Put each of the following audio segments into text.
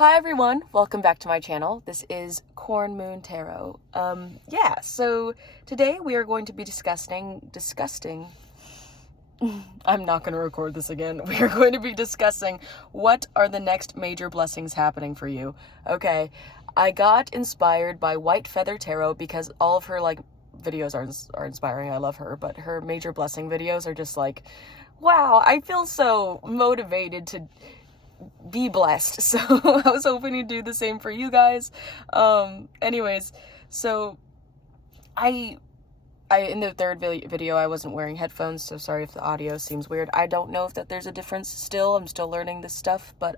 Hi everyone, welcome back to my channel. This is Cornmoon Tarot. So today we are going to be discussing I'm not going to record this again. We are going to be discussing what are the next major blessings happening for you. Okay, I got inspired by White Feather Tarot because all of her videos are inspiring. I love her, but her major blessing videos are just like, wow, I feel so motivated to be blessed. So I was hoping to do the same for you guys. Anyways, so I in the third video I wasn't wearing headphones, so sorry if the audio seems weird. I don't know if there's a difference still. I'm still learning this stuff, but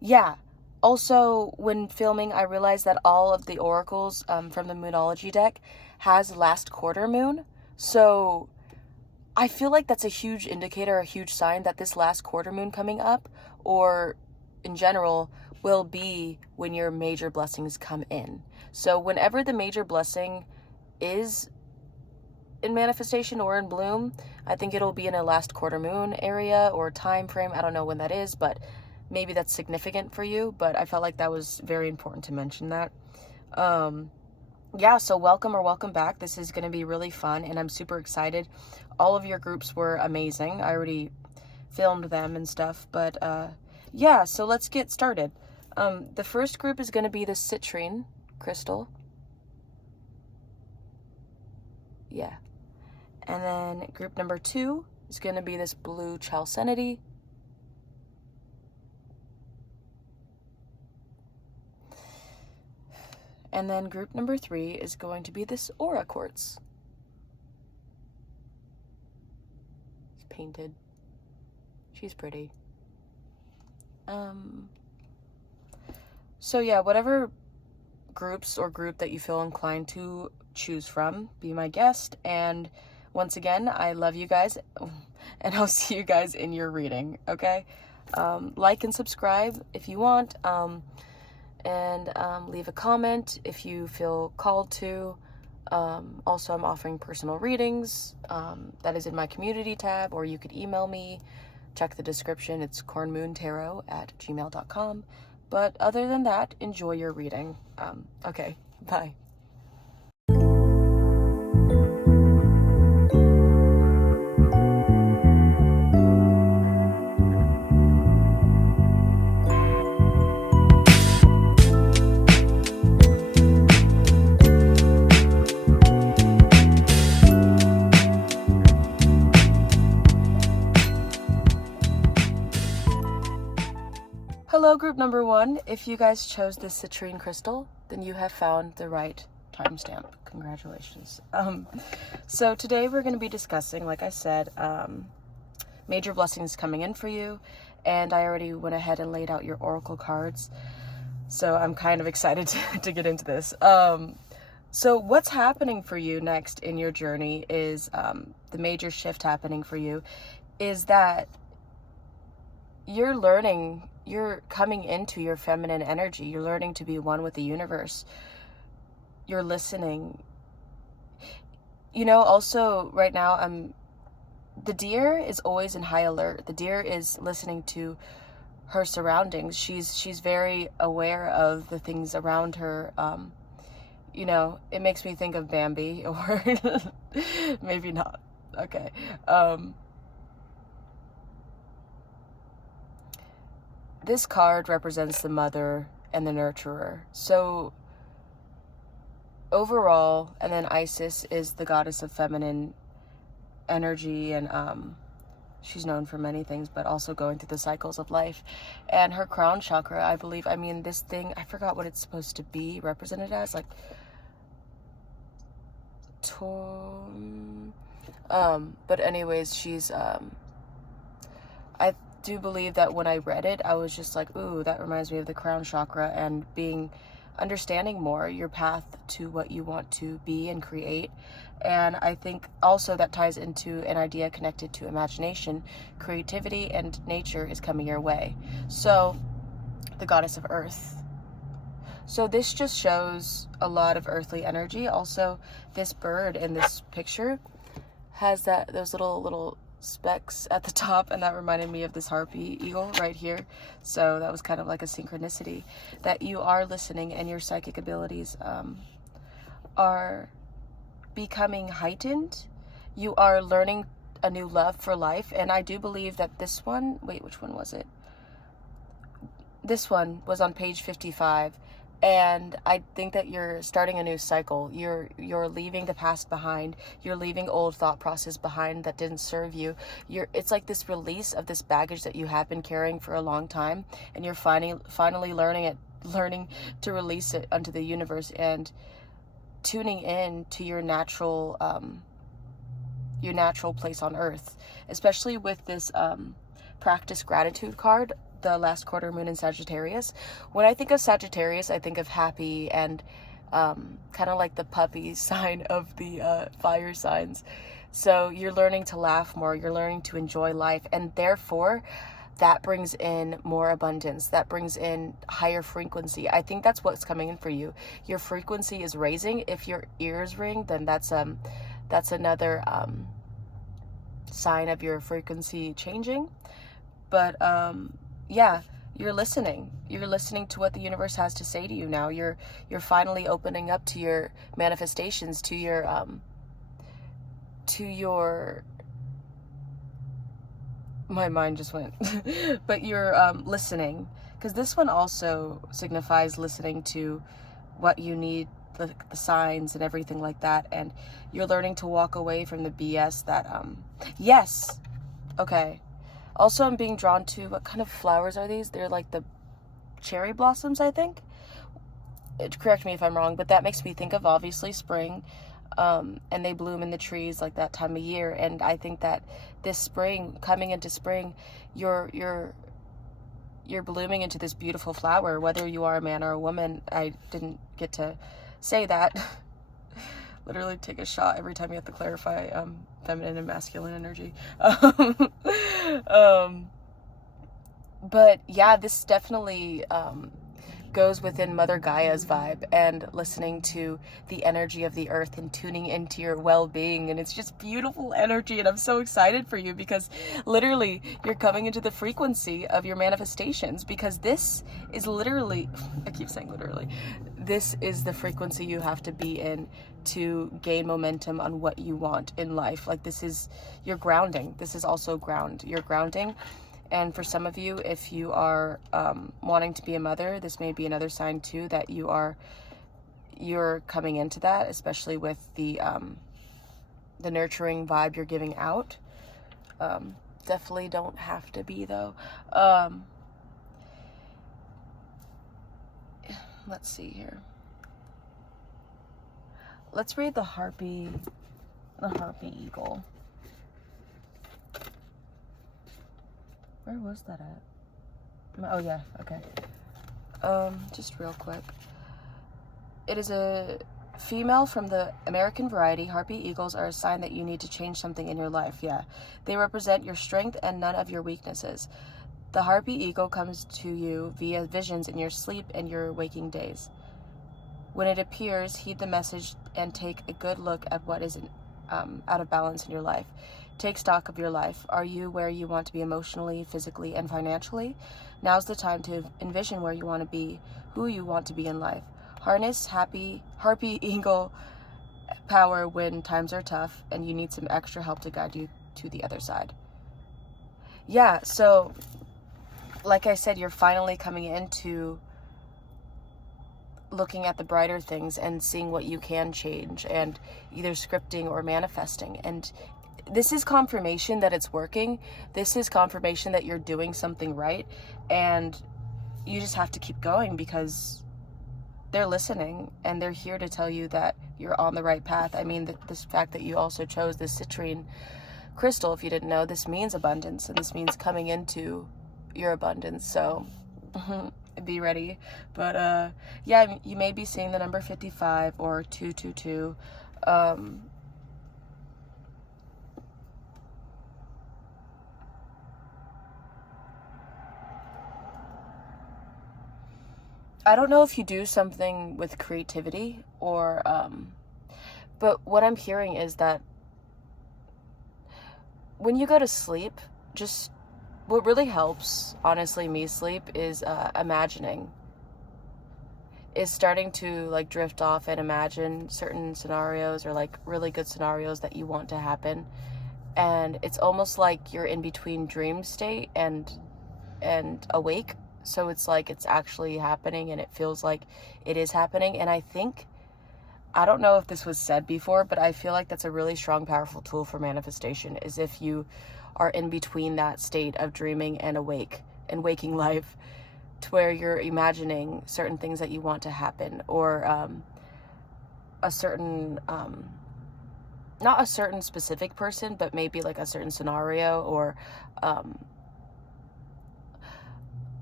yeah. Also, when filming, I realized that all of the oracles from the Moonology deck has last quarter moon. So I feel like that's a huge indicator, a huge sign that this last quarter moon coming up, or in general, will be when your major blessings come in. So whenever the major blessing is in manifestation or in bloom, I think it'll be in a last quarter moon area or time frame. I don't know when that is, but maybe that's significant for you. But I felt like that was very important to mention that. Yeah, so welcome back. This is going to be really fun, and I'm super excited. All of your groups were amazing. I already filmed them and stuff, but yeah, so let's get started. The first group is going to be the citrine crystal. Yeah. And then group number 2 is going to be this blue chalcedony. And then group number 3 is going to be this aura quartz. It's painted. She's pretty. So yeah, whatever groups or group that you feel inclined to choose from, be my guest. And once again, I love you guys, and I'll see you guys in your reading, okay? Like and subscribe if you want. And leave a comment if you feel called to. Also, I'm offering personal readings. That is in my community tab, or you could email me. Check the description. It's cornmoontarot@gmail.com. But other than that, enjoy your reading. Okay, bye. Hello, group number 1. If you guys chose the citrine crystal, then you have found the right timestamp. Congratulations. So today we're going to be discussing, like I said, major blessings coming in for you, and I already went ahead and laid out your oracle cards, so I'm kind of excited to get into this. So what's happening for you next in your journey is the major shift happening for you is that you're learning, you're coming into your feminine energy. You're learning to be one with the universe. You're listening. You know, also right now, the deer is always in high alert. The deer is listening to her surroundings. She's very aware of the things around her. You know, it makes me think of Bambi, or maybe not. Okay. This card represents the mother and the nurturer. So overall, and then Isis is the goddess of feminine energy, and she's known for many things, but also going through the cycles of life. And her crown chakra, I believe, this thing, I forgot what it's supposed to be represented as, like but anyways, she's I do believe that when I read it, I was just like, ooh, that reminds me of the crown chakra, and understanding more your path to what you want to be and create. And I think also that ties into an idea connected to imagination, creativity, and nature is coming your way. So the goddess of earth. So this just shows a lot of earthly energy. Also, this bird in this picture has those little specks at the top, and that reminded me of this harpy eagle right here. So that was kind of like a synchronicity that you are listening, and your psychic abilities are becoming heightened. You are learning a new love for life, and I do believe that this one, wait, which one was it? This one was on page 55, and I think that you're starting a new cycle. You're leaving the past behind. You're leaving old thought process behind that didn't serve you. It's like this release of this baggage that you have been carrying for a long time, and you're finally learning to release it onto the universe and tuning in to your natural place on earth, especially with this practice gratitude card, the last quarter moon in Sagittarius. When I think of Sagittarius, I think of happy and kind of like the puppy sign of the fire signs. So you're learning to laugh more, you're learning to enjoy life, and therefore that brings in more abundance, that brings in higher frequency. I think that's what's coming in for you. Your frequency is raising. If your ears ring, then that's another sign of your frequency changing. But yeah, you're listening to what the universe has to say to you now. You're finally opening up to your manifestations, to your my mind just went but you're listening, because this one also signifies listening to what you need, the signs and everything like that, and you're learning to walk away from the BS that yes, okay. Also, I'm being drawn to, what kind of flowers are these? They're like the cherry blossoms, I think. Correct me if I'm wrong, but that makes me think of obviously spring, and they bloom in the trees like that time of year. And I think that this spring, coming into spring, you're blooming into this beautiful flower, whether you are a man or a woman. I didn't get to say that. Literally take a shot every time you have to clarify feminine and masculine energy. But yeah, this definitely goes within Mother Gaia's vibe, and listening to the energy of the earth and tuning into your well-being, and it's just beautiful energy, and I'm so excited for you, because literally you're coming into the frequency of your manifestations, because this is literally, I keep saying literally, this is the frequency you have to be in to gain momentum on what you want in life. Like, this is your grounding. This is also your grounding. And for some of you, if you are wanting to be a mother, this may be another sign too that you're coming into that, especially with the nurturing vibe you're giving out. Definitely don't have to be though. Let's see here. Let's read the harpy eagle. Where was that at? Oh yeah, okay. Just real quick. It is a female from the American variety. Harpy eagles are a sign that you need to change something in your life. Yeah. They represent your strength and none of your weaknesses. The harpy eagle comes to you via visions in your sleep and your waking days. When it appears, heed the message and take a good look at what is out of balance in your life. Take stock of your life. Are you where you want to be emotionally, physically, and financially? Now's the time to envision where you want to be, who you want to be in life. Harness harpy eagle power when times are tough and you need some extra help to guide you to the other side. Yeah, so like I said, you're finally coming into looking at the brighter things and seeing what you can change, and either scripting or manifesting. And this is confirmation that it's working. This is confirmation that you're doing something right, and you just have to keep going, because they're listening and they're here to tell you that you're on the right path. I mean, this fact that you also chose this citrine crystal, if you didn't know, this means abundance, and this means coming into your abundance. So be ready. But yeah, you may be seeing the number 55 or 222. I don't know if you do something with creativity or, but what I'm hearing is that when you go to sleep, just what really helps, honestly, me sleep is imagining. Is starting to like drift off and imagine certain scenarios or like really good scenarios that you want to happen. And it's almost like you're in between dream state and awake. So it's like it's actually happening and it feels like it is happening. And I think, I don't know if this was said before, but I feel like that's a really strong, powerful tool for manifestation, is if you are in between that state of dreaming and awake and waking life, to where you're imagining certain things that you want to happen, or a certain, not a certain specific person, but maybe like a certain scenario, or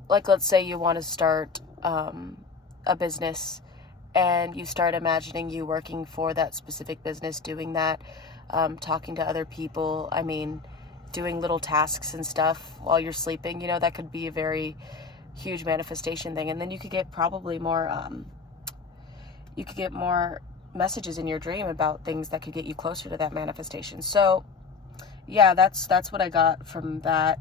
like let's say you want to start a business, and you start imagining you working for that specific business, doing that, talking to other people, I mean, doing little tasks and stuff while you're sleeping, you know, that could be a very huge manifestation thing. And then you could get probably more, messages in your dream about things that could get you closer to that manifestation. So yeah, that's what I got from that.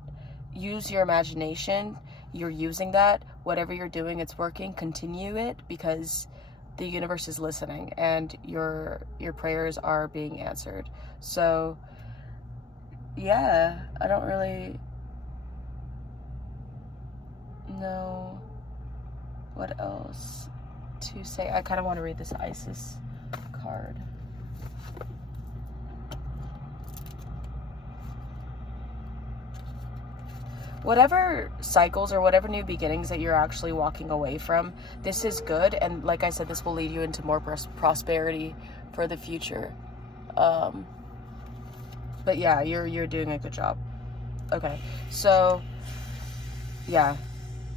Use your imagination. You're using that. Whatever you're doing, it's working. Continue it, because the universe is listening and your prayers are being answered. So yeah, I don't really know what else to say. I kind of want to read this Isis card. Whatever cycles or whatever new beginnings that you're actually walking away from, this is good. And like I said, this will lead you into more prosperity for the future. But yeah, you're doing a good job. Okay, so yeah,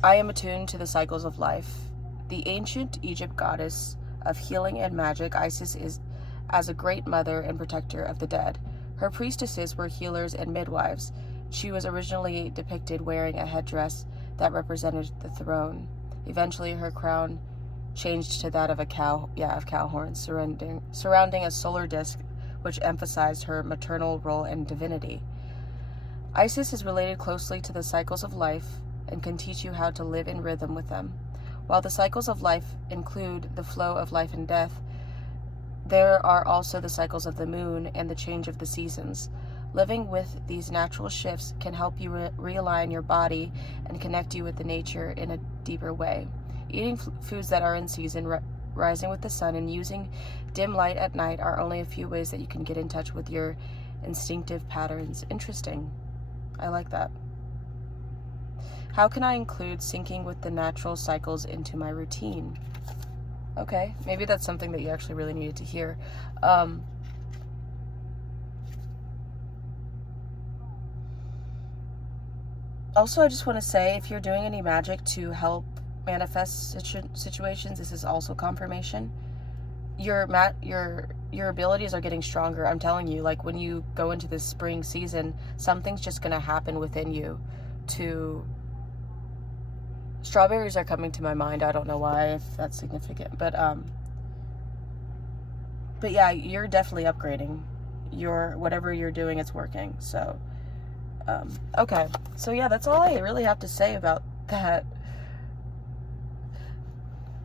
I am attuned to the cycles of life. The ancient Egypt goddess of healing and magic, Isis, is as a great mother and protector of the dead. Her priestesses were healers and midwives. She was originally depicted wearing a headdress that represented the throne. Eventually, her crown changed to that of cow horns, surrounding a solar disk, which emphasized her maternal role and divinity. Isis is related closely to the cycles of life and can teach you how to live in rhythm with them. While the cycles of life include the flow of life and death, there are also the cycles of the moon and the change of the seasons. Living with these natural shifts can help you realign your body and connect you with the nature in a deeper way. Eating foods that are in season, rising with the sun, and using dim light at night are only a few ways that you can get in touch with your instinctive patterns. Interesting. I like that. How can I include syncing with the natural cycles into my routine? Okay, maybe that's something that you actually really needed to hear. Also, I just want to say, if you're doing any magic to help manifest situations, this is also confirmation. Your abilities are getting stronger. I'm telling you, like when you go into this spring season, something's just going to happen within you strawberries are coming to my mind. I don't know why, if that's significant, but yeah, you're definitely upgrading. Whatever you're doing, it's working. So okay, so yeah, that's all I really have to say about that.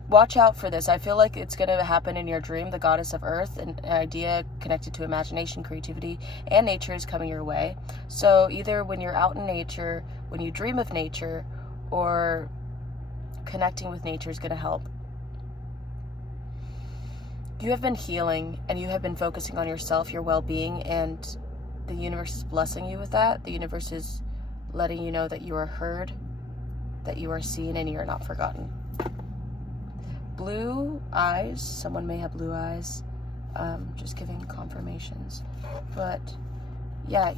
Watch out for this. I feel like it's going to happen in your dream. The goddess of earth, an idea connected to imagination, creativity, and nature is coming your way. So either when you're out in nature, when you dream of nature, or connecting with nature is going to help. You have been healing, and you have been focusing on yourself, your well-being, and the universe is blessing you with that. The universe is letting you know that you are heard, that you are seen, and you are not forgotten. Blue eyes. Someone may have blue eyes. Just giving confirmations. But yeah,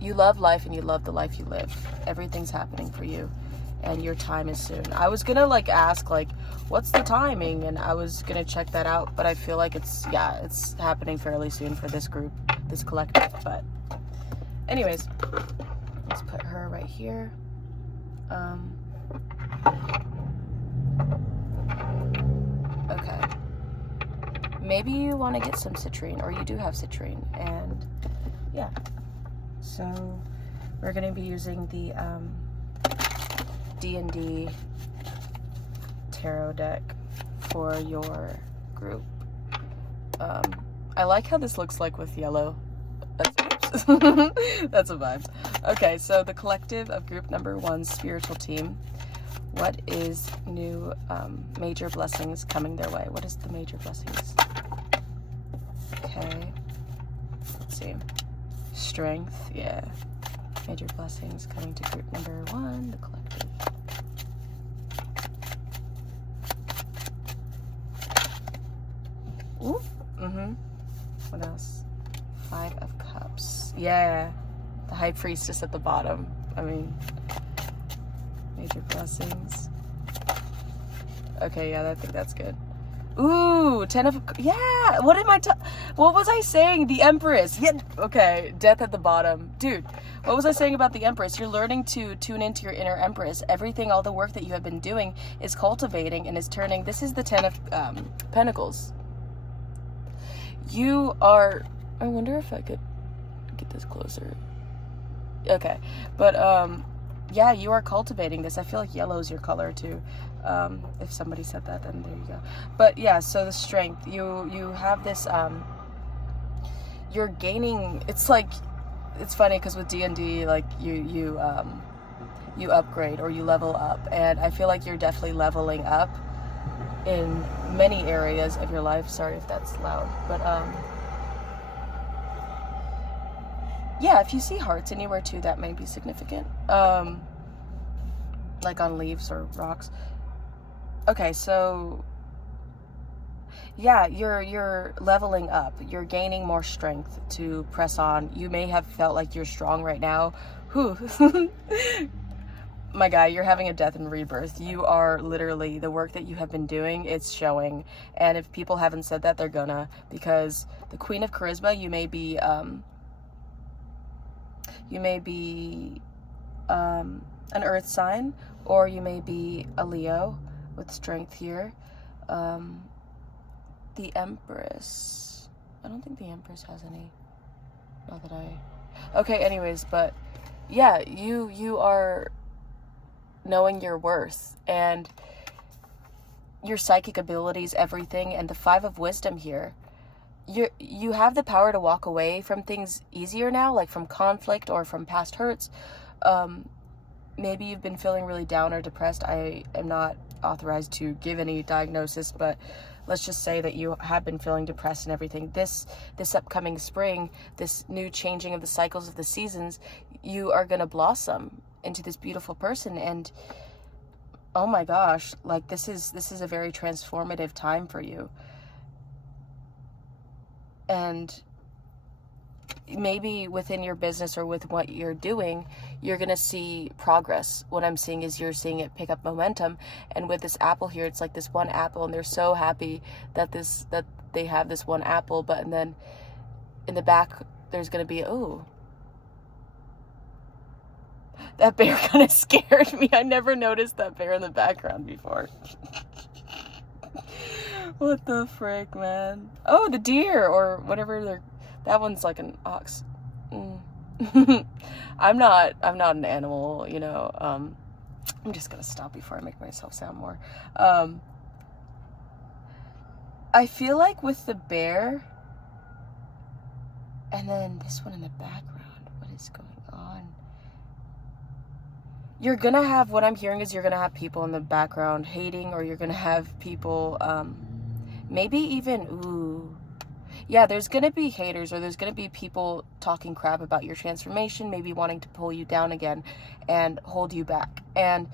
you love life and you love the life you live. Everything's happening for you, and your time is soon. I was gonna ask what's the timing, and I was gonna check that out, but I feel like it's happening fairly soon for this group, this collective. But anyways, let's put her right here. Okay. Maybe you want to get some citrine, or you do have citrine, and yeah. So we're going to be using the D&D tarot deck for your group. I like how this looks like with yellow. That's a vibe. Okay, so the collective of group number 1, spiritual team. What is new major blessings coming their way? What is the major blessings? Okay. Let's see. Strength, yeah. Major blessings coming to group number 1, the collective. Ooh. What else? 5 of Cups. Yeah. The High Priestess at the bottom. I mean, major blessings. Okay, yeah, I think that's good. Ooh, 10 of... Yeah! What was I saying? The Empress. Yeah, okay, Death at the bottom. Dude, what was I saying about the Empress? You're learning to tune into your inner Empress. Everything, all the work that you have been doing is cultivating and is turning... This is the 10 of Pentacles. You are... I wonder if I could get this closer. Okay, but yeah, you are cultivating this. I feel like yellow is your color too. If somebody said that, then there you go. But yeah, so the strength, you have this, you're gaining. It's like, it's funny because with D&D, like you upgrade or you level up, and I feel like you're definitely leveling up in many areas of your life. Sorry if that's loud, but yeah, if you see hearts anywhere too, that may be significant. Like on leaves or rocks. Okay, so yeah, you're leveling up. You're gaining more strength to press on. You may have felt like you're strong right now. Whew. My guy, you're having a death and rebirth. You are literally, the work that you have been doing, it's showing. And if people haven't said that, they're gonna, because the Queen of Charisma, you may be an earth sign, or you may be a Leo with strength here. The Empress, I don't think the Empress has any, not that okay, anyways, but yeah, you are knowing your worth and your psychic abilities, everything. And the 5 of Wisdom here, you have the power to walk away from things easier now, like from conflict or from past hurts. Maybe you've been feeling really down or depressed. I am not authorized to give any diagnosis, but let's just say that you have been feeling depressed and everything. This upcoming spring, this new changing of the cycles of the seasons, you are going to blossom into this beautiful person. And oh my gosh, like this is a very transformative time for you. And maybe within your business or with what you're doing, you're going to see progress. What I'm seeing is you're seeing it pick up momentum. And with this apple here, it's like this one apple, and they're so happy that they have this one apple. But and then in the back, there's going to be, oh, that bear kind of scared me. I never noticed that bear in the background before. What the frick, man? Oh, the deer or whatever that one's like an ox. I'm not an animal, you know. I'm just gonna stop before I make myself sound more. I feel like with the bear and then this one in the background, what is going on? You're gonna have, what I'm hearing is you're gonna have people in the background hating, or you're gonna have people, maybe even, yeah, there's gonna be haters, or there's gonna be people talking crap about your transformation, maybe wanting to pull you down again and hold you back. And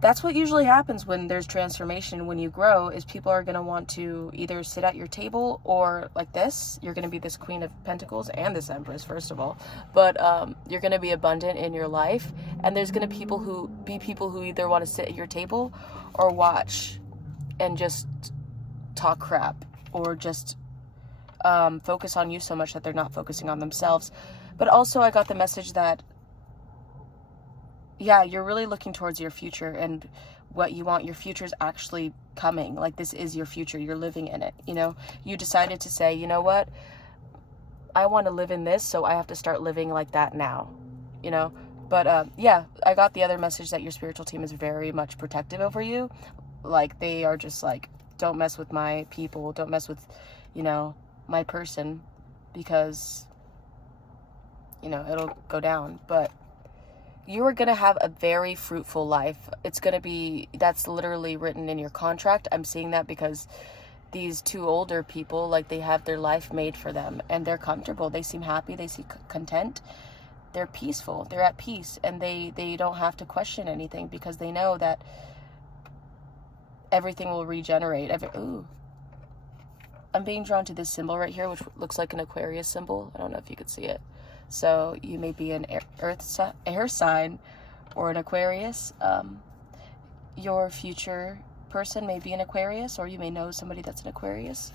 that's what usually happens when there's transformation, when you grow, is people are gonna want to either sit at your table, or like this, you're gonna be this Queen of Pentacles and this Empress, first of all, but you're gonna be abundant in your life, and there's gonna be people who either want to sit at your table or watch and just talk crap, or just focus on you so much that they're not focusing on themselves. But also I got the message that, yeah, you're really looking towards your future and what you want. Your future's actually coming. Like, this is your future. You're living in it, you know. You decided to say, you know what? I want to live in this, so I have to start living like that now, you know? But yeah, I got the other message that your spiritual team is very much protective over you. Like, they are just like, don't mess with my people, don't mess with, you know, my person, because, you know, it'll go down. But you are going to have a very fruitful life. It's going to be, that's literally written in your contract. I'm seeing that because these two older people, like, they have their life made for them, and they're comfortable. They seem happy. They seem content. They're peaceful. They're at peace, and they don't have to question anything because they know that everything will regenerate. Ooh. I'm being drawn to this symbol right here, which looks like an Aquarius symbol. I don't know if you could see it. So you may be an air sign or an Aquarius. Your future person may be an Aquarius, or you may know somebody that's an Aquarius.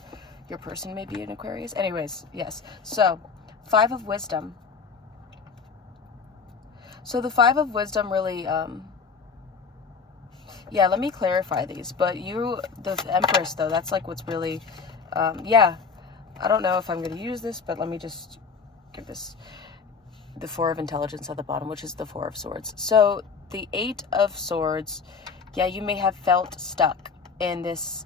Your person may be an Aquarius. Anyways, yes. So, 5 of Wisdom. So the 5 of Wisdom really, yeah, let me clarify these. But the Empress, though, that's like what's really, yeah. I don't know if I'm going to use this, but let me just give this the 4 of Intelligence at the bottom, which is the 4 of Swords. So the 8 of Swords, yeah, you may have felt stuck in this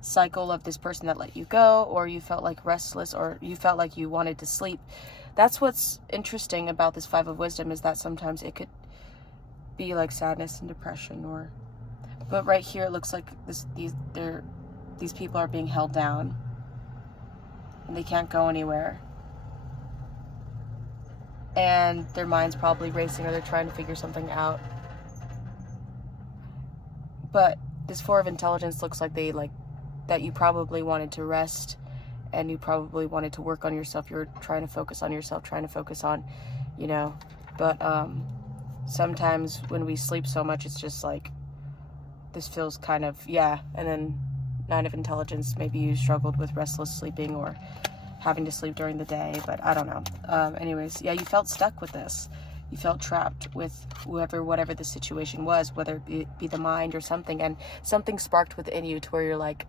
cycle of this person that let you go, or you felt like restless, or you felt like you wanted to sleep. That's what's interesting about this 5 of Wisdom, is that sometimes it could be like sadness and depression, but right here it looks like these people are being held down and they can't go anywhere, and their mind's probably racing, or they're trying to figure something out. But this 4 of Intelligence looks like that you probably wanted to rest, and you probably wanted to work on yourself. You're trying to focus on yourself, trying to focus on, you know, but sometimes when we sleep so much, it's just like, this feels kind of, yeah. And then 9 of Intelligence, maybe you struggled with restless sleeping or having to sleep during the day, but I don't know. Anyways, yeah, you felt stuck with this. You felt trapped with whatever the situation was, whether it be the mind or something, and something sparked within you to where you're like,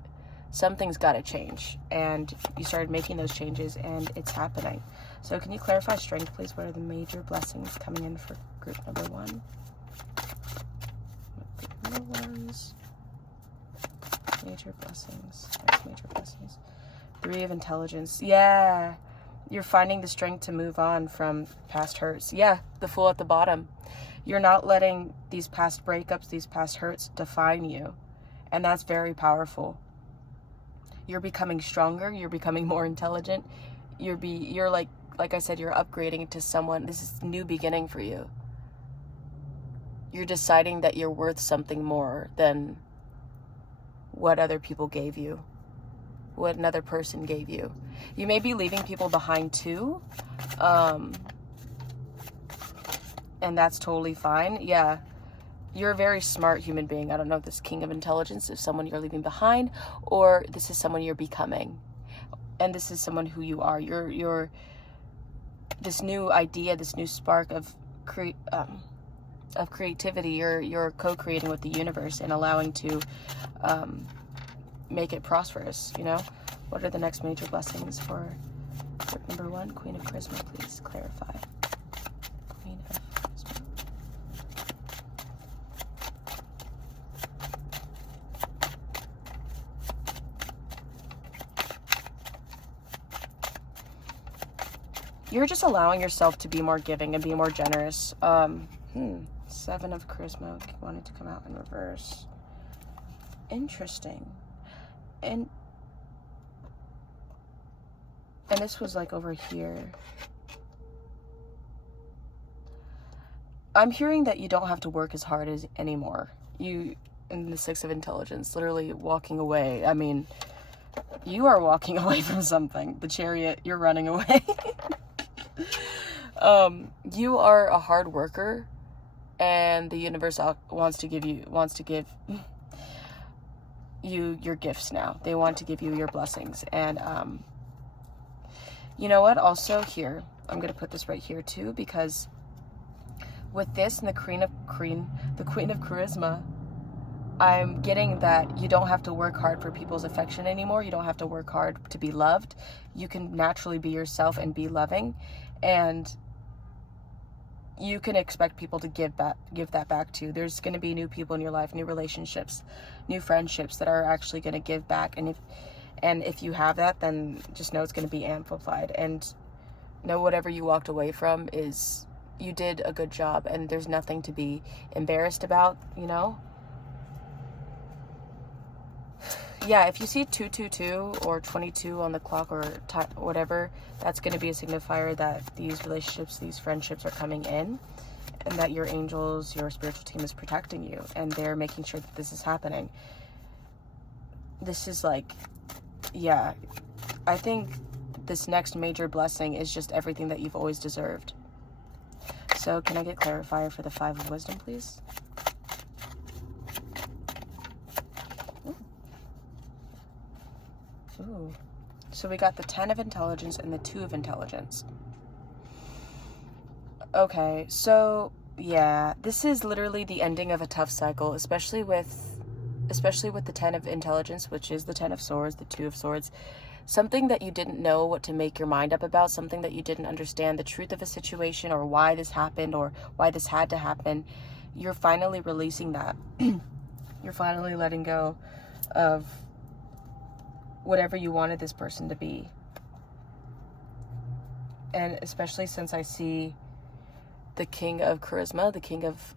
something's got to change, and you started making those changes, and it's happening. So can you clarify strength, please? What are the major blessings coming in for group number 1? Group number 1's major blessings. Major blessings. 3 of Intelligence. Yeah, you're finding the strength to move on from past hurts. Yeah, the Fool at the bottom. You're not letting these past breakups, these past hurts define you, and that's very powerful. You're becoming stronger. You're becoming more intelligent. You're like I said, you're upgrading to someone. This is a new beginning for you. You're deciding that you're worth something more than what other people gave you, what another person gave you. You may be leaving people behind too, and that's totally fine. Yeah. You're a very smart human being. I don't know if this King of Intelligence is someone you're leaving behind, or this is someone you're becoming. And this is someone who you are. You're this new idea, this new spark of creativity. You're co-creating with the universe and allowing to make it prosperous, you know? What are the next major blessings for group number 1? Queen of Charisma, please clarify. Queen of Charisma. You're just allowing yourself to be more giving and be more generous. 7 of Charisma wanted to come out in reverse. Interesting. And this was like over here. I'm hearing that you don't have to work as hard as anymore. You, in the 6 of Intelligence, literally walking away. I mean, you are walking away from something. The Chariot, you're running away. You are a hard worker, and the universe wants to give you your gifts now. They want to give you your blessings. And you know what? Also here, I'm going to put this right here too, because with this and the Queen of Charisma, I'm getting that you don't have to work hard for people's affection anymore. You don't have to work hard to be loved. You can naturally be yourself and be loving, and you can expect people to give that back to you. There's going to be new people in your life, new relationships, new friendships that are actually going to give back. And if you have that, then just know it's going to be amplified. And know whatever you walked away from is, you did a good job, and there's nothing to be embarrassed about, you know? Yeah, if you see 222 or 22 on the clock or whatever, that's going to be a signifier that these relationships, these friendships are coming in, and that your angels, your spiritual team is protecting you, and they're making sure that this is happening. This is like, yeah, I think this next major blessing is just everything that you've always deserved. So can I get clarifier for the 5 of Wisdom, please? Ooh. So we got the 10 of Intelligence and the 2 of Intelligence. Okay, so yeah, this is literally the ending of a tough cycle, especially with the 10 of Intelligence, which is the 10 of Swords, the 2 of Swords. Something that you didn't know what to make your mind up about, something that you didn't understand the truth of a situation, or why this happened, or why this had to happen. You're finally releasing that. You're finally letting go of whatever you wanted this person to be. And especially since I see the King of Charisma, the King of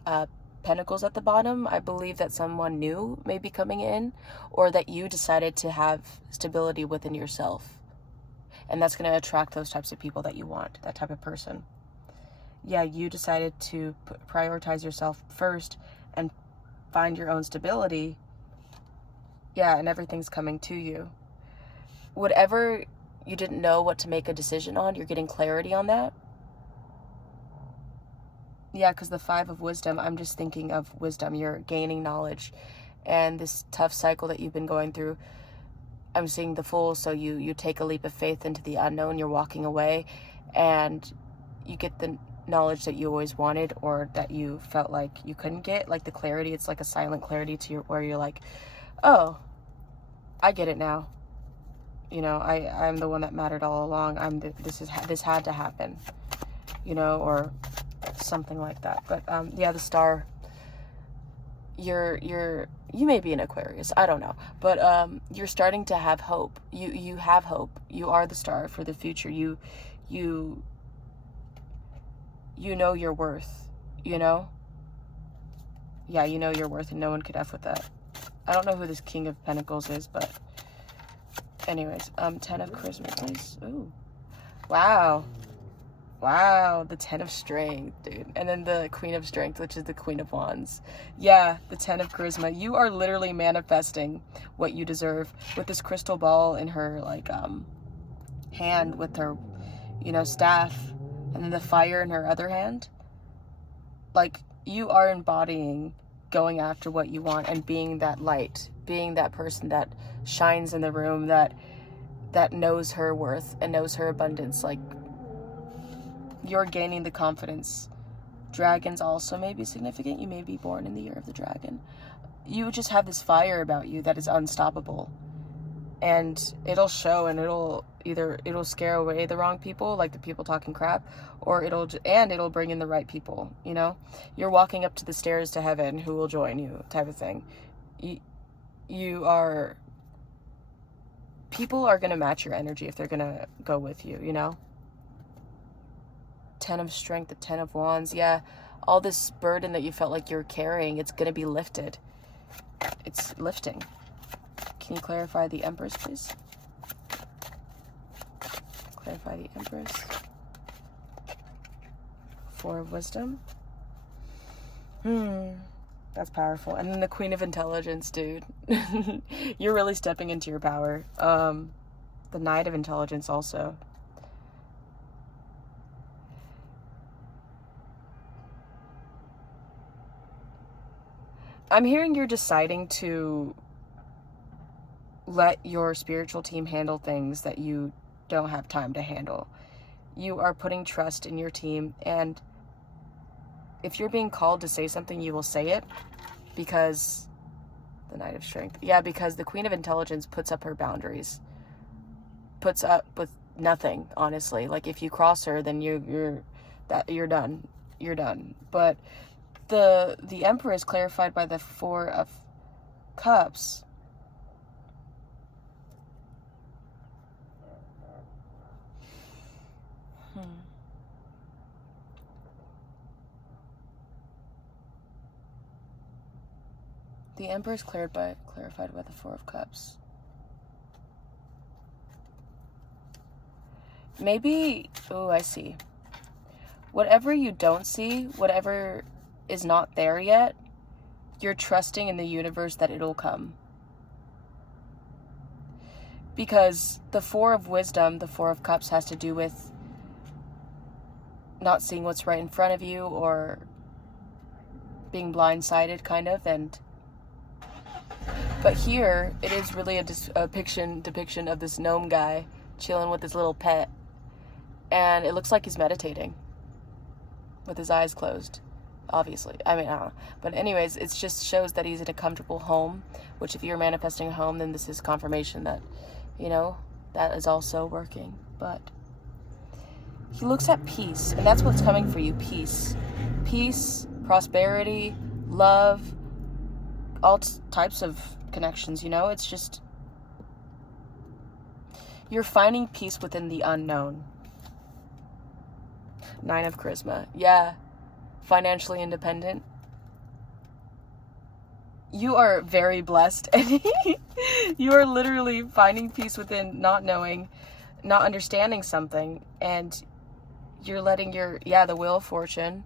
Pentacles at the bottom, I believe that someone new may be coming in, or that you decided to have stability within yourself. And that's going to attract those types of people that you want, that type of person. Yeah, you decided to prioritize yourself first and find your own stability. Yeah, and everything's coming to you. Whatever you didn't know what to make a decision on, you're getting clarity on that. Yeah, because the 5 of Wisdom, I'm just thinking of wisdom. You're gaining knowledge. And this tough cycle that you've been going through, I'm seeing the Fool. So you take a leap of faith into the unknown. You're walking away, and you get the knowledge that you always wanted, or that you felt like you couldn't get. Like the clarity, it's like a silent clarity to where you're like, oh, I get it now. You know, I'm the one that mattered all along. This had to happen, you know, or something like that. But yeah, the Star, you may be an Aquarius, I don't know, but you're starting to have hope. You have hope. You are the Star for the future. You know your worth, you know? Yeah, you know your worth, and no one could F with that. I don't know who this King of Pentacles is, but anyways, 10 of Charisma, please. Ooh. Wow. Wow, the 10 of Strength, dude. And then the Queen of Strength, which is the Queen of Wands. Yeah, the 10 of Charisma. You are literally manifesting what you deserve with this crystal ball in her, like, hand with her, you know, staff. And then the fire in her other hand. Like, you are embodying going after what you want and being that light. Being that person that shines in the room, that knows her worth and knows her abundance. Like, you're gaining the confidence. Dragons also may be significant. You may be born in the year of the dragon. You just have this fire about you that is unstoppable. And it'll show, and it'll scare away the wrong people, like the people talking crap, or it'll bring in the right people, you know? You're walking up to the stairs to heaven, who will join you, type of thing. People are going to match your energy if they're going to go with you, you know? 10 of Strength, the 10 of Wands. Yeah, all this burden that you felt like you're carrying, it's going to be lifted. It's lifting. Can you clarify the Empress, please? Clarify the Empress. 4 of Wisdom. That's powerful. And then the Queen of Intelligence, dude. You're really stepping into your power. The Knight of Intelligence also. I'm hearing you're deciding to let your spiritual team handle things that you don't have time to handle. You are putting trust in your team, and if you're being called to say something, you will say it, because The Knight of Strength. Yeah, because the Queen of Intelligence puts up her boundaries. Puts up with nothing, honestly. Like, if you cross her, then you're done. You're done. But the Emperor is clarified by the Four of Cups. The Emperor is clarified by the Four of Cups. Maybe, oh, I see. Whatever you don't see, whatever is not there yet, you're trusting in the universe that it'll come. Because the Four of Wisdom, the Four of Cups, has to do with not seeing what's right in front of you, or being blindsided, kind of, but here, it is really a depiction of this gnome guy chilling with his little pet. And it looks like he's meditating with his eyes closed, obviously. I mean, I don't know. But anyways, it just shows that he's in a comfortable home, which if you're manifesting a home, then this is confirmation that, you know, that is also working. But he looks at peace, and that's what's coming for you, peace. Peace, prosperity, love, all types of connections, you know? It's just, you're finding peace within the unknown. Nine of Charisma. Yeah. Financially independent. You are very blessed. And you are literally finding peace within not knowing, not understanding something. And you're letting the Wheel of Fortune,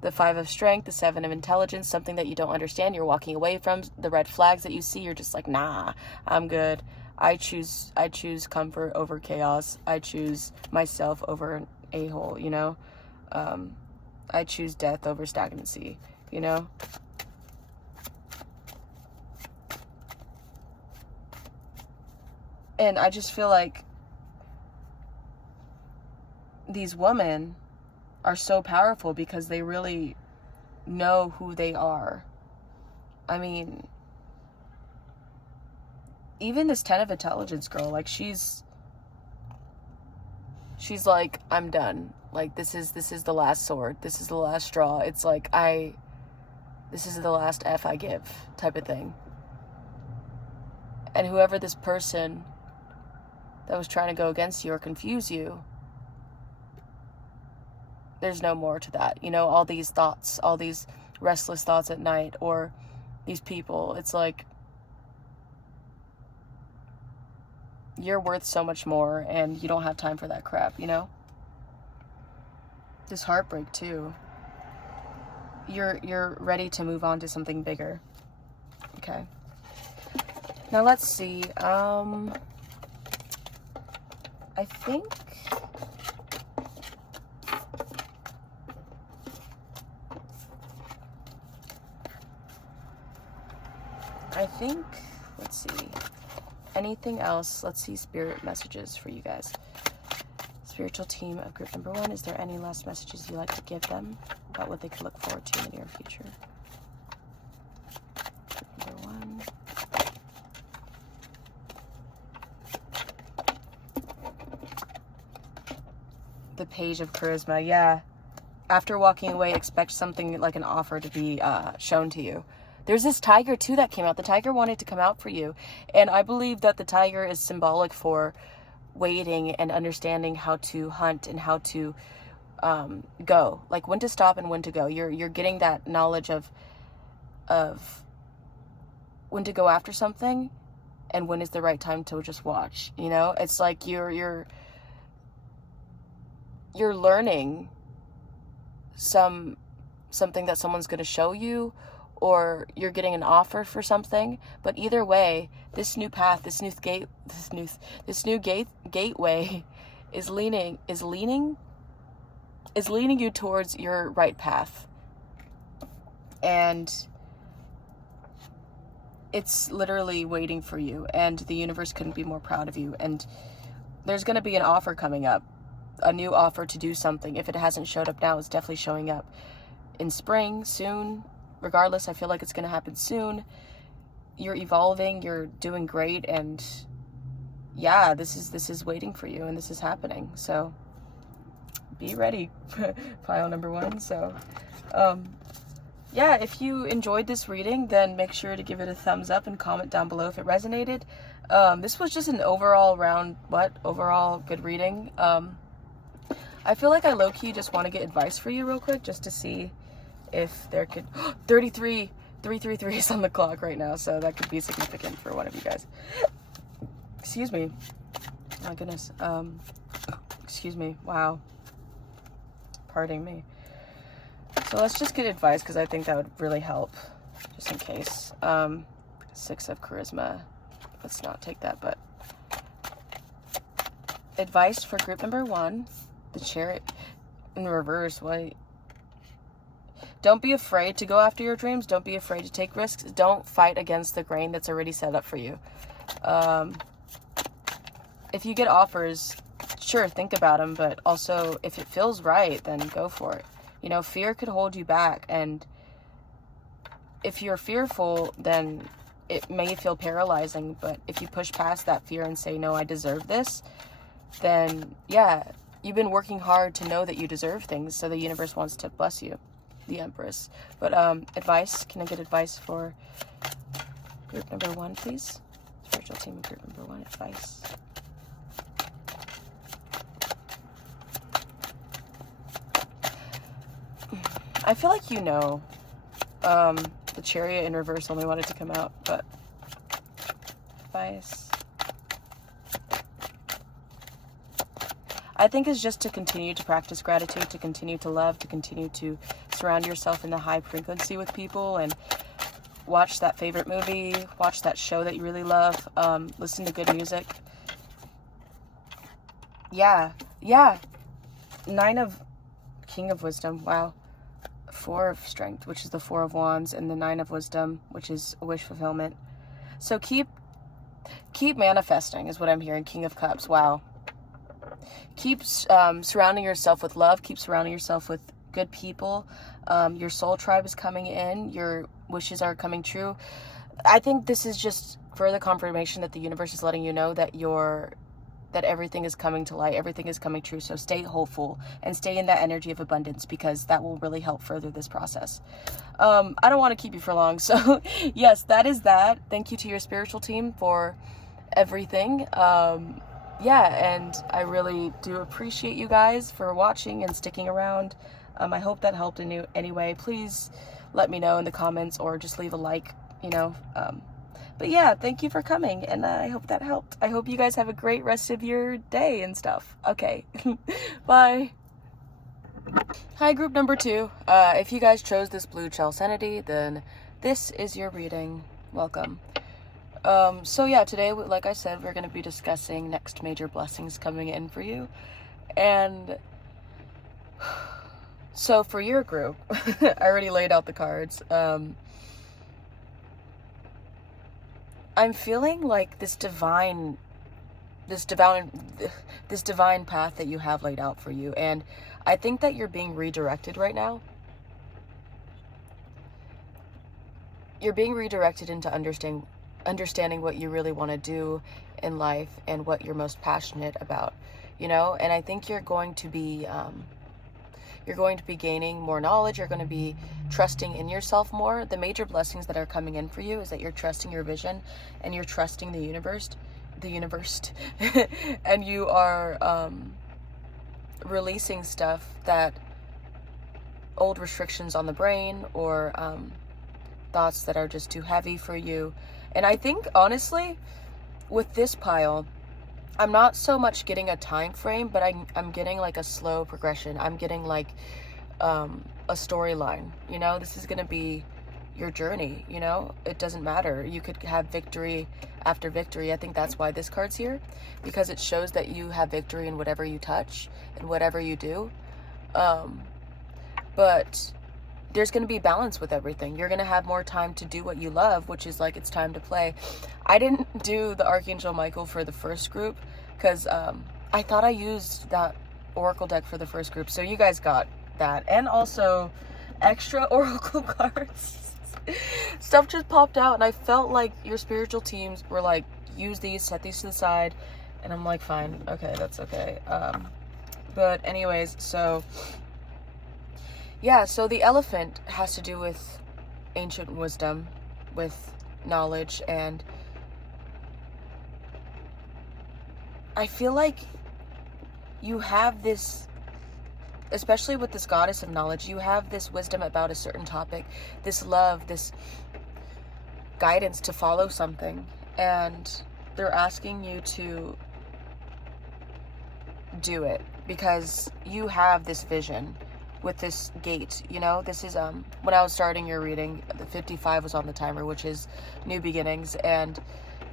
the Five of Strength, the Seven of Intelligence, something that you don't understand, you're walking away from. The red flags that you see, you're just like, nah, I'm good. I choose comfort over chaos. I choose myself over an a-hole, you know? I choose death over stagnancy, you know? And I just feel like these women are so powerful because they really know who they are. I mean, even this 10 of Intelligence girl, like, she's like, I'm done. Like, this is the last sword. This is the last straw. It's like, this is the last F I give type of thing. And whoever this person that was trying to go against you or confuse you, there's no more to that. You know, all these thoughts, all these restless thoughts at night, or these people, it's like, you're worth so much more, and you don't have time for that crap, you know? This heartbreak, too. You're ready to move on to something bigger. Okay. Now, let's see. I think, let's see. Anything else? Let's see spirit messages for you guys. Spiritual team of group number 1. Is there any last messages you'd like to give them about what they could look forward to in the near future? Group number 1. The Page of Charisma. Yeah. After walking away, expect something like an offer to be shown to you. There's this tiger, too, that came out. The tiger wanted to come out for you. And I believe that the tiger is symbolic for waiting and understanding how to hunt and how to go. Like, when to stop and when to go. You're getting that knowledge of when to go after something and when is the right time to just watch. You know? It's like you're learning something that someone's going to show you, or you're getting an offer for something. But either way, this new path, this new gateway is leaning you towards your right path. And it's literally waiting for you, and the universe couldn't be more proud of you. And there's going to be an offer coming up, a new offer to do something. If it hasn't showed up now, it's definitely showing up in spring, soon. Regardless, I feel like it's going to happen soon. you're evolving, you're doing great, and yeah, this is waiting for you, and this is happening. So be ready, pile number 1. So yeah, if you enjoyed this reading, then make sure to give it a thumbs up and comment down below if it resonated. This was just an overall good reading. I feel like I low-key just want to get advice for you real quick, just to see if there could 333 is on the clock right now, so that could be significant for one of you guys. Excuse me. My goodness. Excuse me. Wow. Pardon me. So let's just get advice, because I think that would really help, just in case. 6 of charisma. Let's not take that, but advice for group number 1, the Chariot in reverse. Why? Don't be afraid to go after your dreams. Don't be afraid to take risks. Don't fight against the grain that's already set up for you. If you get offers, sure, think about them, but also if it feels right, then go for it. You know, fear could hold you back, and if you're fearful, then it may feel paralyzing, but if you push past that fear and say, no, I deserve this, then yeah, you've been working hard to know that you deserve things, so the universe wants to bless you. The Empress. But advice, can I get advice for group number 1, please? Spiritual team of group number 1, advice. I feel like you know, the Chariot in reverse only wanted to come out, but advice. I think is just to continue to practice gratitude, to continue to love, to continue to surround yourself in the high frequency with people, and watch that favorite movie, watch that show that you really love, listen to good music. Yeah. 9 of King of Wisdom, wow. 4 of Strength, which is the 4 of Wands, and the 9 of Wisdom, which is a wish fulfillment. So keep manifesting is what I'm hearing. King of Cups, wow. Keep surrounding yourself with love. Keep surrounding yourself with good people. Your soul tribe is coming in. Your wishes are coming true. I think this is just further confirmation that the universe is letting you know that that everything is coming to light. Everything is coming true. So stay hopeful and stay in that energy of abundance, because that will really help further this process. I don't want to keep you for long. So yes, that is that. Thank you to your spiritual team for everything. Yeah, and I really do appreciate you guys for watching and sticking around. I hope that helped in any way. Please let me know in the comments, or just leave a like, you know. But yeah, thank you for coming, and I hope that helped. I hope you guys have a great rest of your day and stuff. Okay, bye. Hi, group number 2. If you guys chose this blue Chalcedony, then this is your reading. Welcome. So yeah, today, like I said, we're going to be discussing next major blessings coming in for you. And so for your group, I already laid out the cards. I'm feeling like this divine path that you have laid out for you. And I think that you're being redirected right now. You're being redirected into understanding what you really want to do in life and what you're most passionate about, you know. And I think you're going to be gaining more knowledge. You're going to be trusting in yourself more. The major blessings that are coming in for you is that you're trusting your vision, and you're trusting the universe and you are releasing stuff, that old restrictions on the brain, or thoughts that are just too heavy for you. And I think, honestly, with this pile, I'm not so much getting a time frame, but I'm getting like a slow progression. I'm getting like a storyline, you know. This is going to be your journey, you know. It doesn't matter. You could have victory after victory. I think that's why this card's here, because it shows that you have victory in whatever you touch and whatever you do. But there's going to be balance with everything. You're going to have more time to do what you love, which is like, it's time to play. I didn't do the Archangel Michael for the first group, because I thought I used that Oracle deck for the first group. So you guys got that. And also extra Oracle cards. Stuff just popped out, and I felt like your spiritual teams were like, use these, set these to the side, and I'm like, fine, okay, that's okay. But anyways, so yeah, so the elephant has to do with ancient wisdom, with knowledge, and I feel like you have this, especially with this goddess of knowledge, you have this wisdom about a certain topic, this love, this guidance to follow something, and they're asking you to do it because you have this vision with this gate, you know. This is when I was starting your reading, the 55 was on the timer, which is new beginnings, and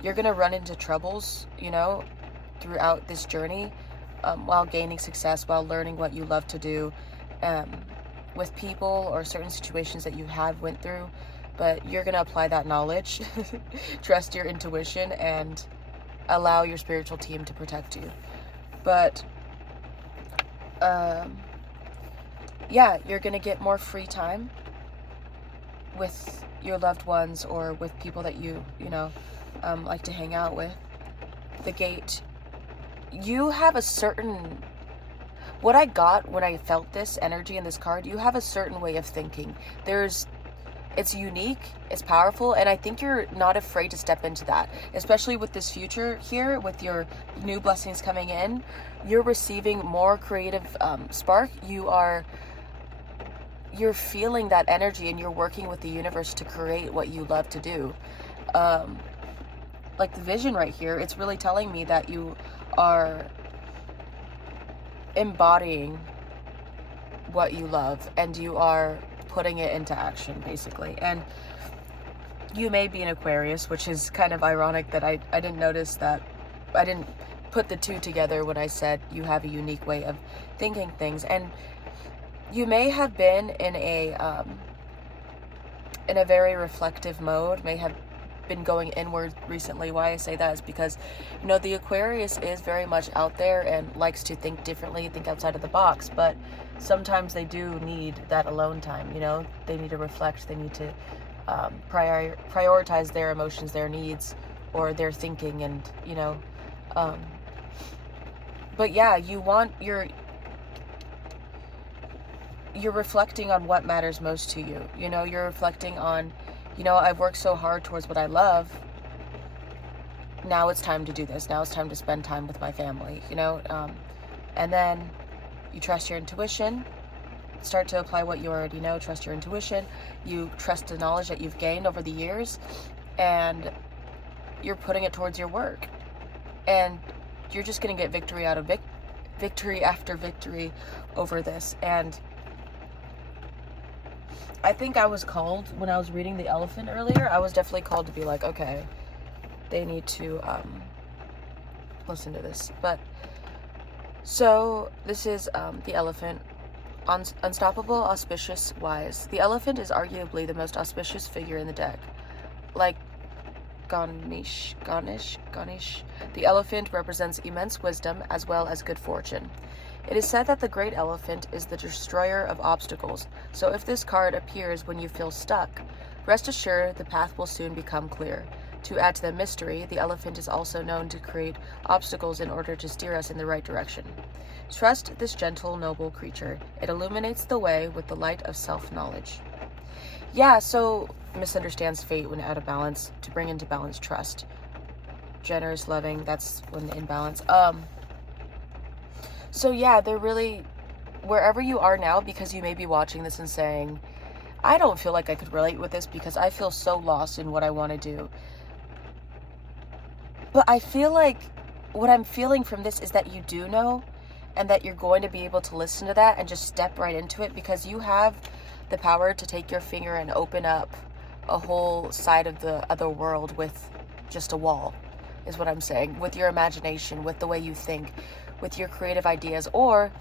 you're gonna run into troubles, you know, throughout this journey, while gaining success, while learning what you love to do, with people or certain situations that you have went through, but you're gonna apply that knowledge, trust your intuition, and allow your spiritual team to protect you. But yeah, you're gonna get more free time with your loved ones or with people that you know, like to hang out with. The gate, you have a certain, what I got when I felt this energy in this card, you have a certain way of thinking. It's unique, it's powerful, and I think you're not afraid to step into that, especially with this future here, with your new blessings coming in. You're receiving more creative spark. You're feeling that energy, and you're working with the universe to create what you love to do. Like the vision right here, it's really telling me that you are embodying what you love, and you are putting it into action, basically. And you may be an Aquarius, which is kind of ironic that I didn't notice that. I didn't put the two together when I said you have a unique way of thinking things. And you may have been in a very reflective mode, may have been going inward recently. Why I say that is because, you know, the Aquarius is very much out there and likes to think differently, think outside of the box, but sometimes they do need that alone time, you know. They need to reflect, they need to prioritize their emotions, their needs, or their thinking, and, you know, but yeah, you're reflecting on what matters most to you, you know. You're reflecting on, you know, I've worked so hard towards what I love. Now it's time to do this. Now it's time to spend time with my family, you know. And then you trust your intuition. Start to apply what you already know. Trust your intuition. You trust the knowledge that you've gained over the years, and you're putting it towards your work. And you're just going to get victory out of victory after victory over this. And I think I was called, when I was reading the elephant earlier, I was definitely called to be like, okay, they need to listen to this. But so this is the elephant. Unstoppable, auspicious, wise. The elephant is arguably the most auspicious figure in the deck. Like Ganesh. The elephant represents immense wisdom as well as good fortune. It is said that the great elephant is the destroyer of obstacles, so if this card appears when you feel stuck, rest assured the path will soon become clear. To add to the mystery, the elephant is also known to create obstacles in order to steer us in the right direction. Trust this gentle, noble creature. It illuminates the way with the light of self-knowledge. Yeah, so misunderstands fate when out of balance, to bring into balance trust. Generous, loving, that's when in balance. So yeah, they're really, wherever you are now, because you may be watching this and saying, I don't feel like I could relate with this because I feel so lost in what I want to do. But I feel like what I'm feeling from this is that you do know, and that you're going to be able to listen to that and just step right into it, because you have the power to take your finger and open up a whole side of the other world with just a wall, is what I'm saying, with your imagination, with the way you think, with your creative ideas, or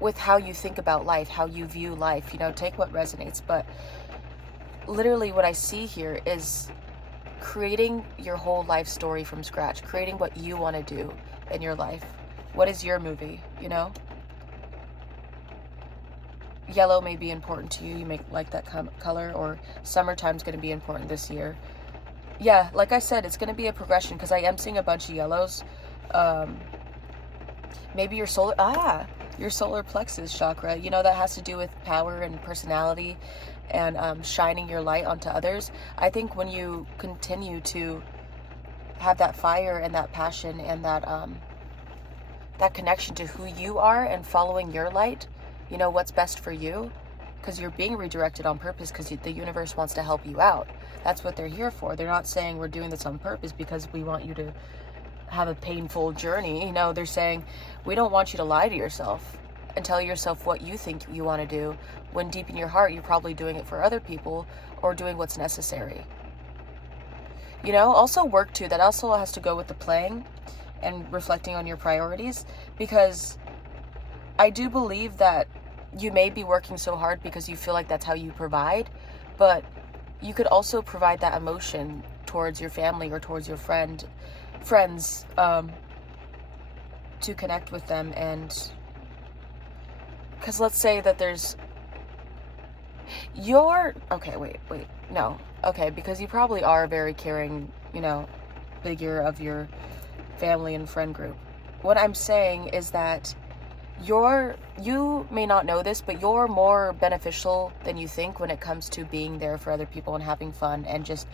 with how you think about life, how you view life, you know, take what resonates. But literally what I see here is creating your whole life story from scratch, creating what you want to do in your life. What is your movie, you know? yellow may be important to you. You may like that color, or summertime's going to be important this year. Yeah, like I said, it's going to be a progression because I am seeing a bunch of yellows. Maybe your solar plexus chakra, you know, that has to do with power and personality and shining your light onto others. I think when you continue to have that fire and that passion and that connection to who you are and following your light, you know, what's best for you, because you're being redirected on purpose because the universe wants to help you out. That's what they're here for. They're not saying we're doing this on purpose because we want you to have a painful journey. You know, they're saying we don't want you to lie to yourself and tell yourself what you think you want to do, when deep in your heart you're probably doing it for other people or doing what's necessary. You know, also work too. That also has to go with the playing and reflecting on your priorities, because I do believe that you may be working so hard because you feel like that's how you provide, but you could also provide that emotion towards your family or towards your friends, to connect with them. And because let's say that there's because you probably are a very caring, you know, figure of your family and friend group. What I'm saying is that you may not know this, but you're more beneficial than you think when it comes to being there for other people and having fun and just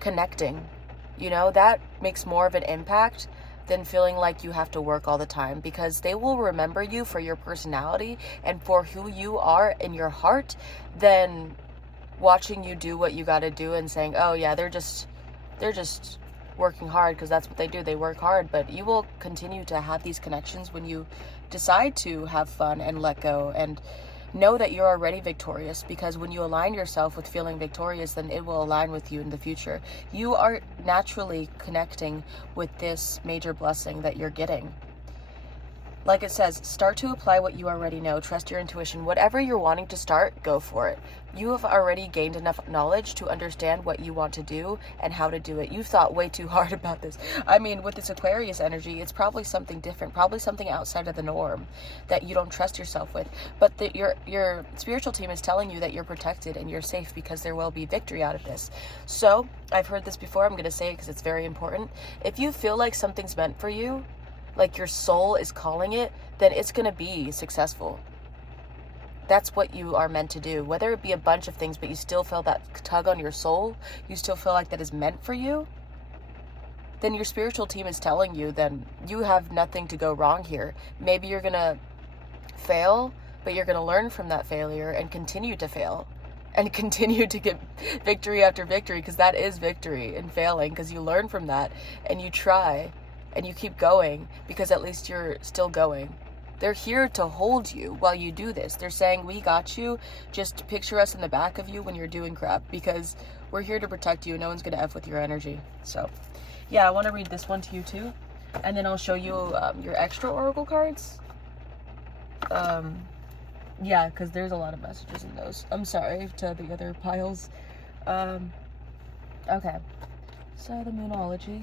connecting. You know, that makes more of an impact than feeling like you have to work all the time, because they will remember you for your personality and for who you are in your heart than watching you do what you got to do and saying, oh yeah, they're just working hard, because that's what they do. They work hard. But you will continue to have these connections when you decide to have fun and let go and know that you're already victorious, because when you align yourself with feeling victorious, then it will align with you in the future. You are naturally connecting with this major blessing that you're getting. Like it says, start to apply what you already know. Trust your intuition. Whatever you're wanting to start, go for it. You have already gained enough knowledge to understand what you want to do and how to do it. You've thought way too hard about this. I mean, with this Aquarius energy, it's probably something different, probably something outside of the norm that you don't trust yourself with. But your spiritual team is telling you that you're protected and you're safe, because there will be victory out of this. So, I've heard this before. I'm going to say it because it's very important. If you feel like something's meant for you, like your soul is calling it, then it's going to be successful. That's what you are meant to do. Whether it be a bunch of things, but you still feel that tug on your soul, you still feel like that is meant for you, then your spiritual team is telling you, then you have nothing to go wrong here. Maybe you're going to fail, but you're going to learn from that failure and continue to fail and continue to get victory after victory, because that is victory in failing, because you learn from that and you try. And you keep going, because at least you're still going. They're here to hold you while you do this. They're saying, we got you. Just picture us in the back of you when you're doing crap, because we're here to protect you. No one's going to F with your energy. So, yeah, I want to read this one to you too. And then I'll show you your extra oracle cards. Yeah, because there's a lot of messages in those. I'm sorry to the other piles. Okay. So, the Moonology.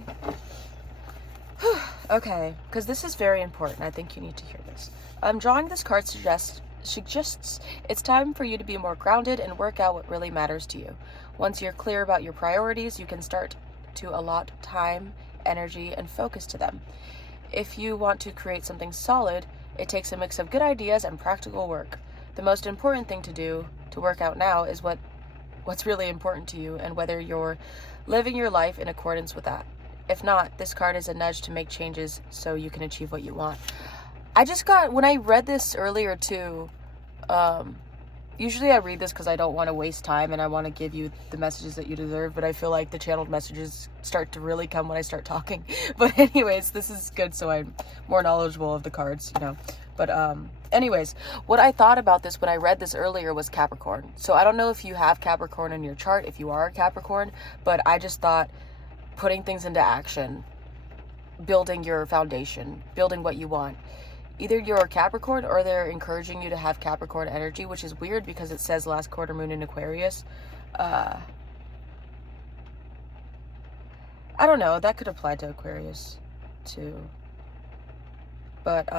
Okay, because this is very important. I think you need to hear this. Drawing this card suggests it's time for you to be more grounded and work out what really matters to you. Once you're clear about your priorities, you can start to allot time, energy, and focus to them. If you want to create something solid, it takes a mix of good ideas and practical work. The most important thing to do to work out now is what's really important to you, and whether you're living your life in accordance with that. If not, this card is a nudge to make changes so you can achieve what you want. When I read this earlier too, usually I read this because I don't want to waste time and I want to give you the messages that you deserve, but I feel like the channeled messages start to really come when I start talking. But anyways, this is good, so I'm more knowledgeable of the cards, you know. But anyways, what I thought about this when I read this earlier was Capricorn. So I don't know if you have Capricorn in your chart, if you are a Capricorn, but I just thought putting things into action, building your foundation, building what you want. Either you're a Capricorn or they're encouraging you to have Capricorn energy, which is weird because it says last quarter moon in Aquarius. I don't know, that could apply to Aquarius too. But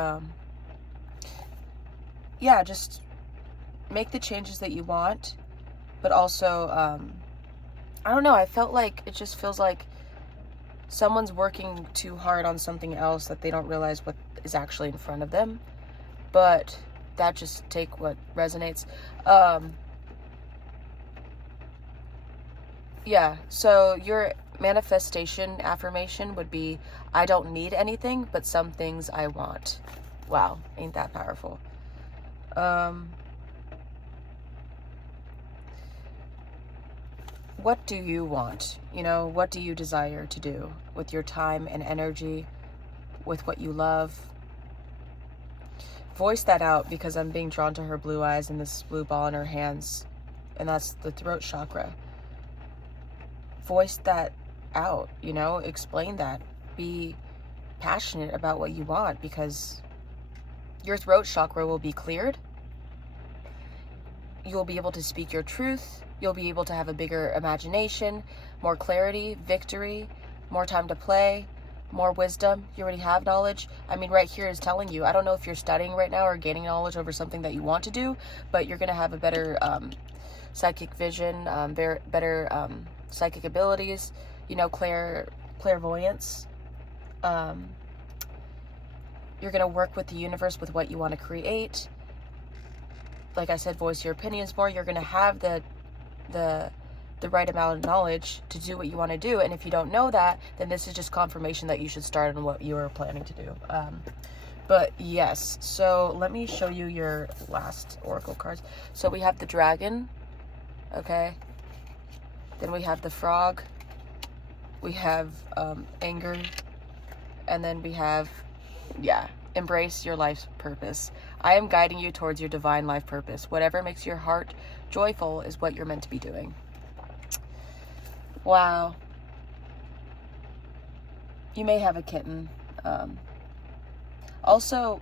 yeah, just make the changes that you want, but also, I don't know, I felt like it just feels like someone's working too hard on something else that they don't realize what is actually in front of them. But that just take what resonates. Yeah, so your manifestation affirmation would be, I don't need anything, but some things I want. Wow, ain't that powerful? What do you want? You know, what do you desire to do with your time and energy, with what you love? Voice that out, because I'm being drawn to her blue eyes and this blue ball in her hands, and that's the throat chakra. Voice that out, you know, explain that. Be passionate about what you want, because your throat chakra will be cleared. You'll be able to speak your truth. You'll be able to have a bigger imagination, more clarity, victory, more time to play, more wisdom. You already have knowledge. I mean, right here is telling you, I don't know if you're studying right now or gaining knowledge over something that you want to do, but you're going to have a better psychic vision, better psychic abilities, you know, clairvoyance. You're going to work with the universe with what you want to create. Like I said, voice your opinions more. You're going to have the right amount of knowledge to do what you want to do. And if you don't know that, then this is just confirmation that you should start on what you are planning to do. But yes, so let me show you your last oracle cards. So we have the dragon, okay? Then we have the frog. We have anger. And then we have, yeah, embrace your life's purpose. I am guiding you towards your divine life purpose. Whatever makes your heart joyful is what you're meant to be doing. Wow. You may have a kitten. Also,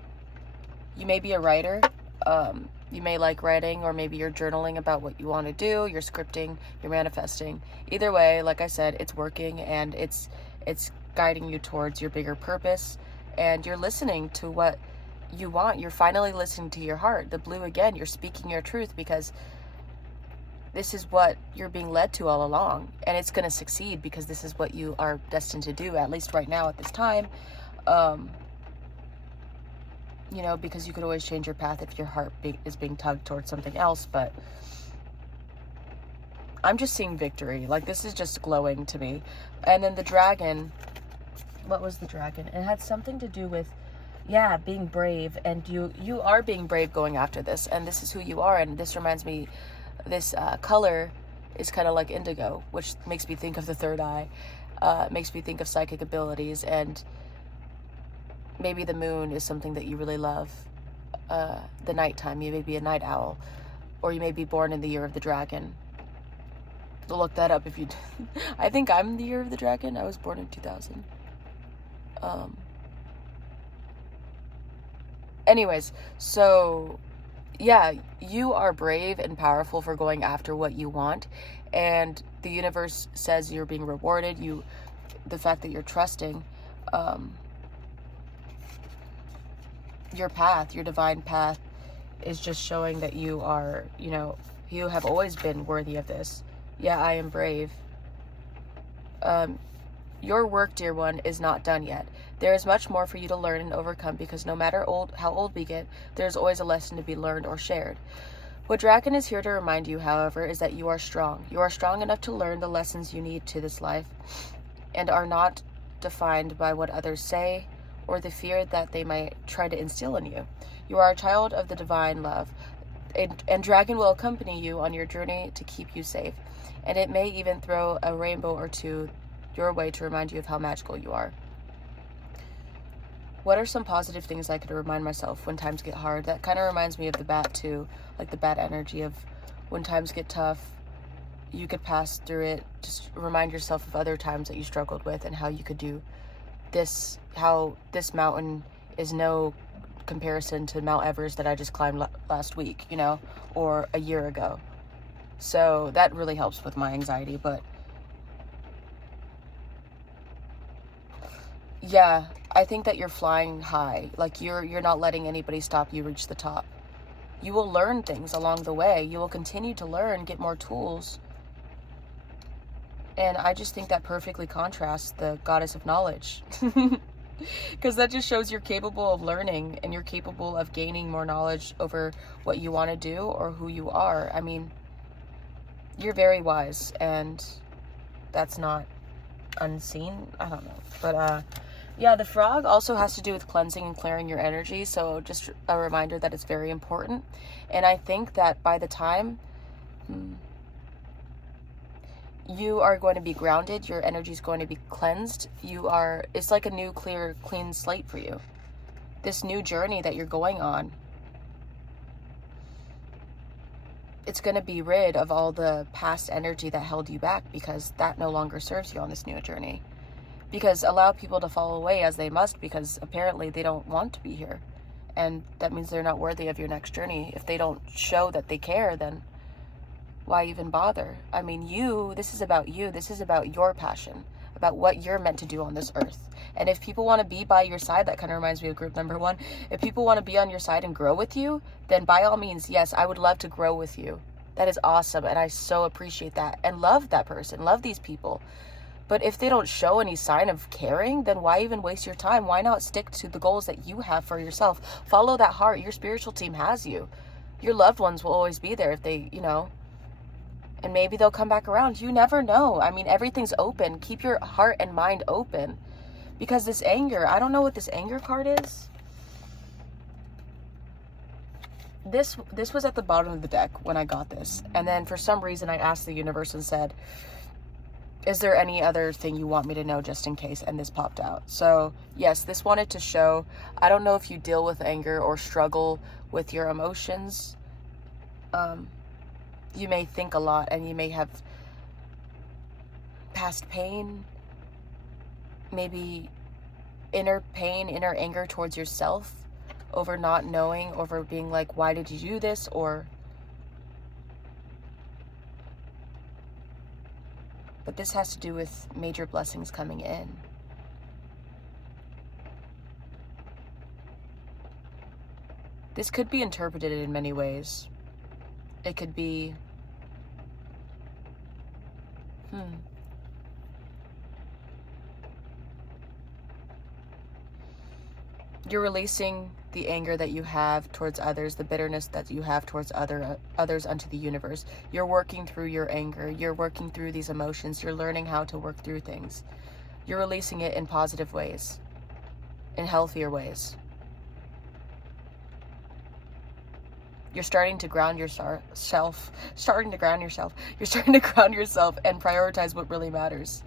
you may be a writer. You may like writing, or maybe you're journaling about what you want to do. You're scripting, you're manifesting. Either way, like I said, it's working, and it's guiding you towards your bigger purpose, and you're listening to what you want. You're finally listening to your heart. The blue again, you're speaking your truth, because this is what you're being led to all along, and it's going to succeed because this is what you are destined to do, at least right now at this time. You know, because you could always change your path if your heart is being tugged towards something else, but I'm just seeing victory. Like, this is just glowing to me. And then the dragon, what was the dragon? It had something to do with, yeah, being brave, and you are being brave going after this, and this is who you are. And this reminds me, this color is kind of like indigo, which makes me think of the third eye, makes me think of psychic abilities, and maybe the moon is something that you really love. The nighttime, you may be a night owl, or you may be born in the year of the dragon. Look that up if you I think I'm the year of the dragon. I was born in 2000. Anyways, so yeah, you are brave and powerful for going after what you want, and the universe says you're being rewarded. The fact that you're trusting your path, your divine path, is just showing that you are, you know, you have always been worthy of this. Yeah, I am brave. Your work, dear one, is not done yet. There is much more for you to learn and overcome, because no matter how old we get, there's always a lesson to be learned or shared. What Dragon is here to remind you, however, is that you are strong. You are strong enough to learn the lessons you need to this life, and are not defined by what others say or the fear that they might try to instill in you. You are a child of the divine love, and Dragon will accompany you on your journey to keep you safe, and it may even throw a rainbow or two your way to remind you of how magical you are. What are some positive things I could remind myself when times get hard? That kind of reminds me of the bat too, like the bat energy of when times get tough, you could pass through it. Just remind yourself of other times that you struggled with, and how you could do this, how this mountain is no comparison to Mount Everest that I just climbed last week, you know, or a year ago. So that really helps with my anxiety. But yeah, I think that you're flying high. Like, you're not letting anybody stop you reach the top. You will learn things along the way. You will continue to learn, get more tools. And I just think that perfectly contrasts the goddess of knowledge. Because that just shows you're capable of learning and you're capable of gaining more knowledge over what you want to do or who you are. I mean, you're very wise, and that's not unseen. I don't know. But yeah, the frog also has to do with cleansing and clearing your energy. So just a reminder that it's very important. And I think that by the time you are going to be grounded, your energy is going to be cleansed. It's like a new, clear, clean slate for you. This new journey that you're going on, it's going to be rid of all the past energy that held you back, because that no longer serves you on this new journey. Because allow people to fall away as they must, because apparently they don't want to be here. And that means they're not worthy of your next journey. If they don't show that they care, then why even bother? I mean, this is about you. This is about your passion, about what you're meant to do on this earth. And if people want to be by your side, that kind of reminds me of group number 1. If people want to be on your side and grow with you, then by all means, yes, I would love to grow with you. That is awesome. And I so appreciate that and love that person, love these people. But if they don't show any sign of caring, then why even waste your time? Why not stick to the goals that you have for yourself? Follow that heart. Your spiritual team has you. Your loved ones will always be there if they, and maybe they'll come back around. You never know. I mean, everything's open. Keep your heart and mind open. Because this anger, I don't know what this anger card is. This was at the bottom of the deck when I got this. And then for some reason I asked the universe and said, is there any other thing you want me to know just in case? And this popped out. So yes, this wanted to show, I don't know if you deal with anger or struggle with your emotions. You may think a lot, and you may have past pain, maybe inner pain, inner anger towards yourself over not knowing, over being like, why did you do this? But this has to do with major blessings coming in. This could be interpreted in many ways. It could be, you're releasing the anger that you have towards others, the bitterness that you have towards others unto the universe. You're working through your anger. You're working through these emotions. You're learning how to work through things. You're releasing it in positive ways, in healthier ways. You're starting to ground yourself. You're starting to ground yourself and prioritize what really matters.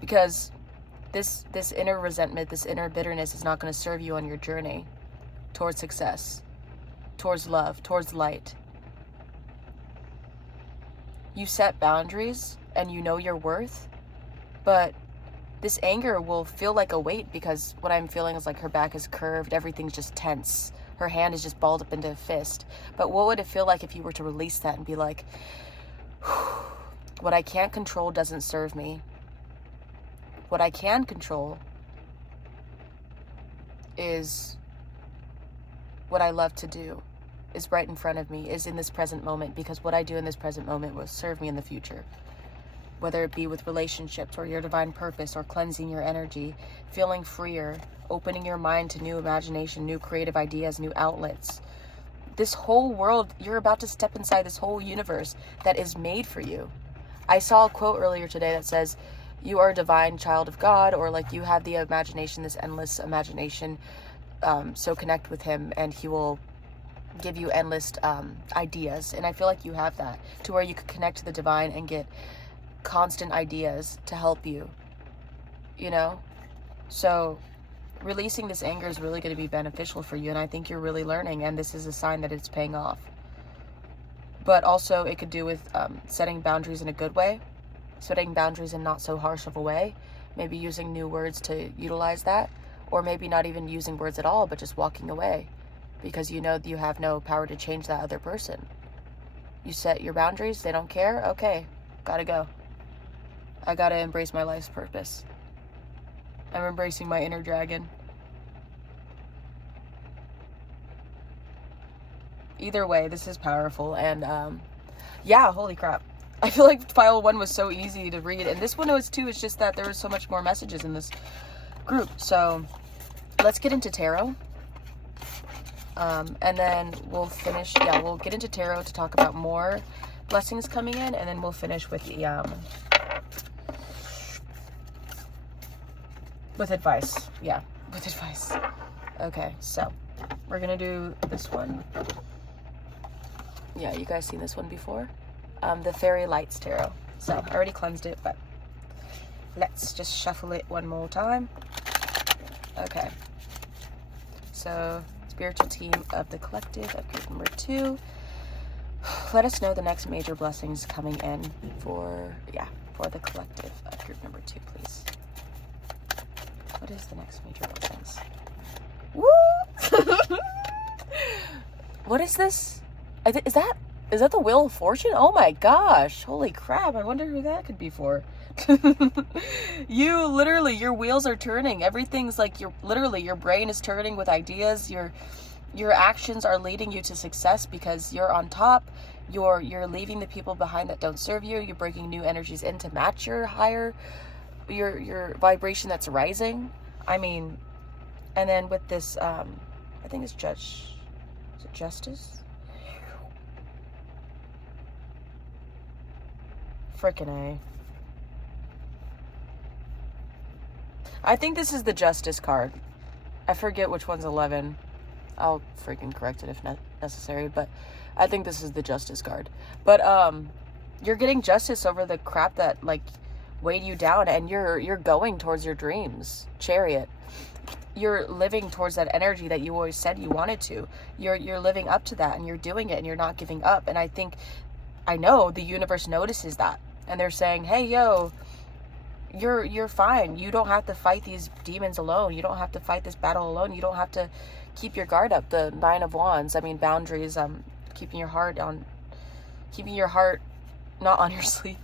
Because this inner resentment, this inner bitterness is not going to serve you on your journey towards success, towards love, towards light. You set boundaries and you know your worth, but this anger will feel like a weight, because what I'm feeling is like her back is curved, everything's just tense. Her hand is just balled up into a fist. But what would it feel like if you were to release that and be like, what I can't control doesn't serve me. What I can control is what I love to do, is right in front of me, is in this present moment, because what I do in this present moment will serve me in the future. Whether it be with relationships or your divine purpose or cleansing your energy, feeling freer, opening your mind to new imagination, new creative ideas, new outlets. This whole world, you're about to step inside this whole universe that is made for you. I saw a quote earlier today that says, you are a divine child of God, or like you have the imagination, this endless imagination. So connect with him and he will give you endless ideas. And I feel like you have that, to where you could connect to the divine and get constant ideas to help you, So releasing this anger is really going to be beneficial for you, and I think you're really learning, and this is a sign that it's paying off. But also it could do with setting boundaries in a good way, setting boundaries in not so harsh of a way, maybe using new words to utilize that, or maybe not even using words at all, but just walking away, because you know you have no power to change that other person. You set your boundaries, they don't care, okay, gotta go. I gotta embrace my life's purpose. I'm embracing my inner dragon. either way, this is powerful. And yeah, holy crap. I feel like file 1 was so easy to read, and this one was too. It's just that there was so much more messages in this group. So let's get into tarot. And then we'll finish, yeah, we'll get into tarot to talk about more blessings coming in, and then we'll finish with the, with advice. Yeah, with advice. Okay, so we're gonna do this one. Yeah, you guys seen this one before? The Fairy Lights Tarot. So I already cleansed it, but let's just shuffle it one more time. Okay. So, spiritual team of the collective of group number 2. Let us know the next major blessings coming in for the collective of group number 2, please. What is the next major blessings? Woo! What is this? Is that the Wheel of Fortune? Oh my gosh. Holy crap. I wonder who that could be for. You literally, your wheels are turning. Everything's like, your brain is turning with ideas. Your actions are leading you to success because you're on top. You're leaving the people behind that don't serve you. You're breaking new energies in to match your higher, your vibration that's rising. I mean, and then with this, I think it's Justice? Frickin' A. I think this is the Justice card. I forget which one's 11. I'll freaking correct it if necessary, but I think this is the Justice card. But you're getting justice over the crap that like weighed you down, and you're going towards your dreams. Chariot. You're living towards that energy that you always said you wanted to. You're living up to that, and you're doing it, and you're not giving up. And I know the universe notices that. And they're saying, hey, yo, you're fine. You don't have to fight these demons alone. You don't have to fight this battle alone. You don't have to keep your guard up. The 9 of Wands, I mean, boundaries, keeping your heart not on your sleeve.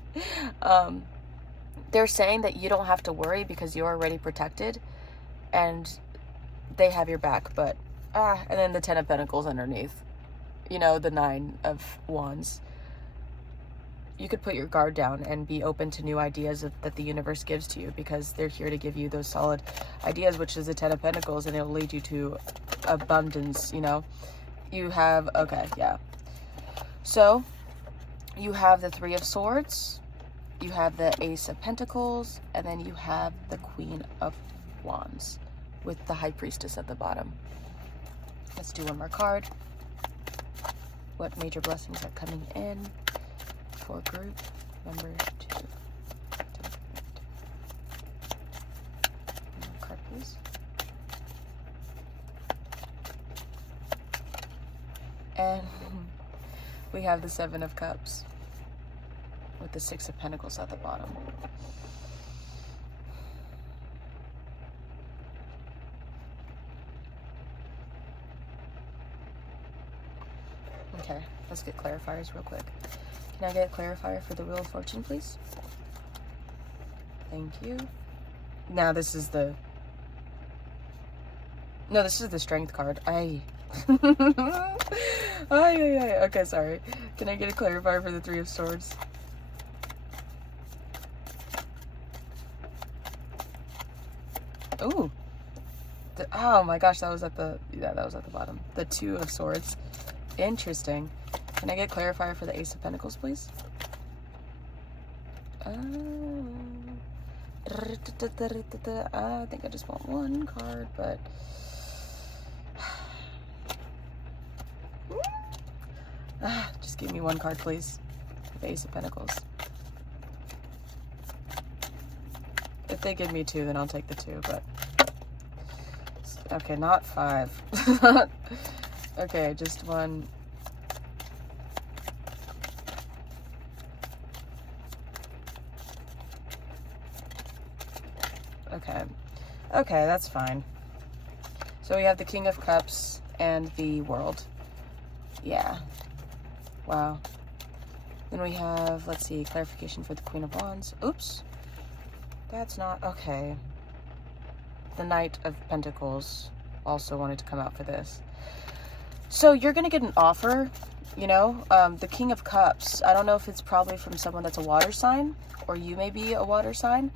They're saying that you don't have to worry because you're already protected and they have your back. But, and then the 10 of Pentacles underneath, you know, the 9 of Wands. You could put your guard down and be open to new ideas that the universe gives to you, because they're here to give you those solid ideas, which is the 10 of Pentacles, and it'll lead you to abundance, you know. You have, okay, yeah. So, you have the 3 of Swords, you have the Ace of Pentacles, and then you have the Queen of Wands with the High Priestess at the bottom. Let's do one more card. What major blessings are coming in for group number 2? Card, please. And we have the 7 of Cups with the 6 of Pentacles at the bottom. Okay, let's get clarifiers real quick. Can I get a clarifier for the Wheel of Fortune, please? Thank you. Now this is the... No, this is the Strength card. Okay, sorry. Can I get a clarifier for the 3 of Swords? Ooh. Oh my gosh, that was at the... Yeah, that was at the bottom. The 2 of Swords. Interesting. Can I get a clarifier for the Ace of Pentacles, please? I think I just want one card, but... just give me one card, please. The Ace of Pentacles. If they give me 2, then I'll take the 2, but... Okay, not 5. Okay, just one... Okay, that's fine. So we have the King of Cups and the World. Yeah. Wow. Then we have, let's see, clarification for the Queen of Wands. Oops. That's not, okay. The Knight of Pentacles also wanted to come out for this. So you're going to get an offer, you know, the King of Cups. I don't know if it's probably from someone that's a water sign, or you may be a water sign.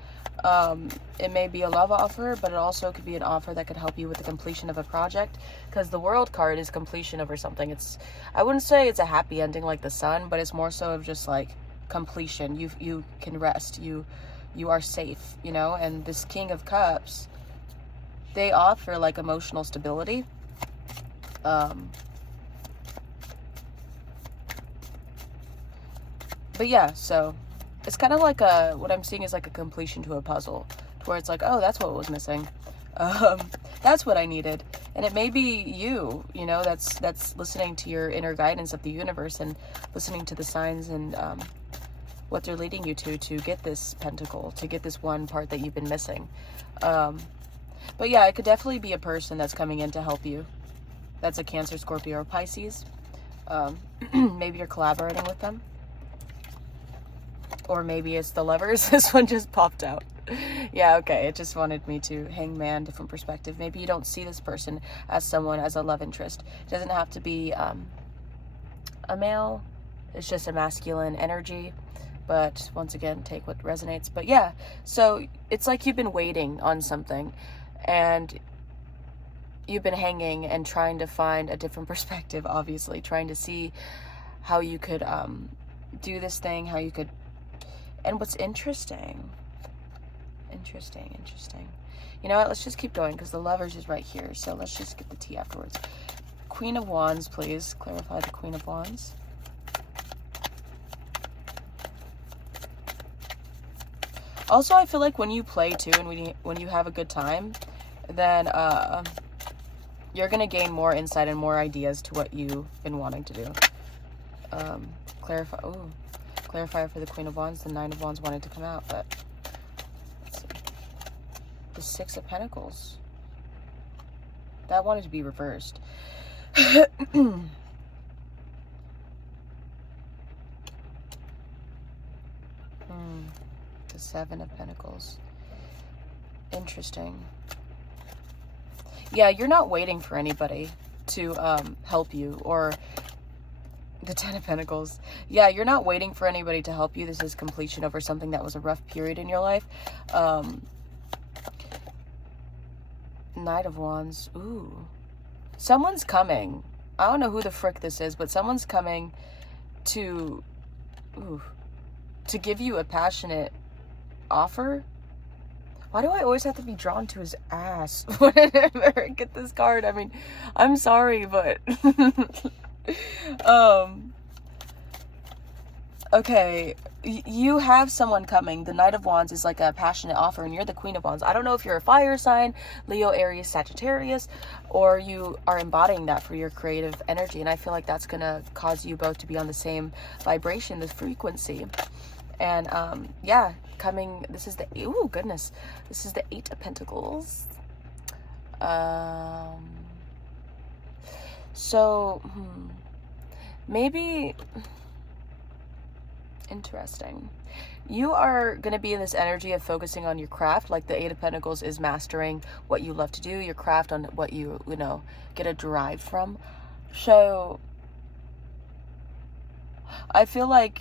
It may be a love offer, but it also could be an offer that could help you with the completion of a project, because the World card is completion over something. I wouldn't say it's a happy ending like the Sun, but it's more so of just like completion. You can rest. You are safe, you know. And this King of Cups, they offer like emotional stability. But yeah, so it's kind of like what I'm seeing is like a completion to a puzzle, where it's like, oh, that's what was missing. That's what I needed. And it may be you know, that's listening to your inner guidance of the universe and listening to the signs and what they're leading you to get this pentacle, to get this one part that you've been missing. But yeah, it could definitely be a person that's coming in to help you. That's a Cancer, Scorpio, or Pisces. Maybe you're collaborating with them. Or maybe it's the Lovers. This one just popped out. Yeah, okay. It just wanted me to hangman, different perspective. Maybe you don't see this person as someone, as a love interest. It doesn't have to be a male. It's just a masculine energy. But once again, take what resonates. But yeah, so it's like you've been waiting on something. And you've been hanging and trying to find a different perspective, obviously. Trying to see how you could do this thing, how you could... And what's interesting. You know what? Let's just keep going, because the Lovers is right here. So let's just get the tea afterwards. Queen of Wands, please. Clarify the Queen of Wands. Also, I feel like when you play too, and when you have a good time, then you're going to gain more insight and more ideas to what you've been wanting to do. Clarify for the Queen of Wands. The Nine of Wands wanted to come out, but let's see. The Six of Pentacles. That wanted to be reversed. The Seven of Pentacles. Interesting. Yeah, you're not waiting for anybody to help you, or the Ten of Pentacles. Yeah, you're not waiting for anybody to help you. This is completion over something that was a rough period in your life. Knight of Wands. Ooh. Someone's coming. I don't know who the frick this is, but someone's coming to give you a passionate offer. Why do I always have to be drawn to his ass whenever I get this card? I mean, I'm sorry, but okay, you have someone coming. The Knight of Wands is like a passionate offer, and you're the Queen of Wands. I don't know if you're a fire sign, Leo, Aries, Sagittarius, or you are embodying that for your creative energy, and I feel like that's gonna cause you both to be on the same vibration, the frequency. And yeah, coming, this is the, oh goodness, this is the Eight of Pentacles. So maybe, interesting, you are going to be in this energy of focusing on your craft. Like the Eight of Pentacles is mastering what you love to do, your craft, on what you know, get a drive from. So I feel like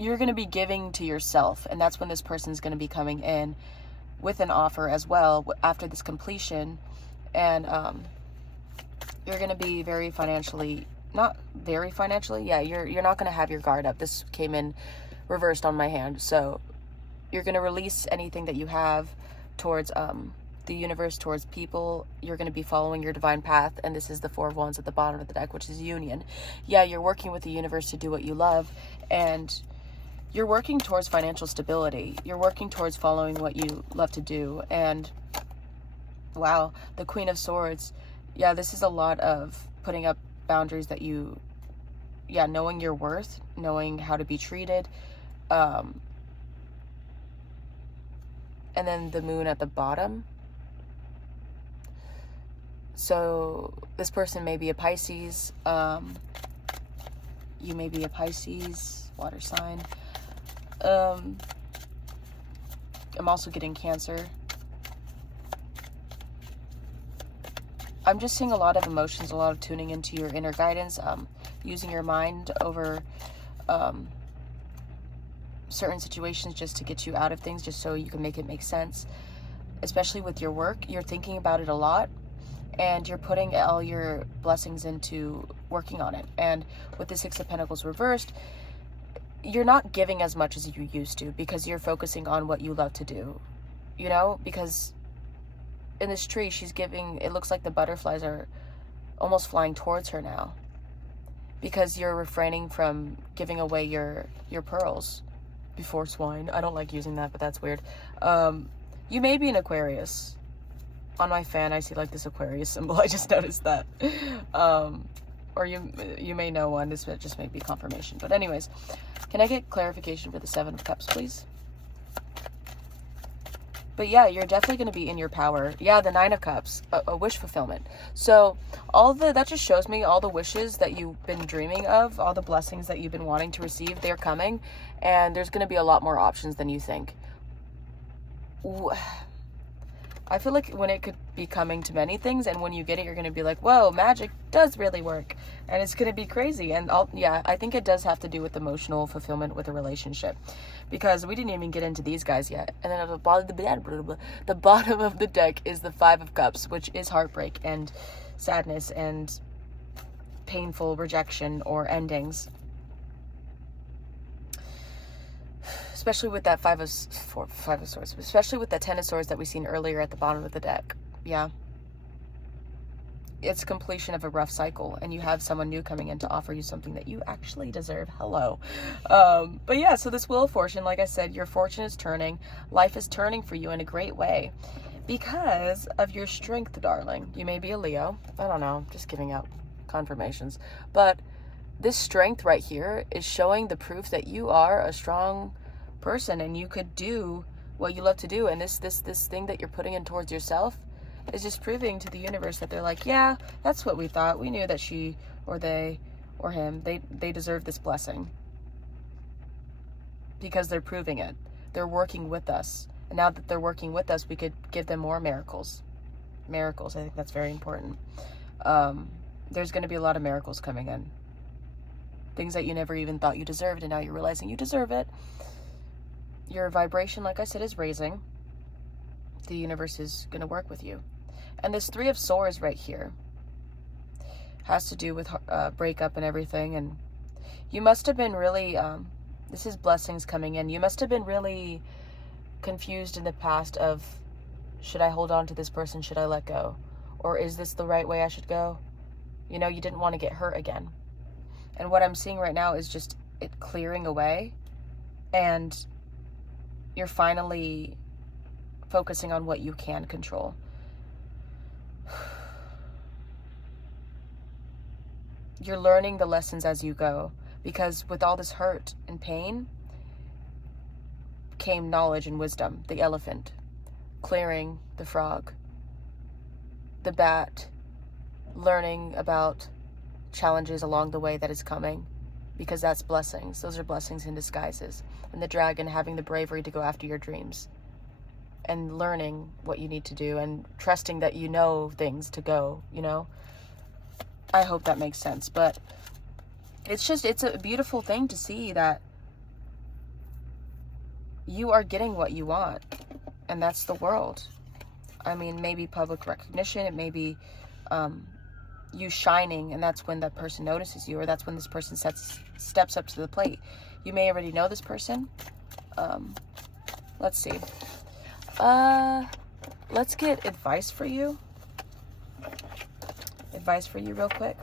you're going to be giving to yourself, and that's when this person's going to be coming in with an offer as well after this completion. And you're going to be very financially, not very financially, yeah, you're not going to have your guard up. This came in reversed on my hand. So you're going to release anything that you have towards the universe, towards people. You're going to be following your divine path, and this is the Four of Wands at the bottom of the deck, which is union. Yeah, you're working with the universe to do what you love, and you're working towards financial stability. You're working towards following what you love to do. And wow, the Queen of Swords. Yeah, this is a lot of putting up boundaries that you, yeah, knowing your worth, knowing how to be treated. And then the Moon at the bottom. So this person may be a Pisces. You may be a Pisces, water sign. I'm also getting Cancer. I'm just seeing a lot of emotions, a lot of tuning into your inner guidance, using your mind over certain situations just to get you out of things, just so you can make it make sense. Especially with your work, you're thinking about it a lot, and you're putting all your blessings into working on it. And with the Six of Pentacles reversed, you're not giving as much as you used to, because you're focusing on what you love to do, you know? Because in this tree, she's giving, it looks like the butterflies are almost flying towards her now, because you're refraining from giving away your pearls before swine. I don't like using that, but that's weird. You may be an Aquarius. On my fan, I see like this Aquarius symbol. I just noticed that. Or you may know one. This just may be confirmation. But anyways, can I get clarification for the Seven of Cups, please? But yeah, you're definitely going to be in your power. Yeah, the Nine of Cups, a wish fulfillment. So that just shows me all the wishes that you've been dreaming of, all the blessings that you've been wanting to receive, they're coming. And there's going to be a lot more options than you think. I feel like when it could be coming to many things, and when you get it, you're going to be like, whoa, magic does really work. And it's going to be crazy. And yeah, I think it does have to do with emotional fulfillment with a relationship, because we didn't even get into these guys yet. And then at the bottom of the deck is the Five of Cups, which is heartbreak and sadness and painful rejection or endings. Especially with that Five of Swords. Especially with that Ten of Swords that we seen earlier at the bottom of the deck. Yeah. It's completion of a rough cycle, and you have someone new coming in to offer you something that you actually deserve. Hello. But yeah, so this Wheel of Fortune, like I said, your fortune is turning. Life is turning for you in a great way because of your strength, darling. You may be a Leo. I don't know. Just giving out confirmations. But this strength right here is showing the proof that you are a strong person, and you could do what you love to do. And this thing that you're putting in towards yourself is just proving to the universe that they're like, yeah, that's what we thought. We knew that she or they or him, they deserve this blessing, because they're proving it. They're working with us, and now that they're working with us, we could give them more miracles. I think that's very important. There's going to be a lot of miracles coming in, things that you never even thought you deserved, and now you're realizing you deserve it. Your vibration, like I said, is raising. The universe is going to work with you. And this Three of Swords right here has to do with breakup and everything. And you must have been really, this is blessings coming in. You must have been really confused in the past of, should I hold on to this person? Should I let go? Or is this the right way I should go? You know, you didn't want to get hurt again. And what I'm seeing right now is just it clearing away. And you're finally focusing on what you can control. You're learning the lessons as you go, because with all this hurt and pain came knowledge and wisdom. The elephant, clearing the frog, the bat, learning about challenges along the way that is coming, because that's blessings. Those are blessings in disguises. And the dragon, having the bravery to go after your dreams and learning what you need to do and trusting that you know things to go, you know. I hope that makes sense. But it's a beautiful thing to see that you are getting what you want, and that's the world. I mean, maybe public recognition, it may be you shining, and that's when that person notices you, or that's when this person steps up to the plate. You may already know this person. Let's see. Let's get advice for you. Real quick.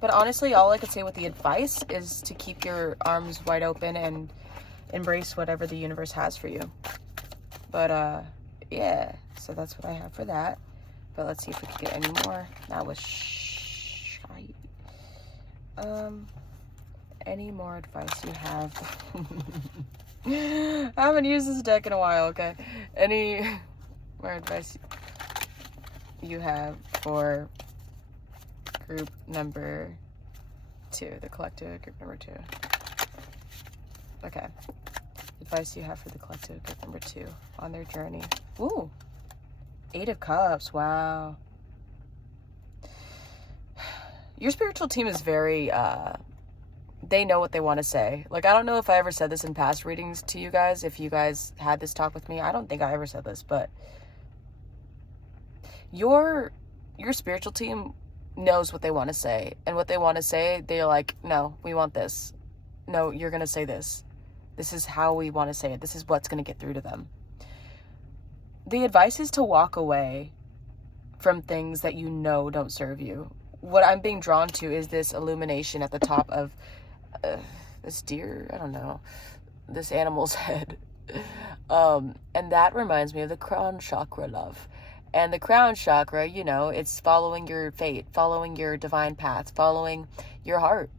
But honestly, all I could say with the advice is to keep your arms wide open and embrace whatever the universe has for you. But yeah, so that's what I have for that. But let's see if we can get any more. That was shite. Any more advice you have? I haven't used this deck in a while, okay? Any more advice you have for group number 2, the collective group number 2? Okay. Advice you have for the collective group number 2 on their journey. Ooh. 8 of Cups. Wow. Your spiritual team is very, they know what they want to say. Like, I don't know if I ever said this in past readings to you guys, if you guys had this talk with me. I don't think I ever said this, but your spiritual team knows what they want to say. And what they want to say, they're like, no, we want this. No, you're going to say this. This is how we want to say it. This is what's going to get through to them. The advice is to walk away from things that you know don't serve you. What I'm being drawn to is this illumination at the top of this deer, I don't know, this animal's head. And that reminds me of the crown chakra, love. And the crown chakra, you know, it's following your fate, following your divine path, following your heart,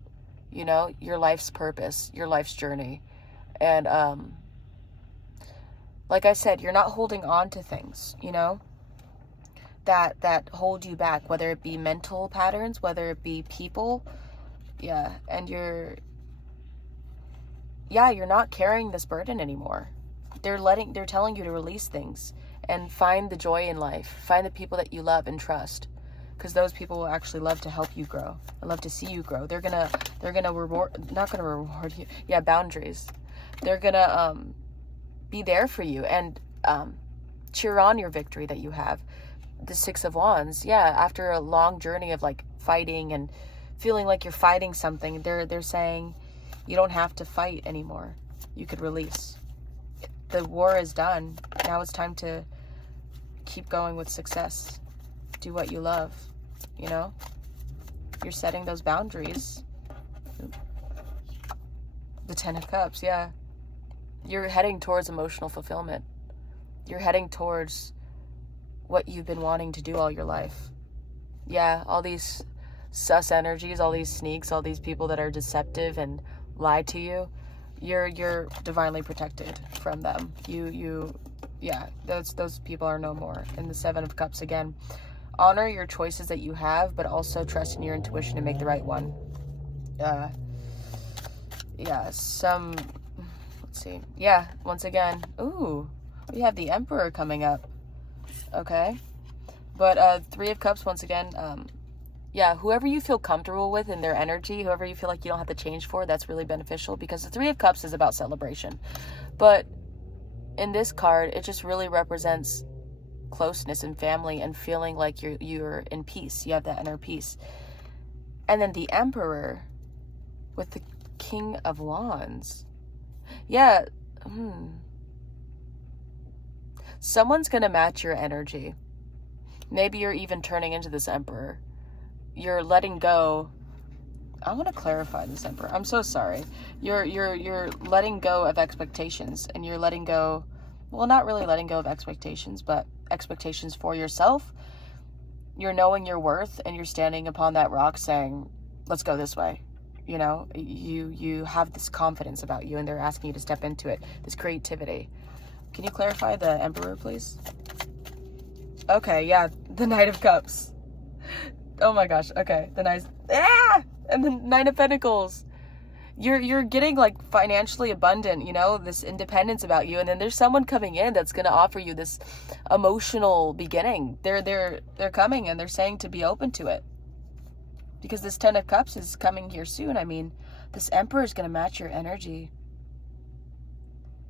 you know, your life's purpose, your life's journey. And like I said, you're not holding on to things, you know, that hold you back, whether it be mental patterns, whether it be people. Yeah, and you're not carrying this burden anymore. They're telling you to release things and find the joy in life. Find the people that you love and trust, because those people will actually love to help you grow and love to see you grow. They're gonna not gonna reward you. Yeah, boundaries. They're gonna be there for you and cheer on your victory that you have. The Six of Wands, yeah, after a long journey of like fighting and feeling like you're fighting something, they're saying you don't have to fight anymore. You could release. The war is done. Now it's time to keep going with success. Do what you love, you know? You're setting those boundaries. The Ten of Cups, yeah. You're heading towards emotional fulfillment. You're heading towards what you've been wanting to do all your life. Yeah, all these sus energies, all these sneaks, all these people that are deceptive and lie to you, you're divinely protected from them. Yeah, those people are no more. And the Seven of Cups again. Honor your choices that you have, but also trust in your intuition to make the right one. Yeah, let's see. Yeah, once again, ooh, we have the Emperor coming up. Okay. But Three of Cups, once again, yeah, whoever you feel comfortable with in their energy, whoever you feel like you don't have to change for, that's really beneficial, because the Three of Cups is about celebration. But in this card, it just really represents closeness and family and feeling like you're in peace. You have that inner peace. And then the Emperor with the King of Wands. Yeah. Someone's going to match your energy. Maybe you're even turning into this Emperor. You're letting go. I want to clarify this, Emperor. I'm so sorry. You're letting go of expectations, and you're letting go, well, not really letting go of expectations, but expectations for yourself. You're knowing your worth, and you're standing upon that rock saying, let's go this way. You know, you have this confidence about you, and they're asking you to step into it, this creativity. Can you clarify the Emperor, please? Okay, yeah, the Knight of Cups. Oh my gosh, okay, the Knight, and the Nine of Pentacles. You're getting like financially abundant, you know, this independence about you, and then there's someone coming in that's gonna offer you this emotional beginning. They're coming, and they're saying to be open to it, because this Ten of Cups is coming here soon. I mean, this Emperor is gonna match your energy.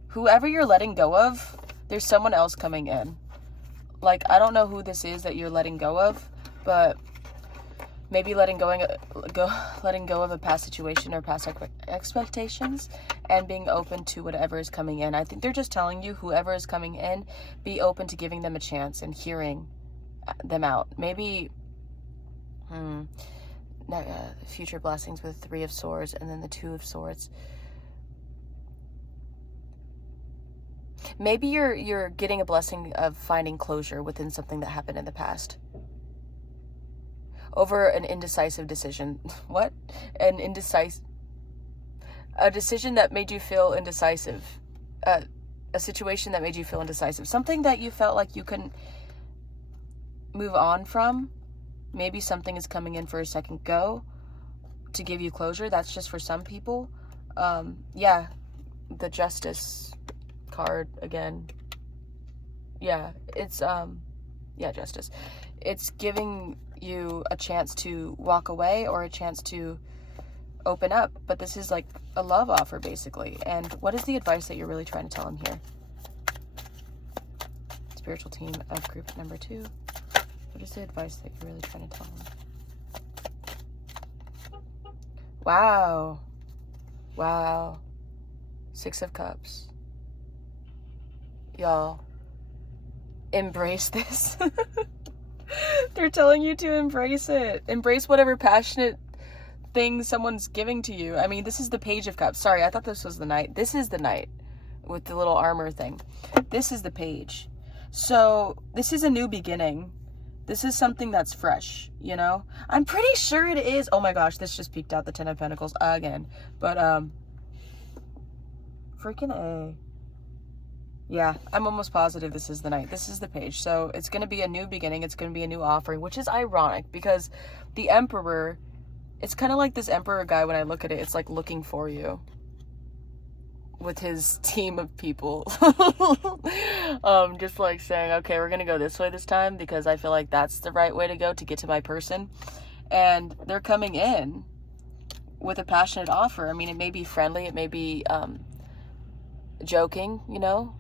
Whoever you're letting go of, there's someone else coming in. Like, I don't know who this is that you're letting go of, but maybe letting go of a past situation or past expectations, and being open to whatever is coming in. I think they're just telling you, whoever is coming in, be open to giving them a chance and hearing them out. Maybe future blessings with Three of Swords and then the Two of Swords. Maybe you're getting a blessing of finding closure within something that happened in the past. Over an indecisive decision. What? A decision that made you feel indecisive. A situation that made you feel indecisive. Something that you felt like you couldn't move on from. Maybe something is coming in for a second go to give you closure. That's just for some people. Yeah, the Justice card again. Yeah, it's Justice. It's giving you a chance to walk away or a chance to open up. But this is like a love offer, basically. And what is the advice that you're really trying to tell him here? Spiritual team of group number 2. What is the advice that you're really trying to tell him? Wow. Wow. 6 of Cups. Y'all, embrace this. They're telling you to embrace it. Embrace whatever passionate thing someone's giving to you. I mean, this is the Page of Cups. Sorry, I thought this was the Knight. This is the Knight with the little armor thing. This is the Page. So this is a new beginning. This is something that's fresh, you know? I'm pretty sure it is. Oh my gosh, this just peeked out the 10 of Pentacles again. But, freaking A. Yeah, I'm almost positive this is the Knight. This is the Page. So it's going to be a new beginning. It's going to be a new offering, which is ironic because the Emperor, it's kind of like this Emperor guy when I look at it. It's like looking for you with his team of people. Just like saying, okay, we're going to go this way this time because I feel like that's the right way to go to get to my person. And they're coming in with a passionate offer. I mean, it may be friendly. It may be joking, you know?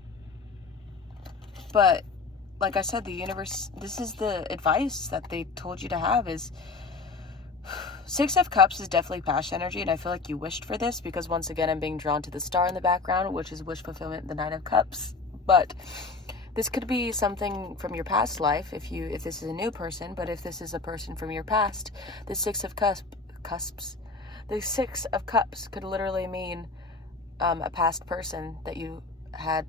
But like I said, the universe, this is the advice that they told you to have is 6 of Cups is definitely passion energy, and I feel like you wished for this because once again I'm being drawn to the star in the background, which is wish fulfillment, the 9 of Cups. But this could be something from your past life if this is a new person, but if this is a person from your past, the 6 of Cups, the 6 of Cups could literally mean a past person that you had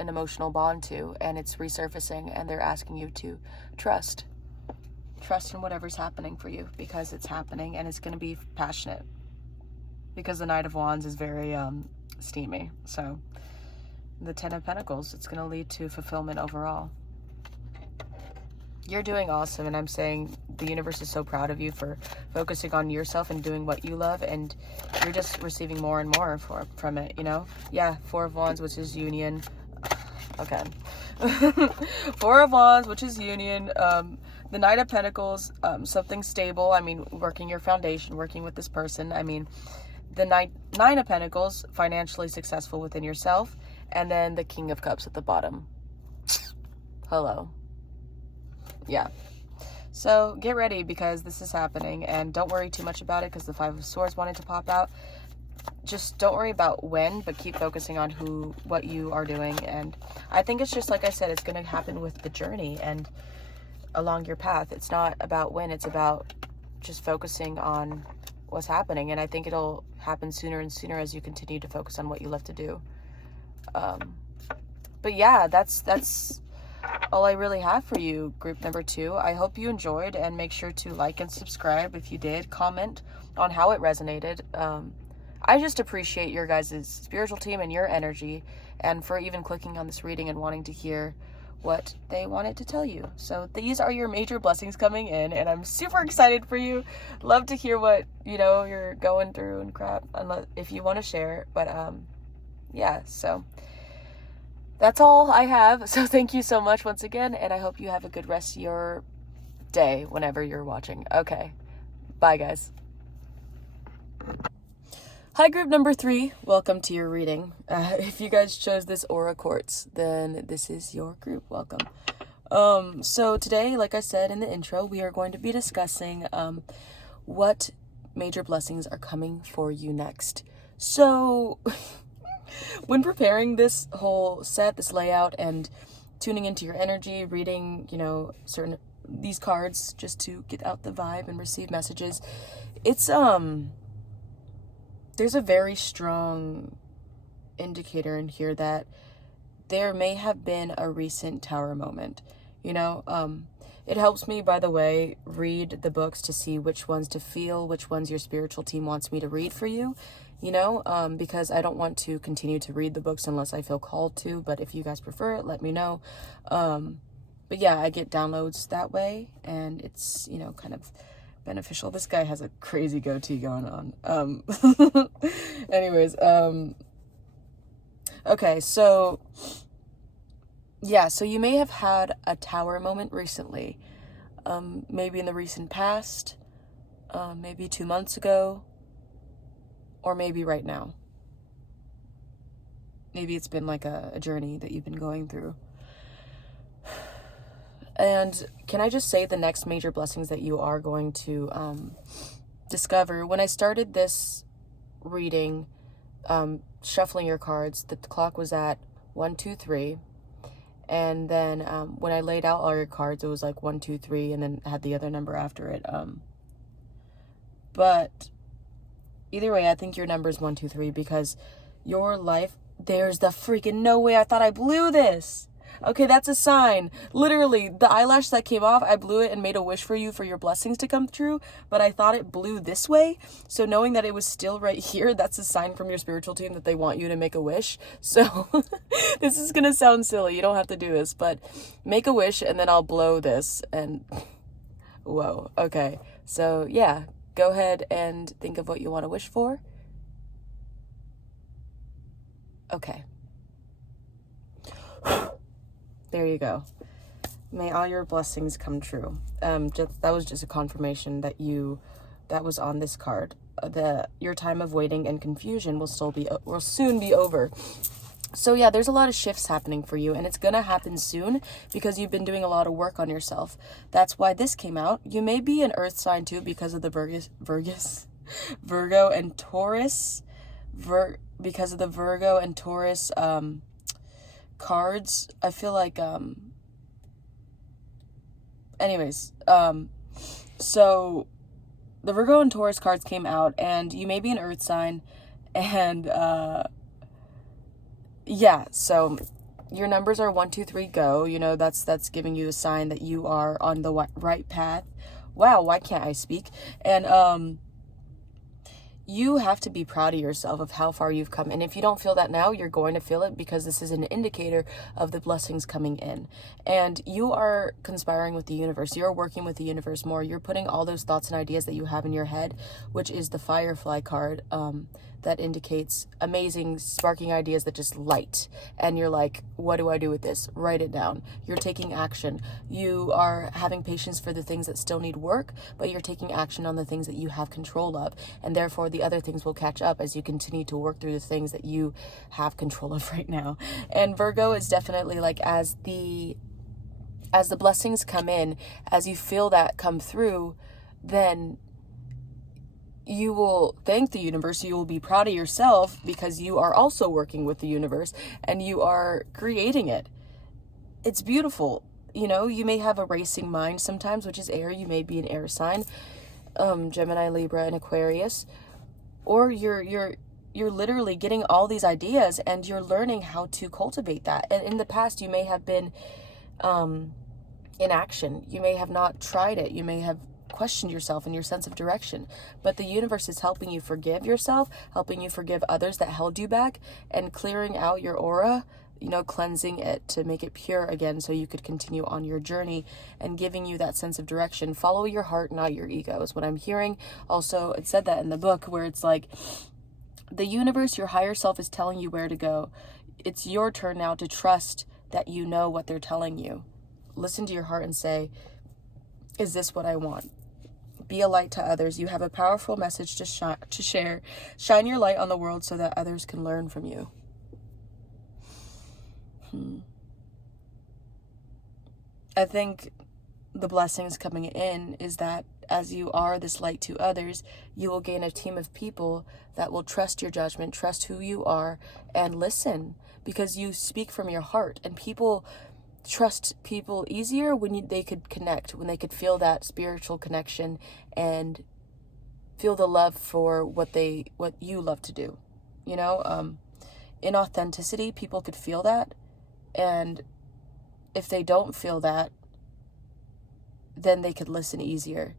an emotional bond to, and it's resurfacing, and they're asking you to trust in whatever's happening for you because it's happening, and it's going to be passionate because the Knight of Wands is very steamy. So the 10 of Pentacles, it's going to lead to fulfillment overall. You're doing awesome, and I'm saying the universe is so proud of you for focusing on yourself and doing what you love, and you're just receiving more and more from it, you know? Yeah, 4 of Wands, which is union. Okay. 4 of Wands, which is union. The Knight of Pentacles, something stable. I mean, working your foundation, working with this person. I mean, the 9 of Pentacles, financially successful within yourself. And then the King of Cups at the bottom. Hello. Yeah. So get ready because this is happening, and don't worry too much about it because the 5 of Swords wanted to pop out. Just don't worry about when, but keep focusing on what you are doing. And I think it's just, like I said, it's going to happen with the journey and along your path. It's not about when, it's about just focusing on what's happening. And I think it'll happen sooner and sooner as you continue to focus on what you love to do. But yeah, that's all I really have for you, group number 2. I hope you enjoyed, and make sure to like and subscribe if you did. Comment on how it resonated. I just appreciate your guys' spiritual team and your energy, and for even clicking on this reading and wanting to hear what they wanted to tell you. So these are your major blessings coming in, and I'm super excited for you. Love to hear what, you know, you're going through and crap, unless if you want to share. But yeah, so that's all I have. So thank you so much once again, and I hope you have a good rest of your day whenever you're watching. Okay, bye guys. Hi, group number 3. Welcome to your reading. If you guys chose this Aura Quartz, then this is your group. Welcome. So today, like I said in the intro, we are going to be discussing what major blessings are coming for you next. So when preparing this whole set, this layout, and tuning into your energy, reading, you know, these cards just to get out the vibe and receive messages, it's there's a very strong indicator in here that there may have been a recent Tower moment. You know, it helps me, by the way, read the books to see which ones to feel, which ones your spiritual team wants me to read for you, you know, because I don't want to continue to read the books unless I feel called to, but if you guys prefer it, let me know. But yeah, I get downloads that way, and it's, you know, kind of beneficial. This guy has a crazy goatee going on. Anyways, okay, so yeah, so you may have had a Tower moment recently. maybe in the recent past, maybe 2 months ago, or maybe right now. Maybe it's been like a journey that you've been going through. And can I just say the next major blessings that you are going to discover? When I started this reading, shuffling your cards, the clock was at 1, 2, 3. And then when I laid out all your cards, it was like 1, 2, 3, and then had the other number after it. But either way, I think your number is 1, 2, 3, because your life, there's the freaking no way. I thought I blew this. Okay, that's a sign. Literally, the eyelash that came off, I blew it and made a wish for you for your blessings to come true, but I thought it blew this way. So knowing that it was still right here, that's a sign from your spiritual team that they want you to make a wish. So this is going to sound silly. You don't have to do this, but make a wish and then I'll blow this. And whoa, okay. So yeah, go ahead and think of what you want to wish for. Okay. There you go. May all your blessings come true. That was just a confirmation that was on this card. Your time of waiting and confusion will soon be over. So yeah, there's a lot of shifts happening for you, and it's gonna happen soon because you've been doing a lot of work on yourself. That's why this came out. You may be an earth sign too because of the Virgo and Taurus. Because of the Virgo and Taurus cards. I feel like so the Virgo and Taurus cards came out, and you may be an earth sign, and yeah, so your numbers are 1, 2, 3, go. You know, that's giving you a sign that you are on the right path. Wow, why can't I speak? And you have to be proud of yourself of how far you've come. And if you don't feel that now, you're going to feel it, because this is an indicator of the blessings coming in. And you are conspiring with the universe. You're working with the universe more. You're putting all those thoughts and ideas that you have in your head, which is the Firefly card, that indicates amazing sparking ideas that just light. And you're like, what do I do with this? Write it down. You're taking action. You are having patience for the things that still need work, but you're taking action on the things that you have control of. And therefore the other things will catch up as you continue to work through the things that you have control of right now. And Virgo is definitely like, as the blessings come in, as you feel that come through, then you will thank the universe. You will be proud of yourself because you are also working with the universe and you are creating it. It's beautiful. You know, you may have a racing mind sometimes, which is air. You may be an air sign, Gemini, Libra, and Aquarius, or you're literally getting all these ideas and you're learning how to cultivate that. And in the past, you may have been in action. You may have not tried it. You may have questioned yourself and your sense of direction, but the universe is helping you forgive yourself, helping you forgive others that held you back, and clearing out your aura, you know, cleansing it to make it pure again so you could continue on your journey, and giving you that sense of direction. Follow your heart, not your ego, is what I'm hearing. Also, it said that in the book, where it's like the universe, your higher self, is telling you where to go. It's your turn now to trust that you know what they're telling you. Listen to your heart and say, is this what I want? Be a light to others. You have a powerful message to share. Shine your light on the world so that others can learn from you. I think the blessings coming in is that as you are this light to others, you will gain a team of people that will trust your judgment, trust who you are, and listen, because you speak from your heart. And people trust people easier when they could connect, when they could feel that spiritual connection and feel the love for what you love to do. You know, in authenticity, people could feel that. And if they don't feel that, then they could listen easier.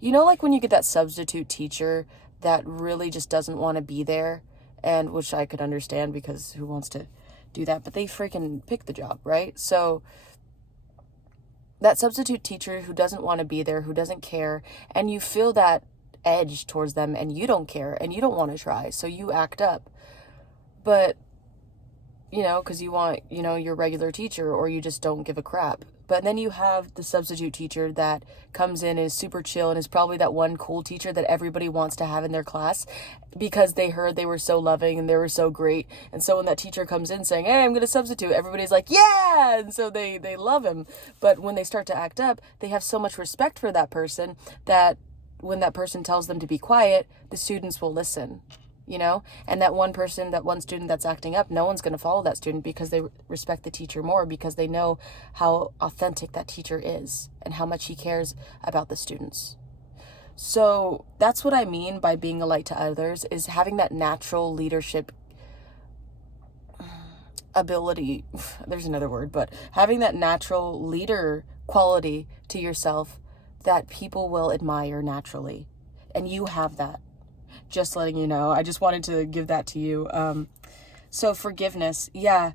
You know, like when you get that substitute teacher that really just doesn't want to be there, and which I could understand, because who wants to do that, but they freaking pick the job, right? So that substitute teacher who doesn't want to be there, who doesn't care, and you feel that edge towards them, and you don't care and you don't want to try, so you act up. But you know, because you want, you know, your regular teacher, or you just don't give a crap. But then you have the substitute teacher that comes in and is super chill and is probably that one cool teacher that everybody wants to have in their class because they heard they were so loving and they were so great. And so when that teacher comes in saying, hey, I'm going to substitute, everybody's like, yeah! And so they love him. But when they start to act up, they have so much respect for that person that when that person tells them to be quiet, the students will listen. You know, and that one student that's acting up, no one's going to follow that student because they respect the teacher more, because they know how authentic that teacher is and how much he cares about the students. So that's what I mean by being a light to others, is having that natural leadership ability. There's another word, but having that natural leader quality to yourself that people will admire naturally. And you have that. Just letting you know. I just wanted to give that to you. So forgiveness. Yeah.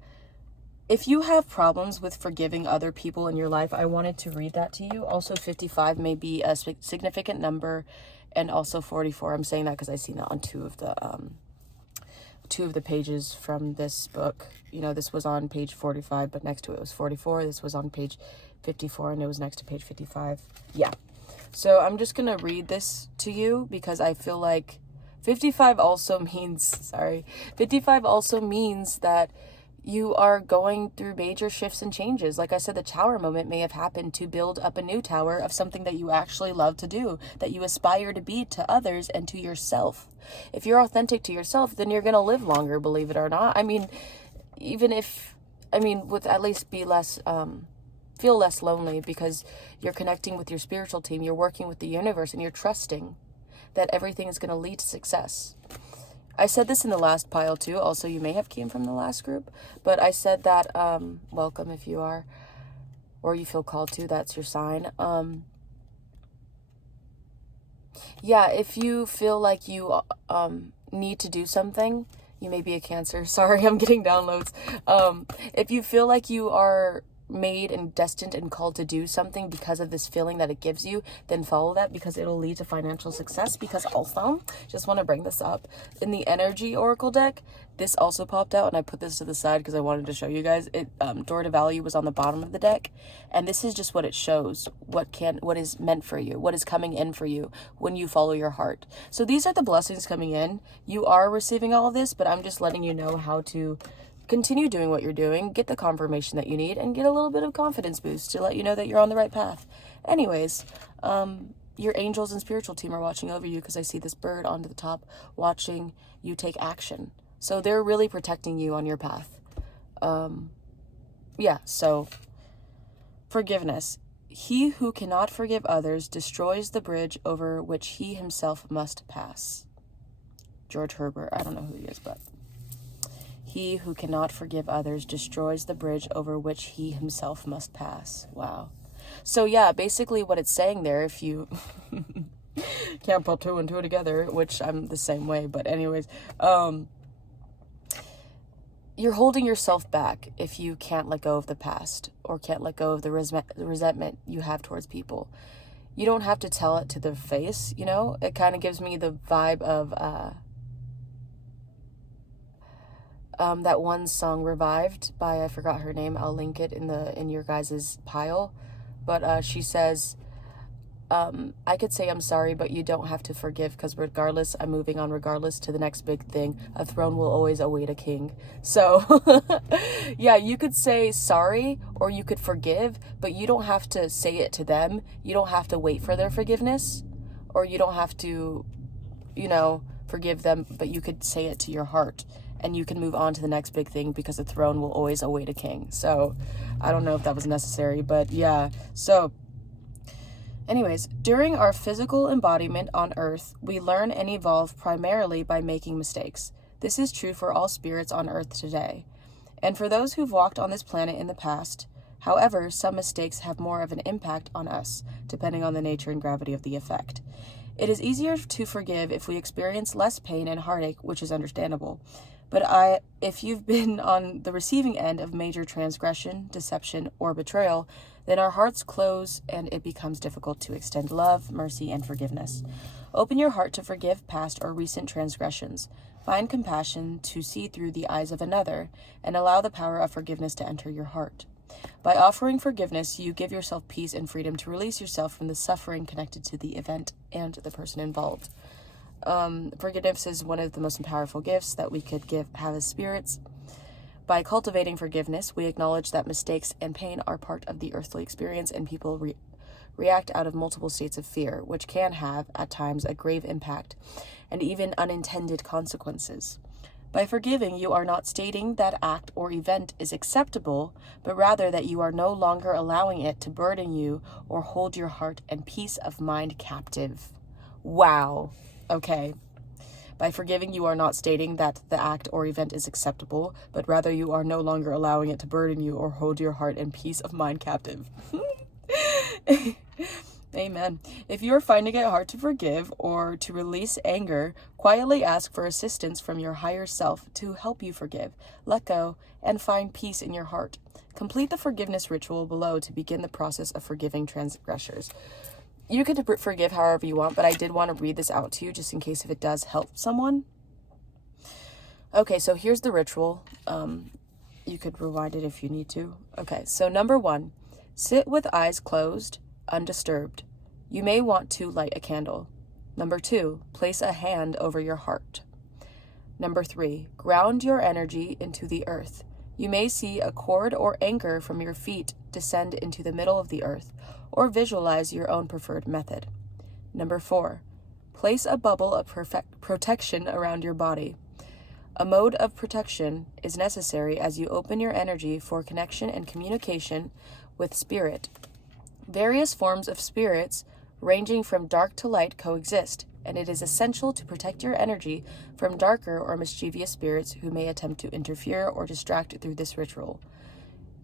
If you have problems with forgiving other people in your life, I wanted to read that to you. Also, 55 may be a significant number, and also 44. I'm saying that because I've seen that on two of the pages from this book. You know, this was on page 45, but next to it was 44. This was on page 54, and it was next to page 55. Yeah. So I'm just going to read this to you because I feel like 55 also means that you are going through major shifts and changes. Like I said, the tower moment may have happened to build up a new tower of something that you actually love to do, that you aspire to be to others and to yourself. If you're authentic to yourself, then you're going to live longer, believe it or not. I mean, with at least be less, feel less lonely because you're connecting with your spiritual team, you're working with the universe, and you're trusting that everything is going to lead to success. I said this in the last pile too. Also, you may have came from the last group, but I said that, welcome if you are, or you feel called to, that's your sign. If you feel like you, need to do something, you may be a Cancer. Sorry, I'm getting downloads. If you feel like you are made and destined and called to do something because of this feeling that it gives you, then follow that, because it'll lead to financial success. Because also, just want to bring this up, in the energy oracle deck, this also popped out, and I put this to the side because I wanted to show you guys it. Door to value was on the bottom of the deck, and this is just what it shows, what is meant for you, what is coming in for you when you follow your heart. So these are the blessings coming in. You are receiving all of this, but I'm just letting you know how to continue doing what you're doing, get the confirmation that you need, and get a little bit of confidence boost to let you know that you're on the right path. Anyways, your angels and spiritual team are watching over you, because I see this bird onto the top watching you take action. So they're really protecting you on your path. So forgiveness. He who cannot forgive others destroys the bridge over which he himself must pass. George Herbert. I don't know who he is, but he who cannot forgive others destroys the bridge over which he himself must pass. Wow. So yeah, basically what it's saying there, if you can't put two and two together, which I'm the same way, but anyways, you're holding yourself back if you can't let go of the past, or can't let go of the resentment you have towards people. You don't have to tell it to their face, you know? It kind of gives me the vibe of that one song, Revived, by, I forgot her name, I'll link it in your guys' pile, but she says, I could say I'm sorry, but you don't have to forgive, because regardless, I'm moving on regardless to the next big thing. A throne will always await a king. So yeah, you could say sorry, or you could forgive, but you don't have to say it to them. You don't have to wait for their forgiveness, or you don't have to, forgive them, but you could say it to your heart. And you can move on to the next big thing, because the throne will always await a king. So I don't know if that was necessary, but yeah. So anyways, during our physical embodiment on Earth, we learn and evolve primarily by making mistakes. This is true for all spirits on Earth today, and for those who've walked on this planet in the past. However, some mistakes have more of an impact on us, depending on the nature and gravity of the effect. It is easier to forgive if we experience less pain and heartache, which is understandable. But if you've been on the receiving end of major transgression, deception, or betrayal, then our hearts close and it becomes difficult to extend love, mercy, and forgiveness. Open your heart to forgive past or recent transgressions. Find compassion to see through the eyes of another, and allow the power of forgiveness to enter your heart. By offering forgiveness, you give yourself peace and freedom to release yourself from the suffering connected to the event and the person involved. Forgiveness is one of the most powerful gifts that we could have as spirits. By cultivating forgiveness, we acknowledge that mistakes and pain are part of the earthly experience, and people react out of multiple states of fear, which can have, at times, a grave impact and even unintended consequences. By forgiving, you are not stating that act or event is acceptable, but rather that you are no longer allowing it to burden you or hold your heart and peace of mind captive. Wow. Okay. By forgiving, you are not stating that the act or event is acceptable, but rather you are no longer allowing it to burden you or hold your heart and peace of mind captive. Amen. If you are finding it hard to forgive or to release anger, quietly ask for assistance from your higher self to help you forgive, let go, and find peace in your heart. Complete the forgiveness ritual below to begin the process of forgiving transgressors. You could forgive however you want, but I did want to read this out to you just in case if it does help someone. Okay, so here's the ritual. You could rewind it if you need to. Okay, so number 1, sit with eyes closed, undisturbed. You may want to light a candle. Number 2, place a hand over your heart. Number 3, ground your energy into the earth. You may see a cord or anchor from your feet descend into the middle of the earth, or visualize your own preferred method. Number 4, place a bubble of protection around your body. A mode of protection is necessary as you open your energy for connection and communication with spirit. Various forms of spirits, ranging from dark to light, coexist, and it is essential to protect your energy from darker or mischievous spirits who may attempt to interfere or distract through this ritual.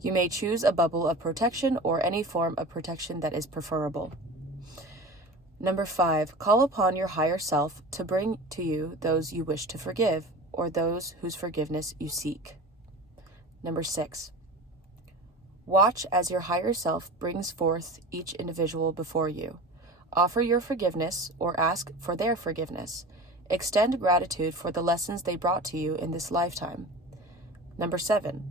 You may choose a bubble of protection or any form of protection that is preferable. Number 5, call upon your higher self to bring to you those you wish to forgive or those whose forgiveness you seek. Number 6, watch as your higher self brings forth each individual before you. Offer your forgiveness or ask for their forgiveness. Extend gratitude for the lessons they brought to you in this lifetime. Number 7,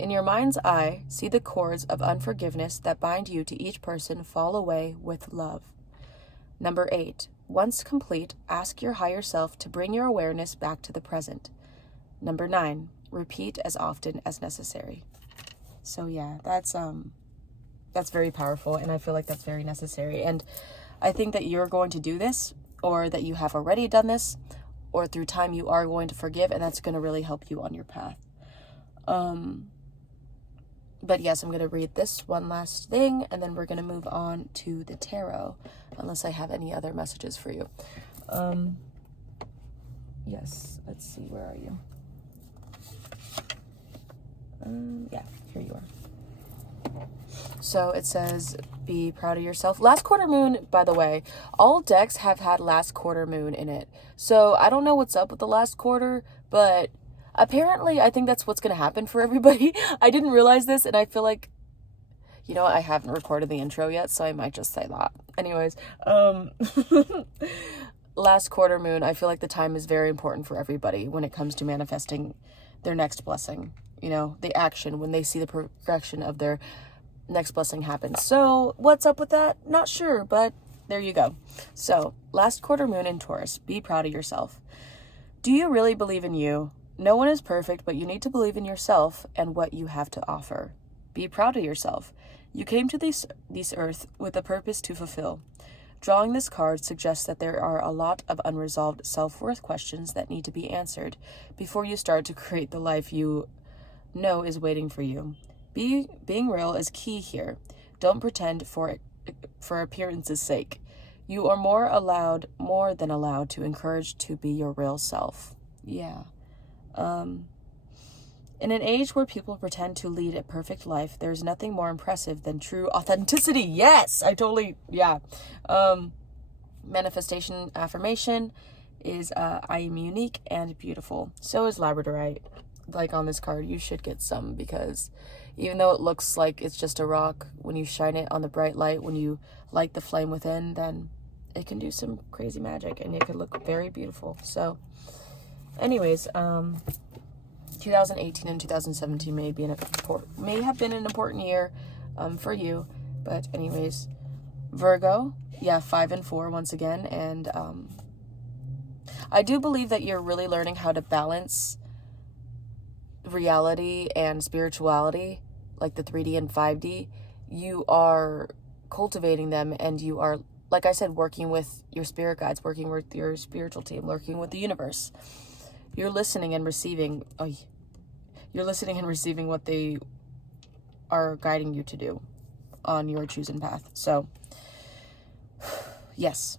in your mind's eye, see the cords of unforgiveness that bind you to each person fall away with love. Number 8, once complete, ask your higher self to bring your awareness back to the present. Number 9, repeat as often as necessary. So yeah, that's very powerful, and I feel like that's very necessary. And I think that you're going to do this, or that you have already done this, or through time you are going to forgive, and that's going to really help you on your path. But yes, I'm going to read this one last thing, and then we're going to move on to the tarot, unless I have any other messages for you. Yes, let's see, where are you? Yeah, here you are. So it says, be proud of yourself. Last quarter moon, by the way, all decks have had last quarter moon in it. So I don't know what's up with the last quarter, but apparently I think that's what's going to happen for everybody. I didn't realize this, and I feel like, you know, I haven't recorded the intro yet, so I might just say that. Anyways, last quarter moon, I feel like the time is very important for everybody when it comes to manifesting their next blessing. You know, the action, when they see the progression of their next blessing happen. So what's up with that? Not sure, but there you go. So last quarter moon in Taurus, be proud of yourself. Do you really believe in you? No one is perfect, but you need to believe in yourself and what you have to offer. Be proud of yourself. You came to this earth with a purpose to fulfill. Drawing this card suggests that there are a lot of unresolved self-worth questions that need to be answered before you start to create the life you know is waiting for you. Being real is key here. Don't pretend for appearance's sake. You are more than allowed to encourage to be your real self. Yeah. In an age where people pretend to lead a perfect life, there's nothing more impressive than true authenticity. Yes, yeah. Manifestation affirmation is, I am unique and beautiful. So is labradorite. Like on this card, you should get some, because even though it looks like it's just a rock, when you shine it on the bright light, when you light the flame within, then it can do some crazy magic and it can look very beautiful. So anyways, 2018 and 2017 may have been an important year for you. But anyways, Virgo, yeah, 5 and 4 once again. And I do believe that you're really learning how to balance reality and spirituality, like the 3D and 5D. You are cultivating them, and you are, like I said, working with your spirit guides, working with your spiritual team, working with the universe. You're listening and receiving. You're listening and receiving what they are guiding you to do on your chosen path. So, yes.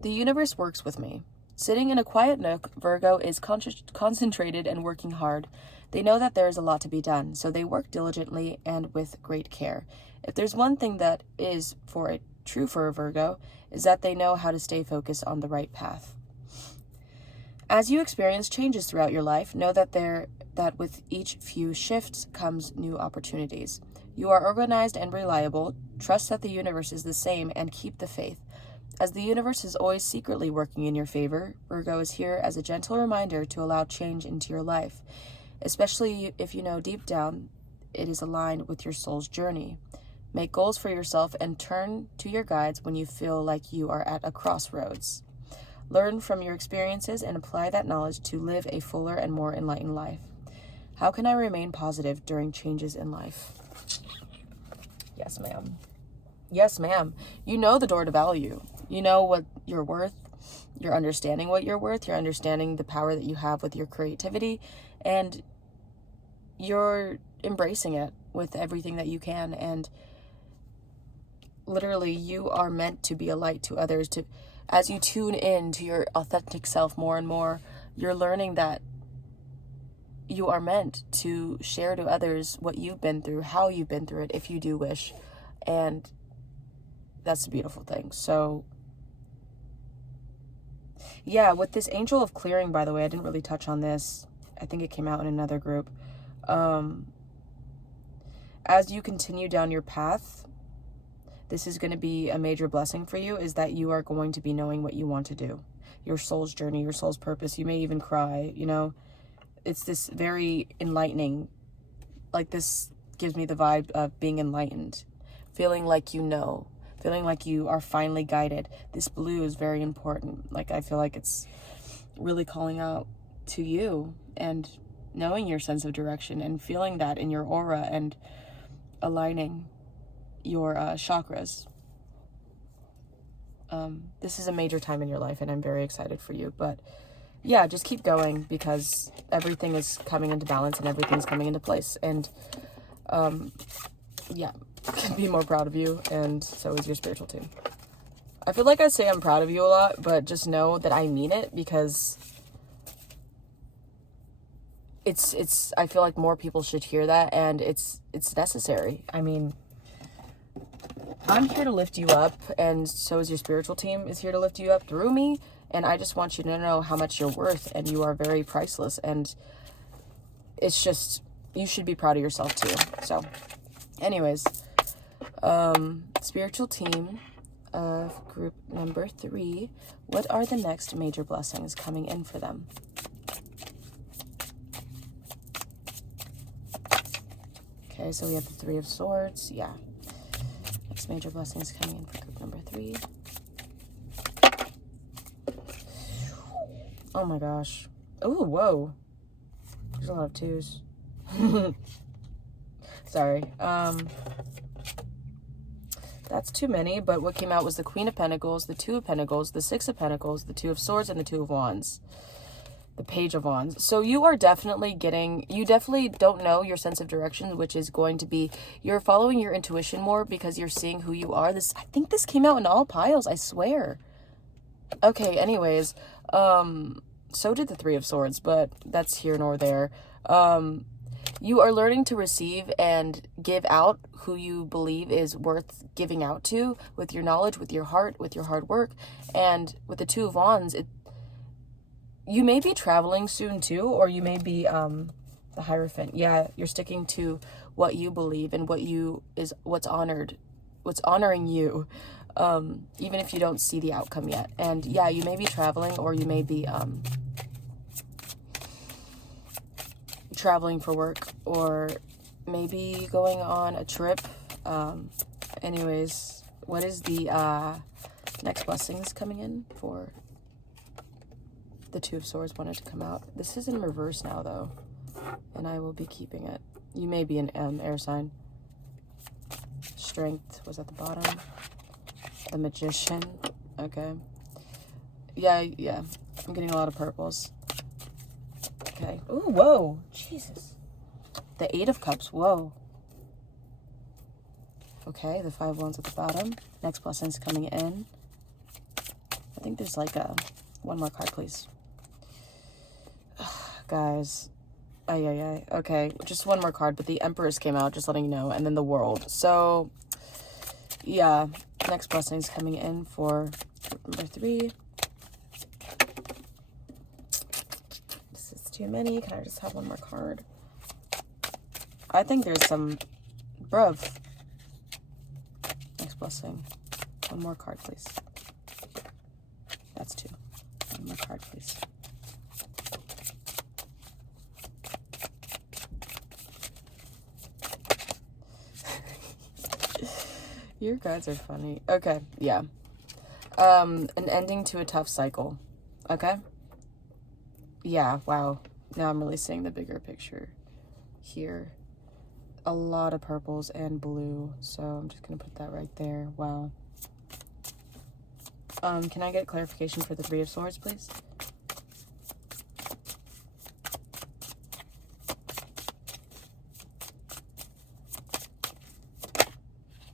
The universe works with me. Sitting in a quiet nook, Virgo is concentrated and working hard. They know that there is a lot to be done, so they work diligently and with great care. If there's one thing that is true for a Virgo, is that they know how to stay focused on the right path. As you experience changes throughout your life, know that with each few shifts comes new opportunities. You are organized and reliable. Trust that the universe is the same and keep the faith. As the universe is always secretly working in your favor, Virgo is here as a gentle reminder to allow change into your life, especially if you know deep down it is aligned with your soul's journey. Make goals for yourself and turn to your guides when you feel like you are at a crossroads. Learn from your experiences and apply that knowledge to live a fuller and more enlightened life. How can I remain positive during changes in life? Yes, ma'am. Yes, ma'am. You know the door to value. You know what you're worth. You're understanding what you're worth. You're understanding the power that you have with your creativity. And you're embracing it with everything that you can. And literally, you are meant to be a light to others. As you tune in to your authentic self more and more, you're learning that you are meant to share to others what you've been through, how you've been through it, if you do wish. And that's a beautiful thing. So, yeah, with this Angel of Clearing, by the way, I didn't really touch on this. I think it came out in another group. As you continue down your path, this is going to be a major blessing for you, is that you are going to be knowing what you want to do. Your soul's journey, your soul's purpose. You may even cry, you know. It's this very enlightening, like this gives me the vibe of being enlightened. Feeling like you know. Feeling like you are finally guided. This blue is very important. Like, I feel like it's really calling out to you and knowing your sense of direction and feeling that in your aura and aligning your chakras. This is a major time in your life, and I'm very excited for you. But yeah, just keep going, because everything is coming into balance and everything's coming into place. And yeah, I can be more proud of you, and so is your spiritual team. I feel like I say I'm proud of you a lot, but just know that I mean it, because it's I feel like more people should hear that, and it's necessary. I mean, I'm here to lift you up, and so is your spiritual team is here to lift you up through me, and I just want you to know how much you're worth, and you are very priceless, and it's just, you should be proud of yourself too. So anyways, spiritual team of group number 3, what are the next major blessings coming in for them? Okay, so we have the 3 of Swords. Yeah. Next major blessings coming in for group number 3. Oh my gosh. Oh, whoa. There's a lot of 2s. Sorry. That's too many, but what came out was the Queen of Pentacles, the 2 of Pentacles, the 6 of Pentacles, the 2 of Swords, and the 2 of Wands. The Page of Wands. So you are definitely you definitely don't know your sense of direction, which is going to be, you're following your intuition more because you're seeing who you are. I think this came out in all piles, I swear. Okay, anyways, so did the 3 of Swords, but that's here nor there. You are learning to receive and give out who you believe is worth giving out to, with your knowledge, with your heart, with your hard work. And with the 2 of Wands, you may be traveling soon too, or you may be the Hierophant. Yeah, you're sticking to what you believe and what's honoring you, even if you don't see the outcome yet. And yeah, you may be traveling, or you may be traveling for work, or maybe going on a trip. Anyways, what is the next blessings coming in for the Two of Swords? Wanted to come out. This is in reverse now, though, and I will be keeping it. You may be an air sign. Strength was at the bottom. The Magician. Okay. Yeah. I'm getting a lot of purples. Okay. Ooh, whoa. Jesus. The Eight of Cups. Whoa. Okay, the Five of Wands at the bottom. Next blessings coming in. I think there's like one more card, please. Ugh, guys. Ay. Okay, just one more card, but the Empress came out, just letting you know, and then the World. So, yeah, next blessings coming in for number 3. This is too many. Can I just have one more card? I think there's some... Bruv. Next blessing. One more card, please. That's 2. One more card, please. Your cards are funny. Okay, yeah. An ending to a tough cycle. Okay? Yeah, wow. Now I'm really seeing the bigger picture here. A lot of purples and blue, so I'm just gonna put that right there. Wow. Can I get clarification for the Three of Swords, please?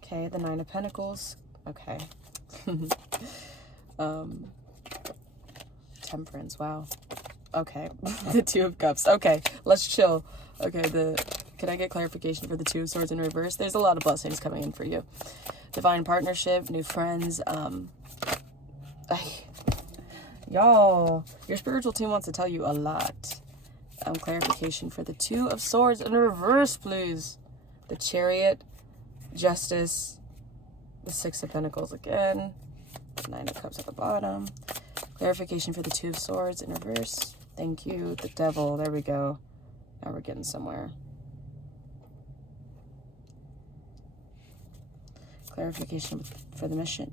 Okay, the Nine of Pentacles. Okay. Temperance, wow. Okay. The Two of Cups. Okay, let's chill. Okay, can I get clarification for the Two of Swords in reverse? There's a lot of blessings coming in for you. Divine partnership, new friends. Y'all, your spiritual team wants to tell you a lot. Clarification for the Two of Swords in reverse, please. The Chariot, Justice, the Six of Pentacles again, Nine of Cups at the bottom. Clarification for the Two of Swords in reverse. Thank you. The Devil. There we go. Now we're getting somewhere. Clarification for the Magician.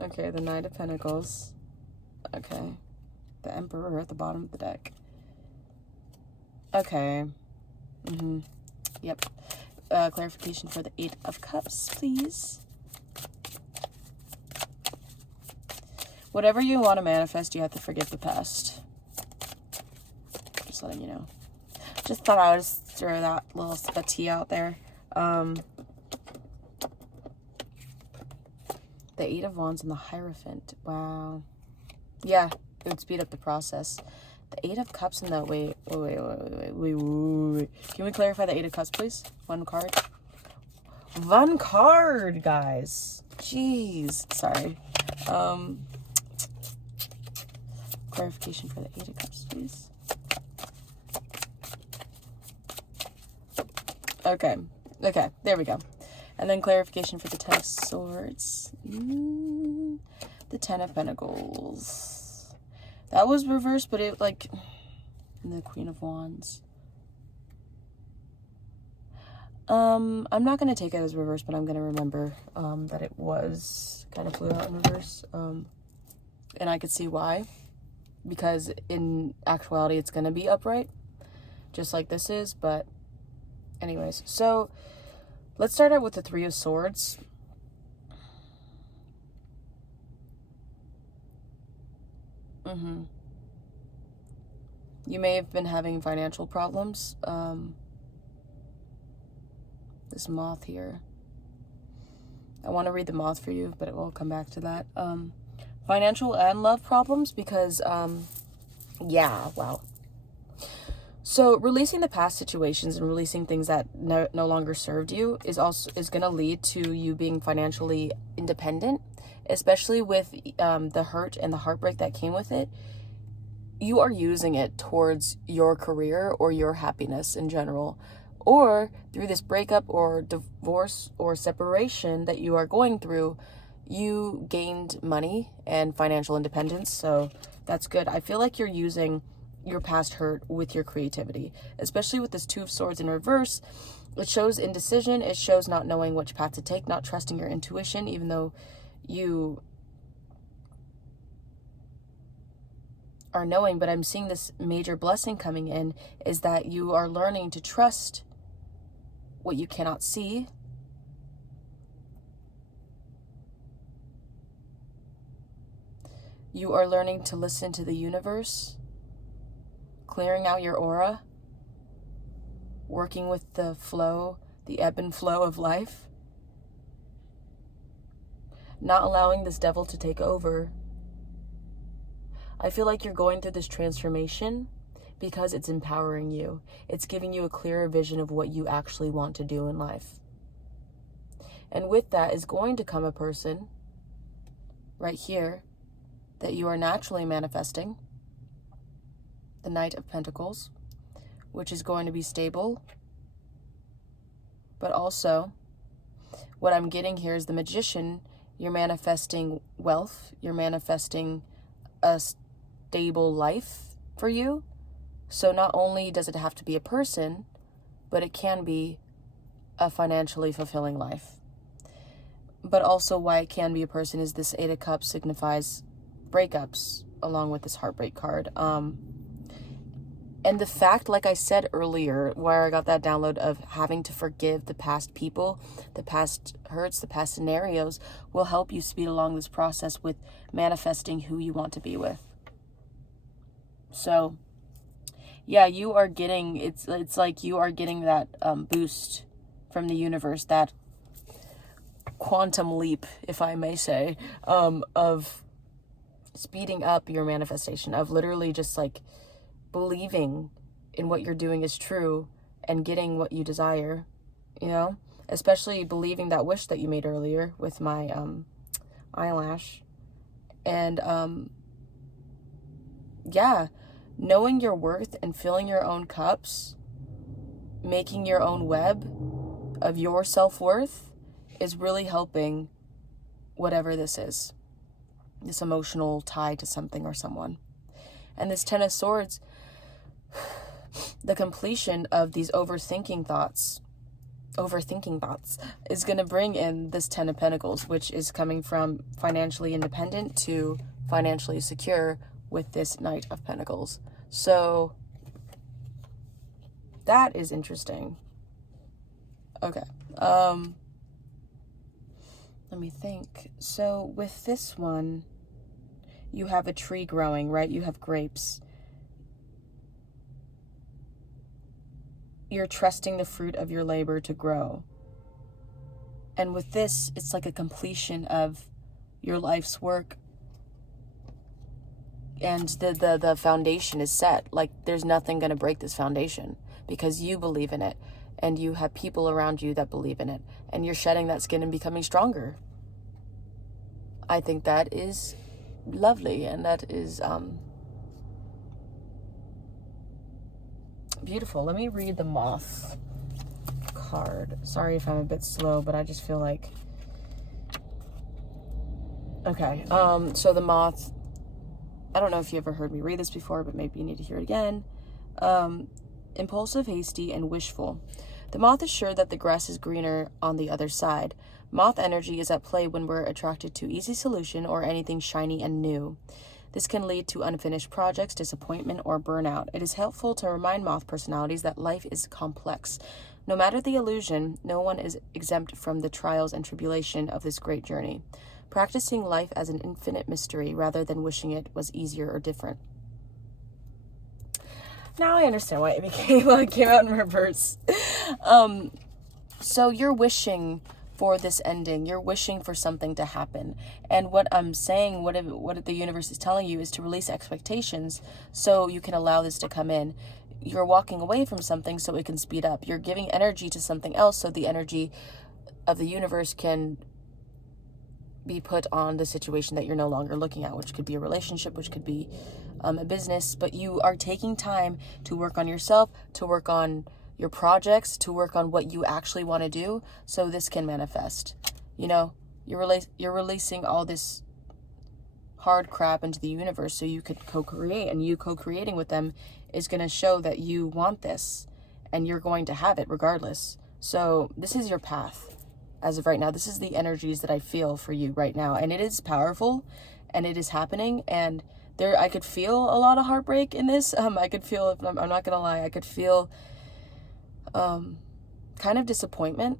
Okay, the Knight of Pentacles. Okay. The Emperor at the bottom of the deck. Okay. Yep. Clarification for the Eight of Cups, please. Whatever you want to manifest, you have to forgive the past. Just letting you know. Just thought I would throw that little tea out there. The Eight of Wands and the Hierophant. Wow. Yeah, it would speed up the process. The Eight of Cups and the... Wait. Can we clarify the Eight of Cups, please? One card. One card, guys. Jeez. Sorry. Clarification for the Eight of Cups, please. Okay. There we go. And then clarification for the Ten of Swords. The Ten of Pentacles. That was reversed, but it, like... And the Queen of Wands. I'm not going to take it as reverse, but I'm going to remember that it was kind of flew out in reverse. And I could see why. Because in actuality, it's going to be upright. Just like this is, but... Anyways, so... Let's start out with the Three of Swords. You may have been having financial problems. This moth here. I want to read the moth for you, but we'll come back to that. Financial and love problems because, yeah, wow. So releasing the past situations and releasing things that no longer served you is going to lead to you being financially independent, especially with the hurt and the heartbreak that came with it. You are using it towards your career or your happiness in general, or through this breakup or divorce or separation that you are going through, you gained money and financial independence. So That's good. I feel like you're using your past hurt with your creativity, especially with this Two of Swords in reverse. It shows indecision. It shows not knowing which path to take, not trusting your intuition, even though you are knowing. But I'm seeing this major blessing coming in is that you are learning to trust what you cannot see. You are learning to listen to the universe, clearing out your aura, working with the flow, the ebb and flow of life, not allowing this devil to take over. I feel like you're going through this transformation because it's empowering you. It's giving you a clearer vision of what you actually want to do in life. And with that is going to come a person right here that you are naturally manifesting, the Knight of Pentacles, which is going to be stable. But also, what I'm getting here is the Magician. You're manifesting wealth. You're manifesting a stable life for you. So not only does it have to be a person, but it can be a financially fulfilling life. But also why it can be a person is this Eight of Cups signifies breakups, along with this heartbreak card. And the fact, like I said earlier, where I got that download of having to forgive the past people, the past hurts, the past scenarios, will help you speed along this process with manifesting who you want to be with. So, yeah, you are getting, it's like you are getting that boost from the universe, that quantum leap, if I may say, of speeding up your manifestation, of literally just like believing in what you're doing is true and getting what you desire, you know, especially believing that wish that you made earlier with my eyelash. And yeah, knowing your worth and filling your own cups, making your own web of your self-worth is really helping whatever this is, this emotional tie to something or someone. And this Ten of Swords, the completion of these overthinking thoughts is going to bring in this Ten of Pentacles, which is coming from financially independent to financially secure with this Knight of Pentacles. So that is interesting. Okay. Let me think. So with this one, you have a tree growing, right? You have grapes. You're trusting the fruit of your labor to grow. And with this, it's like a completion of your life's work. And the foundation is set. Like, there's nothing going to break this foundation because you believe in it. And you have people around you that believe in it. And you're shedding that skin and becoming stronger. I think that is lovely. And that is beautiful. Let me read the Moth card. Sorry if I'm a bit slow, but I just feel like... Okay, so the Moth... I don't know if you ever heard me read this before, but maybe you need to hear it again. Impulsive, hasty, and wishful. The Moth is sure that the grass is greener on the other side. Moth energy is at play when we're attracted to easy solution or anything shiny and new. This can lead to unfinished projects, disappointment, or burnout. It is helpful to remind Moth personalities that life is complex. No matter the illusion, no one is exempt from the trials and tribulation of this great journey. Practicing life as an infinite mystery rather than wishing it was easier or different. Now I understand why it came out in reverse. So you're wishing for this ending. You're wishing for something to happen. And what I'm saying, what the universe is telling you is to release expectations so you can allow this to come in. You're walking away from something so it can speed up. You're giving energy to something else so the energy of the universe can be put on the situation that you're no longer looking at, which could be a relationship, which could be a business. But you are taking time to work on yourself, to work on your projects, to work on what you actually want to do, so this can manifest. You know, you're releasing all this hard crap into the universe so you could co-create, and you co-creating with them is going to show that you want this and you're going to have it regardless. So this is your path as of right now. This is the energies that I feel for you right now, and it is powerful and it is happening. And there, I could feel a lot of heartbreak in this. I could feel, I'm not gonna lie, I could feel kind of disappointment,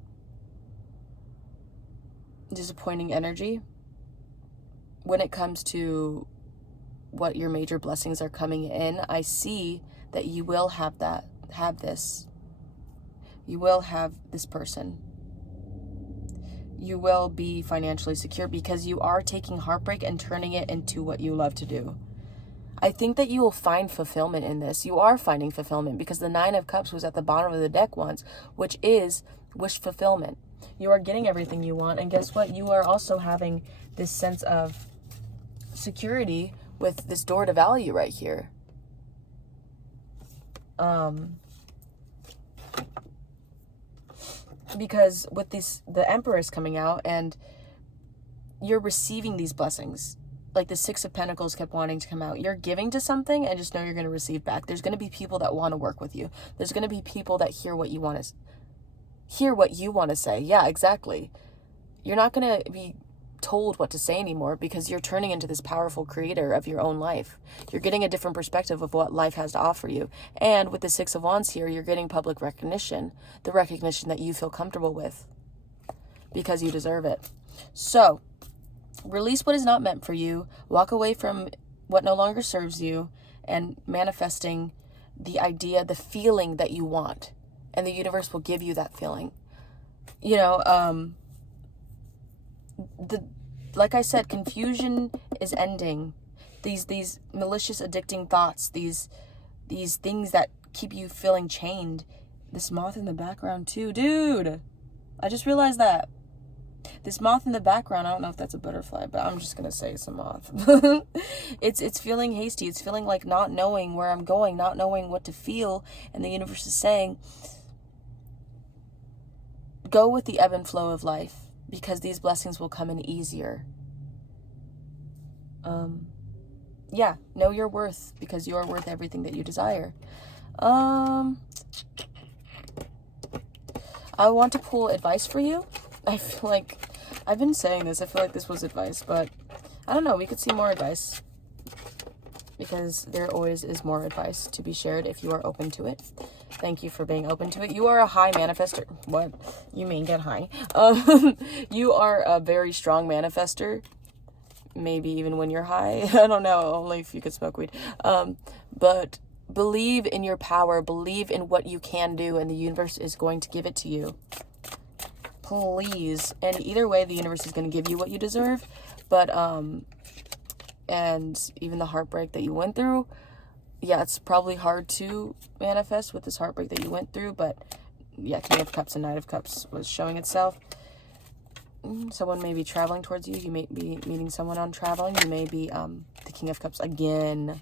disappointing energy when it comes to what your major blessings are coming in. I see that you will have this. You will have this person. You will be financially secure because you are taking heartbreak and turning it into what you love to do. I think that you will find fulfillment in this. You are finding fulfillment because the Nine of Cups was at the bottom of the deck once, which is wish fulfillment. You are getting everything you want, and guess what? You are also having this sense of security with this door to value right here. Because with the Emperor is coming out and you're receiving these blessings. Like the Six of Pentacles kept wanting to come out. You're giving to something and just know you're going to receive back. There's going to be people that want to work with you. There's going to be people that hear what you want to say. Yeah, exactly. You're not going to be told what to say anymore because you're turning into this powerful creator of your own life. You're getting a different perspective of what life has to offer you. And with the Six of Wands here, you're getting public recognition, the recognition that you feel comfortable with because you deserve it. So, release what is not meant for you, walk away from what no longer serves you, and manifesting the idea, the feeling that you want. And the universe will give you that feeling. You know, like I said, confusion is ending. These malicious, addicting thoughts, these things that keep you feeling chained. This moth in the background too, dude. I just realized that. This moth in the background, I don't know if that's a butterfly, but I'm just going to say it's a moth. It's feeling hasty. It's feeling like not knowing where I'm going, not knowing what to feel. And the universe is saying, go with the ebb and flow of life because these blessings will come in easier. Yeah, know your worth because you are worth everything that you desire. I want to pull advice for you. I feel like I've been saying this. I feel like this was advice, but I don't know. We could see more advice because there always is more advice to be shared if you are open to it. Thank you for being open to it. You are a high manifester. What? You mean get high? You are a very strong manifester. Maybe even when you're high. I don't know. Only if you could smoke weed. But believe in your power. Believe in what you can do, and the universe is going to give it to you. Please. And either way, the universe is going to give you what you deserve. But, and even the heartbreak that you went through, yeah, it's probably hard to manifest with this heartbreak that you went through. But, yeah, King of Cups and Knight of Cups was showing itself. Someone may be traveling towards you. You may be meeting someone on traveling. You may be, the King of Cups again,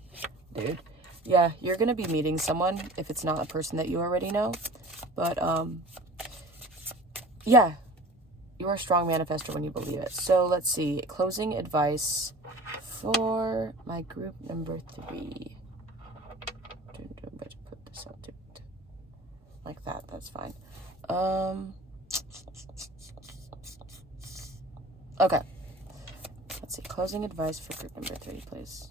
dude. Yeah, you're going to be meeting someone if it's not a person that you already know. But, yeah, you are a strong manifester when you believe it. So let's see. Closing advice for my group number 3. Put this up like that. That's fine. Okay. Let's see. Closing advice for group number 3, please.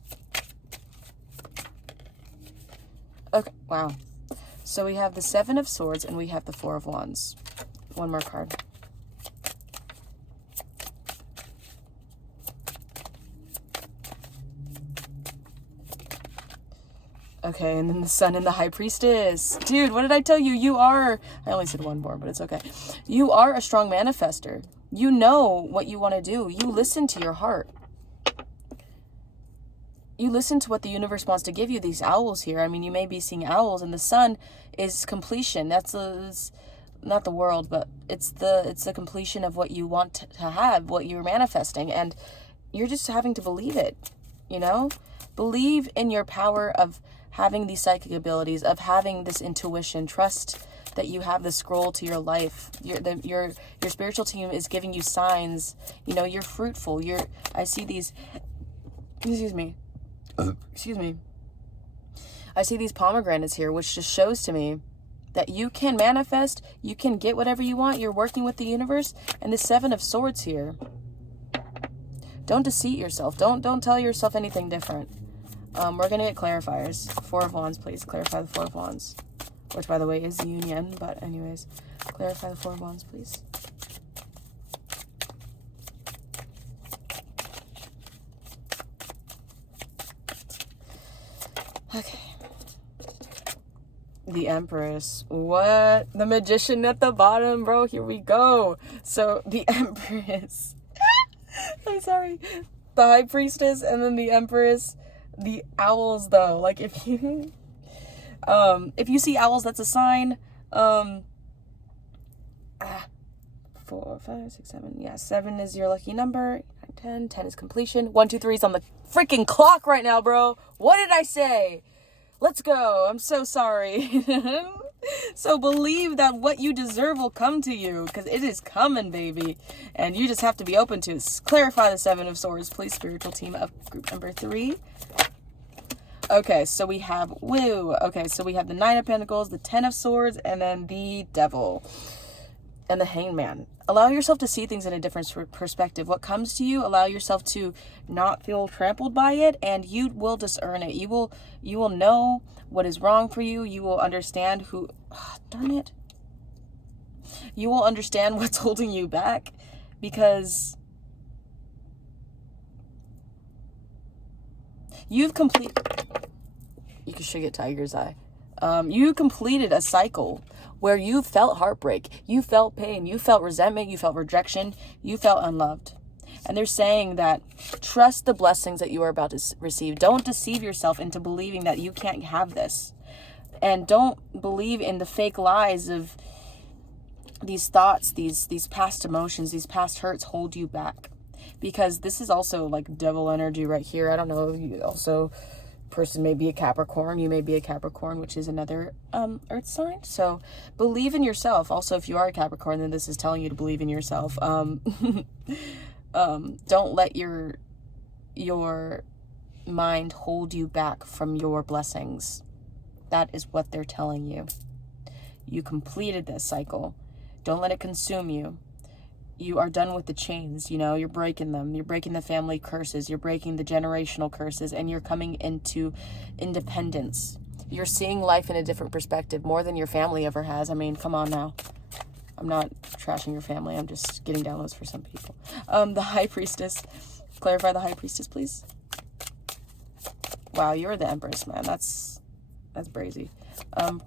Okay. Wow. So we have the 7 of Swords and we have the 4 of Wands. One more card. Okay, and then the Sun and the High Priestess. Dude, what did I tell you? You are... I only said one more, but it's okay. You are a strong manifester. You know what you want to do. You listen to your heart. You listen to what the universe wants to give you. These owls here. I mean, you may be seeing owls, and the Sun is completion. That's not the world, but it's the completion of what you want to have, what you're manifesting, and you're just having to believe it, you know? Believe in your power of having these psychic abilities, of having this intuition. Trust that you have the scroll to your life. Your spiritual team is giving you signs. You know, you're fruitful. I see these Excuse me. Excuse me. I see these pomegranates here, which just shows to me that you can manifest, you can get whatever you want, you're working with the universe, and the Seven of Swords here. Don't deceive yourself. Don't tell yourself anything different. We're gonna get clarifiers. Four of Wands, please. Clarify the Four of Wands. Which, by the way, is the Union, but anyways. Clarify the Four of Wands, please. Okay. The Empress. What? The Magician at the bottom, bro. Here we go. So, the Empress. I'm sorry. The High Priestess and then the Empress. The owls, though. Like, if you see owls, that's a sign. 4, 5, 6, 7. Yeah, 7 is your lucky number. 9, 10. 10 is completion. 1, 2, 3 is on the freaking clock right now, bro. What did I say? Let's go. I'm so sorry. So believe that what you deserve will come to you, because it is coming, baby. And you just have to be open to it. Clarify the Seven of Swords, please, spiritual team of group number 3. Okay, so we have, okay, so we have the Nine of Pentacles, the 10 of Swords, and then the Devil. And the Hangman. Allow yourself to see things in a different perspective. What comes to you, allow yourself to not feel trampled by it, and you will discern it. You will know what is wrong for you. You will understand who, darn it. You will understand what's holding you back, because you should get Tiger's Eye. You completed a cycle where you felt heartbreak, you felt pain, you felt resentment, you felt rejection, you felt unloved. And they're saying that trust the blessings that you are about to receive. Don't deceive yourself into believing that you can't have this. And don't believe in the fake lies of these thoughts, these past emotions, these past hurts hold you back. Because this is also like devil energy right here. I don't know if you also... person may be a Capricorn, you may be a Capricorn, which is another earth sign. So believe in yourself. Also, if you are a Capricorn, then this is telling you to believe in yourself. Don't let your mind hold you back from your blessings. That is what they're telling you. You completed this cycle. Don't let it consume you. You are done with the chains, you're breaking them. You're breaking the family curses. You're breaking the generational curses, and you're coming into independence. You're seeing life in a different perspective, more than your family ever has. I mean, come on now. I'm not trashing your family. I'm just getting downloads for some people. The High Priestess. Clarify the High Priestess, please. Wow, you're the Empress, man. That's brazy.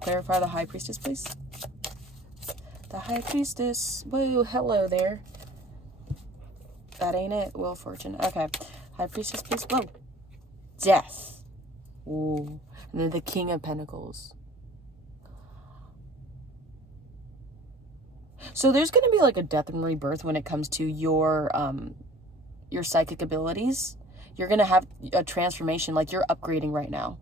Clarify the High Priestess, please. The High Priestess. Whoa, hello there. That ain't it. Wheel of Fortune. Okay. High Priestess, please. Whoa. Death. Ooh. And then the King of Pentacles. So there's going to be like a death and rebirth when it comes to your psychic abilities. You're going to have a transformation, like you're upgrading right now.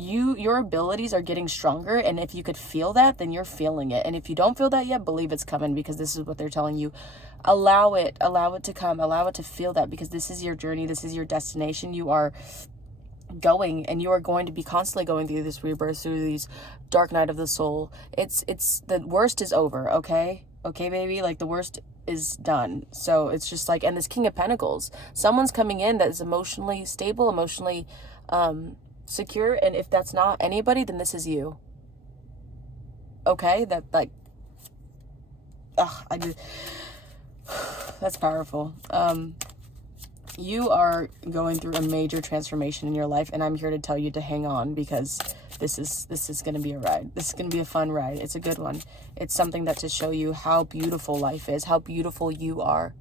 Your abilities are getting stronger, and if you could feel that, then you're feeling it. And if you don't feel that yet, believe it's coming, because this is what they're telling you. Allow it to come, allow it to feel that, because this is your journey, this is your destination. You are going, and you are going to be constantly going through this rebirth, through these dark night of the soul. It's the worst is over, okay, baby, like the worst is done. So it's just like, and this King of Pentacles, someone's coming in that is emotionally stable, emotionally secure, and if that's not anybody, then this is you. Okay, that's powerful. You are going through a major transformation in your life, and I'm here to tell you to hang on, because this is going to be a ride. This is going to be a fun ride. It's a good one. It's something that to show you how beautiful life is, how beautiful you are.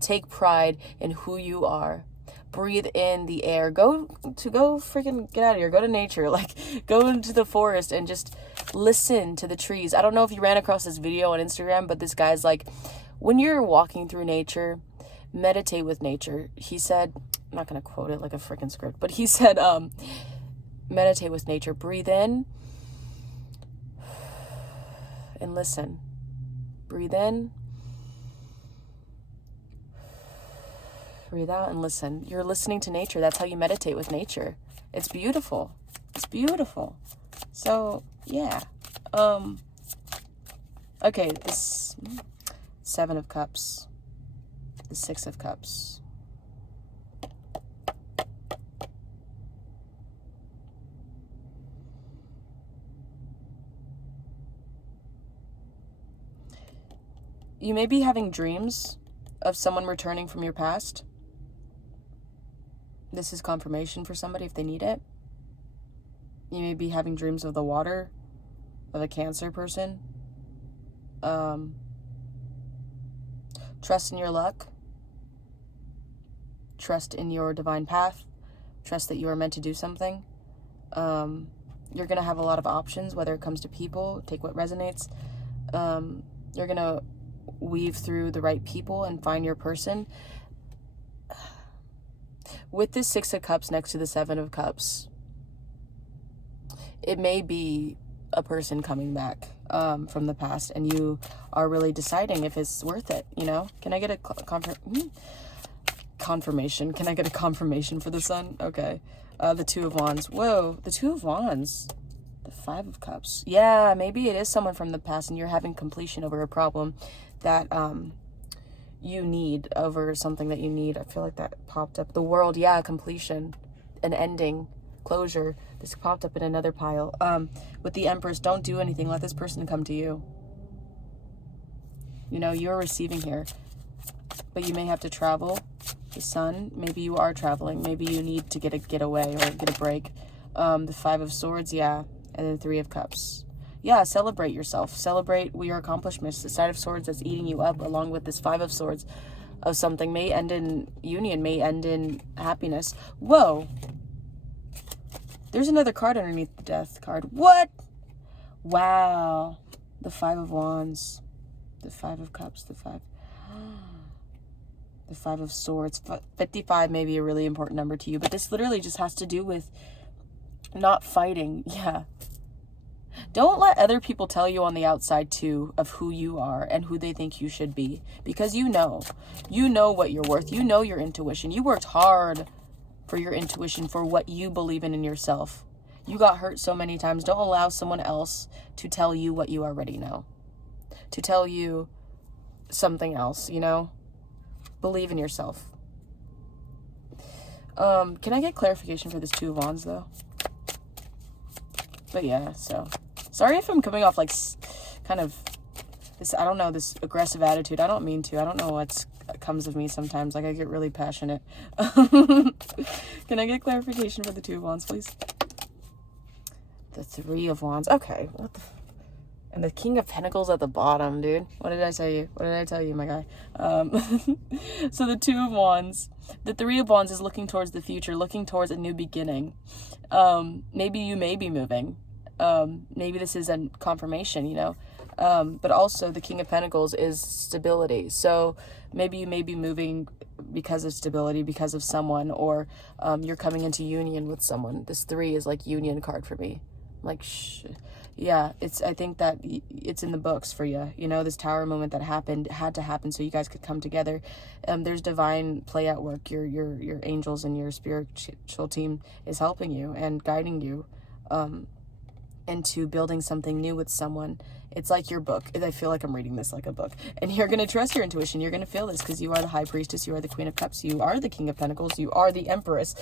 Take pride in who you are. Breathe in the air. Go freaking get out of here. Go to nature. Like, go into the forest and just listen to the trees. I don't know if you ran across this video on Instagram, but this guy's like, when you're walking through nature, meditate with nature. He said, I'm not going to quote it like a freaking script, but he said, meditate with nature. Breathe in and listen. Breathe in. Breathe out and listen. You're listening to nature. That's how you meditate with nature. It's beautiful. It's beautiful. So, yeah. Okay, this 7 of Cups. The 6 of Cups. You may be having dreams of someone returning from your past. This is confirmation for somebody if they need it. You may be having dreams of the water, of a Cancer person. Trust in your luck. Trust in your divine path. Trust that you are meant to do something. You're going to have a lot of options, whether it comes to people. Take what resonates. You're going to weave through the right people and find your person. With this 6 of Cups next to the 7 of Cups, it may be a person coming back from the past, and you are really deciding if it's worth it, you know? Can I get a confirmation? Can I get a confirmation for the Sun? Okay. The 2 of Wands. Whoa, the 2 of Wands. The 5 of Cups. Yeah, maybe it is someone from the past, and you're having completion over a problem that you need, over something that you need. I feel like that popped up. The World, yeah, completion, an ending, closure. This popped up in another pile. With the Empress, don't do anything. Let this person come to you. You know, you're receiving here, but you may have to travel. The Sun, maybe you are traveling. Maybe you need to get a getaway or get a break. The 5 of Swords, yeah, and then 3 of Cups. Yeah, celebrate yourself. Celebrate your accomplishments. The Side of Swords that's eating you up, along with this 5 of Swords of something, may end in union, may end in happiness. Whoa. There's another card underneath the Death card. What? Wow. The 5 of Wands. The 5 of Cups. The 5. The 5 of Swords. 55 may be a really important number to you, but this literally just has to do with not fighting. Yeah. Don't let other people tell you on the outside too of who you are and who they think you should be, because you know what you're worth. You know your intuition. You worked hard for your intuition, for what you believe in yourself. You got hurt so many times. Don't allow someone else to tell you what you already know, to tell you something else, you know? Believe in yourself. Can I get clarification for this 2 of Wands though? But yeah, so sorry if I'm coming off like kind of this, I don't know, this aggressive attitude. I don't mean to. I don't know what comes of me sometimes. Like, I get really passionate. Can I get clarification for the 2 of Wands, please? The 3 of Wands. Okay. What the and the King of Pentacles at the bottom, dude. What did I tell you? What did I tell you, my guy? So the 2 of Wands. The 3 of Wands is looking towards the future, looking towards a new beginning. Maybe you may be moving. Maybe this is a confirmation, you know. But also the King of Pentacles is stability. So maybe you may be moving because of stability, because of someone, or you're coming into union with someone. This 3 is like union card for me. Like, yeah, I think that it's in the books for you. You know, this Tower moment that had to happen so you guys could come together. There's divine play at work. Your angels and your spiritual team is helping you and guiding you into building something new with someone. It's like your book. I feel like I'm reading this like a book. And you're going to trust your intuition. You're going to feel this because you are the High Priestess. You are the Queen of Cups. You are the King of Pentacles. You are the Empress.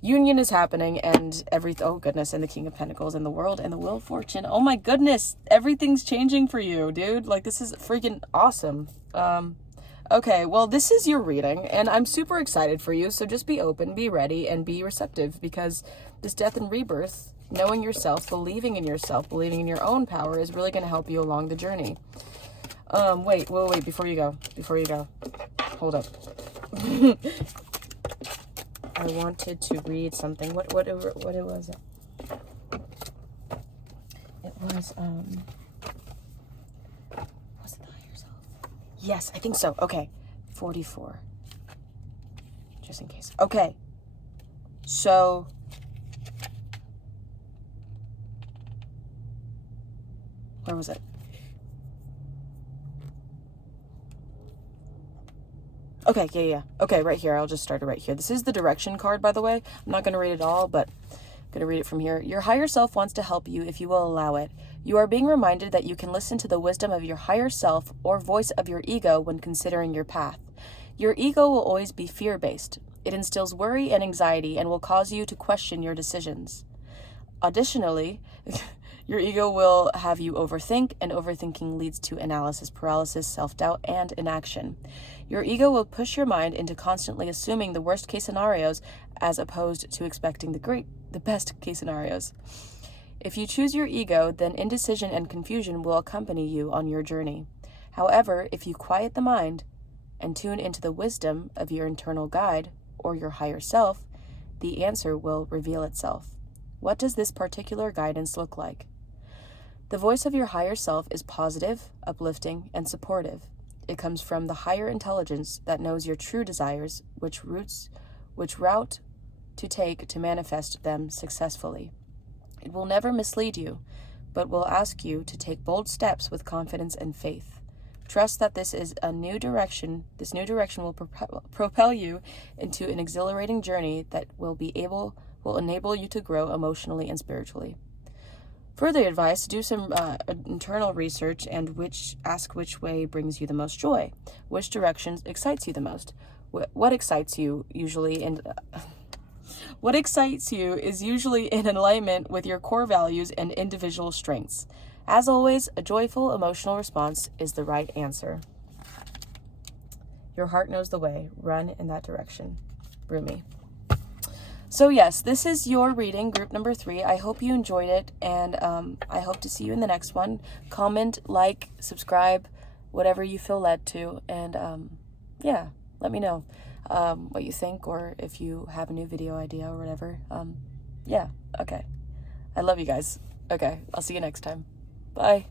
Union is happening, and oh goodness, and the King of Pentacles and the World and the Wheel of Fortune. Oh my goodness, everything's changing for you, dude. Like, this is freaking awesome. Okay, well, this is your reading, and I'm super excited for you. So just be open, be ready, and be receptive, because this death and rebirth, knowing yourself, believing in yourself, believing in your own power is really going to help you along the journey. Wait, before you go, hold up. I wanted to read something. What was it? It was, was it the higher self? Yes, I think so. Okay. 44. Just in case. Okay. So, where was it? Okay, yeah. Okay, right here. I'll just start it right here. This is the direction card, by the way. I'm not going to read it all, but I'm going to read it from here. Your higher self wants to help you if you will allow it. You are being reminded that you can listen to the wisdom of your higher self or voice of your ego when considering your path. Your ego will always be fear-based. It instills worry and anxiety and will cause you to question your decisions. Additionally, your ego will have you overthink, and overthinking leads to analysis paralysis, self-doubt, and inaction. Your ego will push your mind into constantly assuming the worst-case scenarios as opposed to expecting the best-case scenarios. If you choose your ego, then indecision and confusion will accompany you on your journey. However, if you quiet the mind and tune into the wisdom of your internal guide or your higher self, the answer will reveal itself. What does this particular guidance look like? The voice of your higher self is positive, uplifting, and supportive. It comes from the higher intelligence that knows your true desires, which route to take to manifest them successfully. It will never mislead you, but will ask you to take bold steps with confidence and faith. Trust that this is a new direction. This new direction will propel you into an exhilarating journey that will enable you to grow emotionally and spiritually. Further advice, do some internal research and ask which way brings you the most joy. Which direction excites you the most? What excites you is usually in alignment with your core values and individual strengths. As always, a joyful emotional response is the right answer. Your heart knows the way. Run in that direction. Rumi. So yes, this is your reading, group number 3. I hope you enjoyed it, and I hope to see you in the next one. Comment, like, subscribe, whatever you feel led to, and yeah, let me know what you think, or if you have a new video idea or whatever. Yeah, okay. I love you guys. Okay, I'll see you next time. Bye.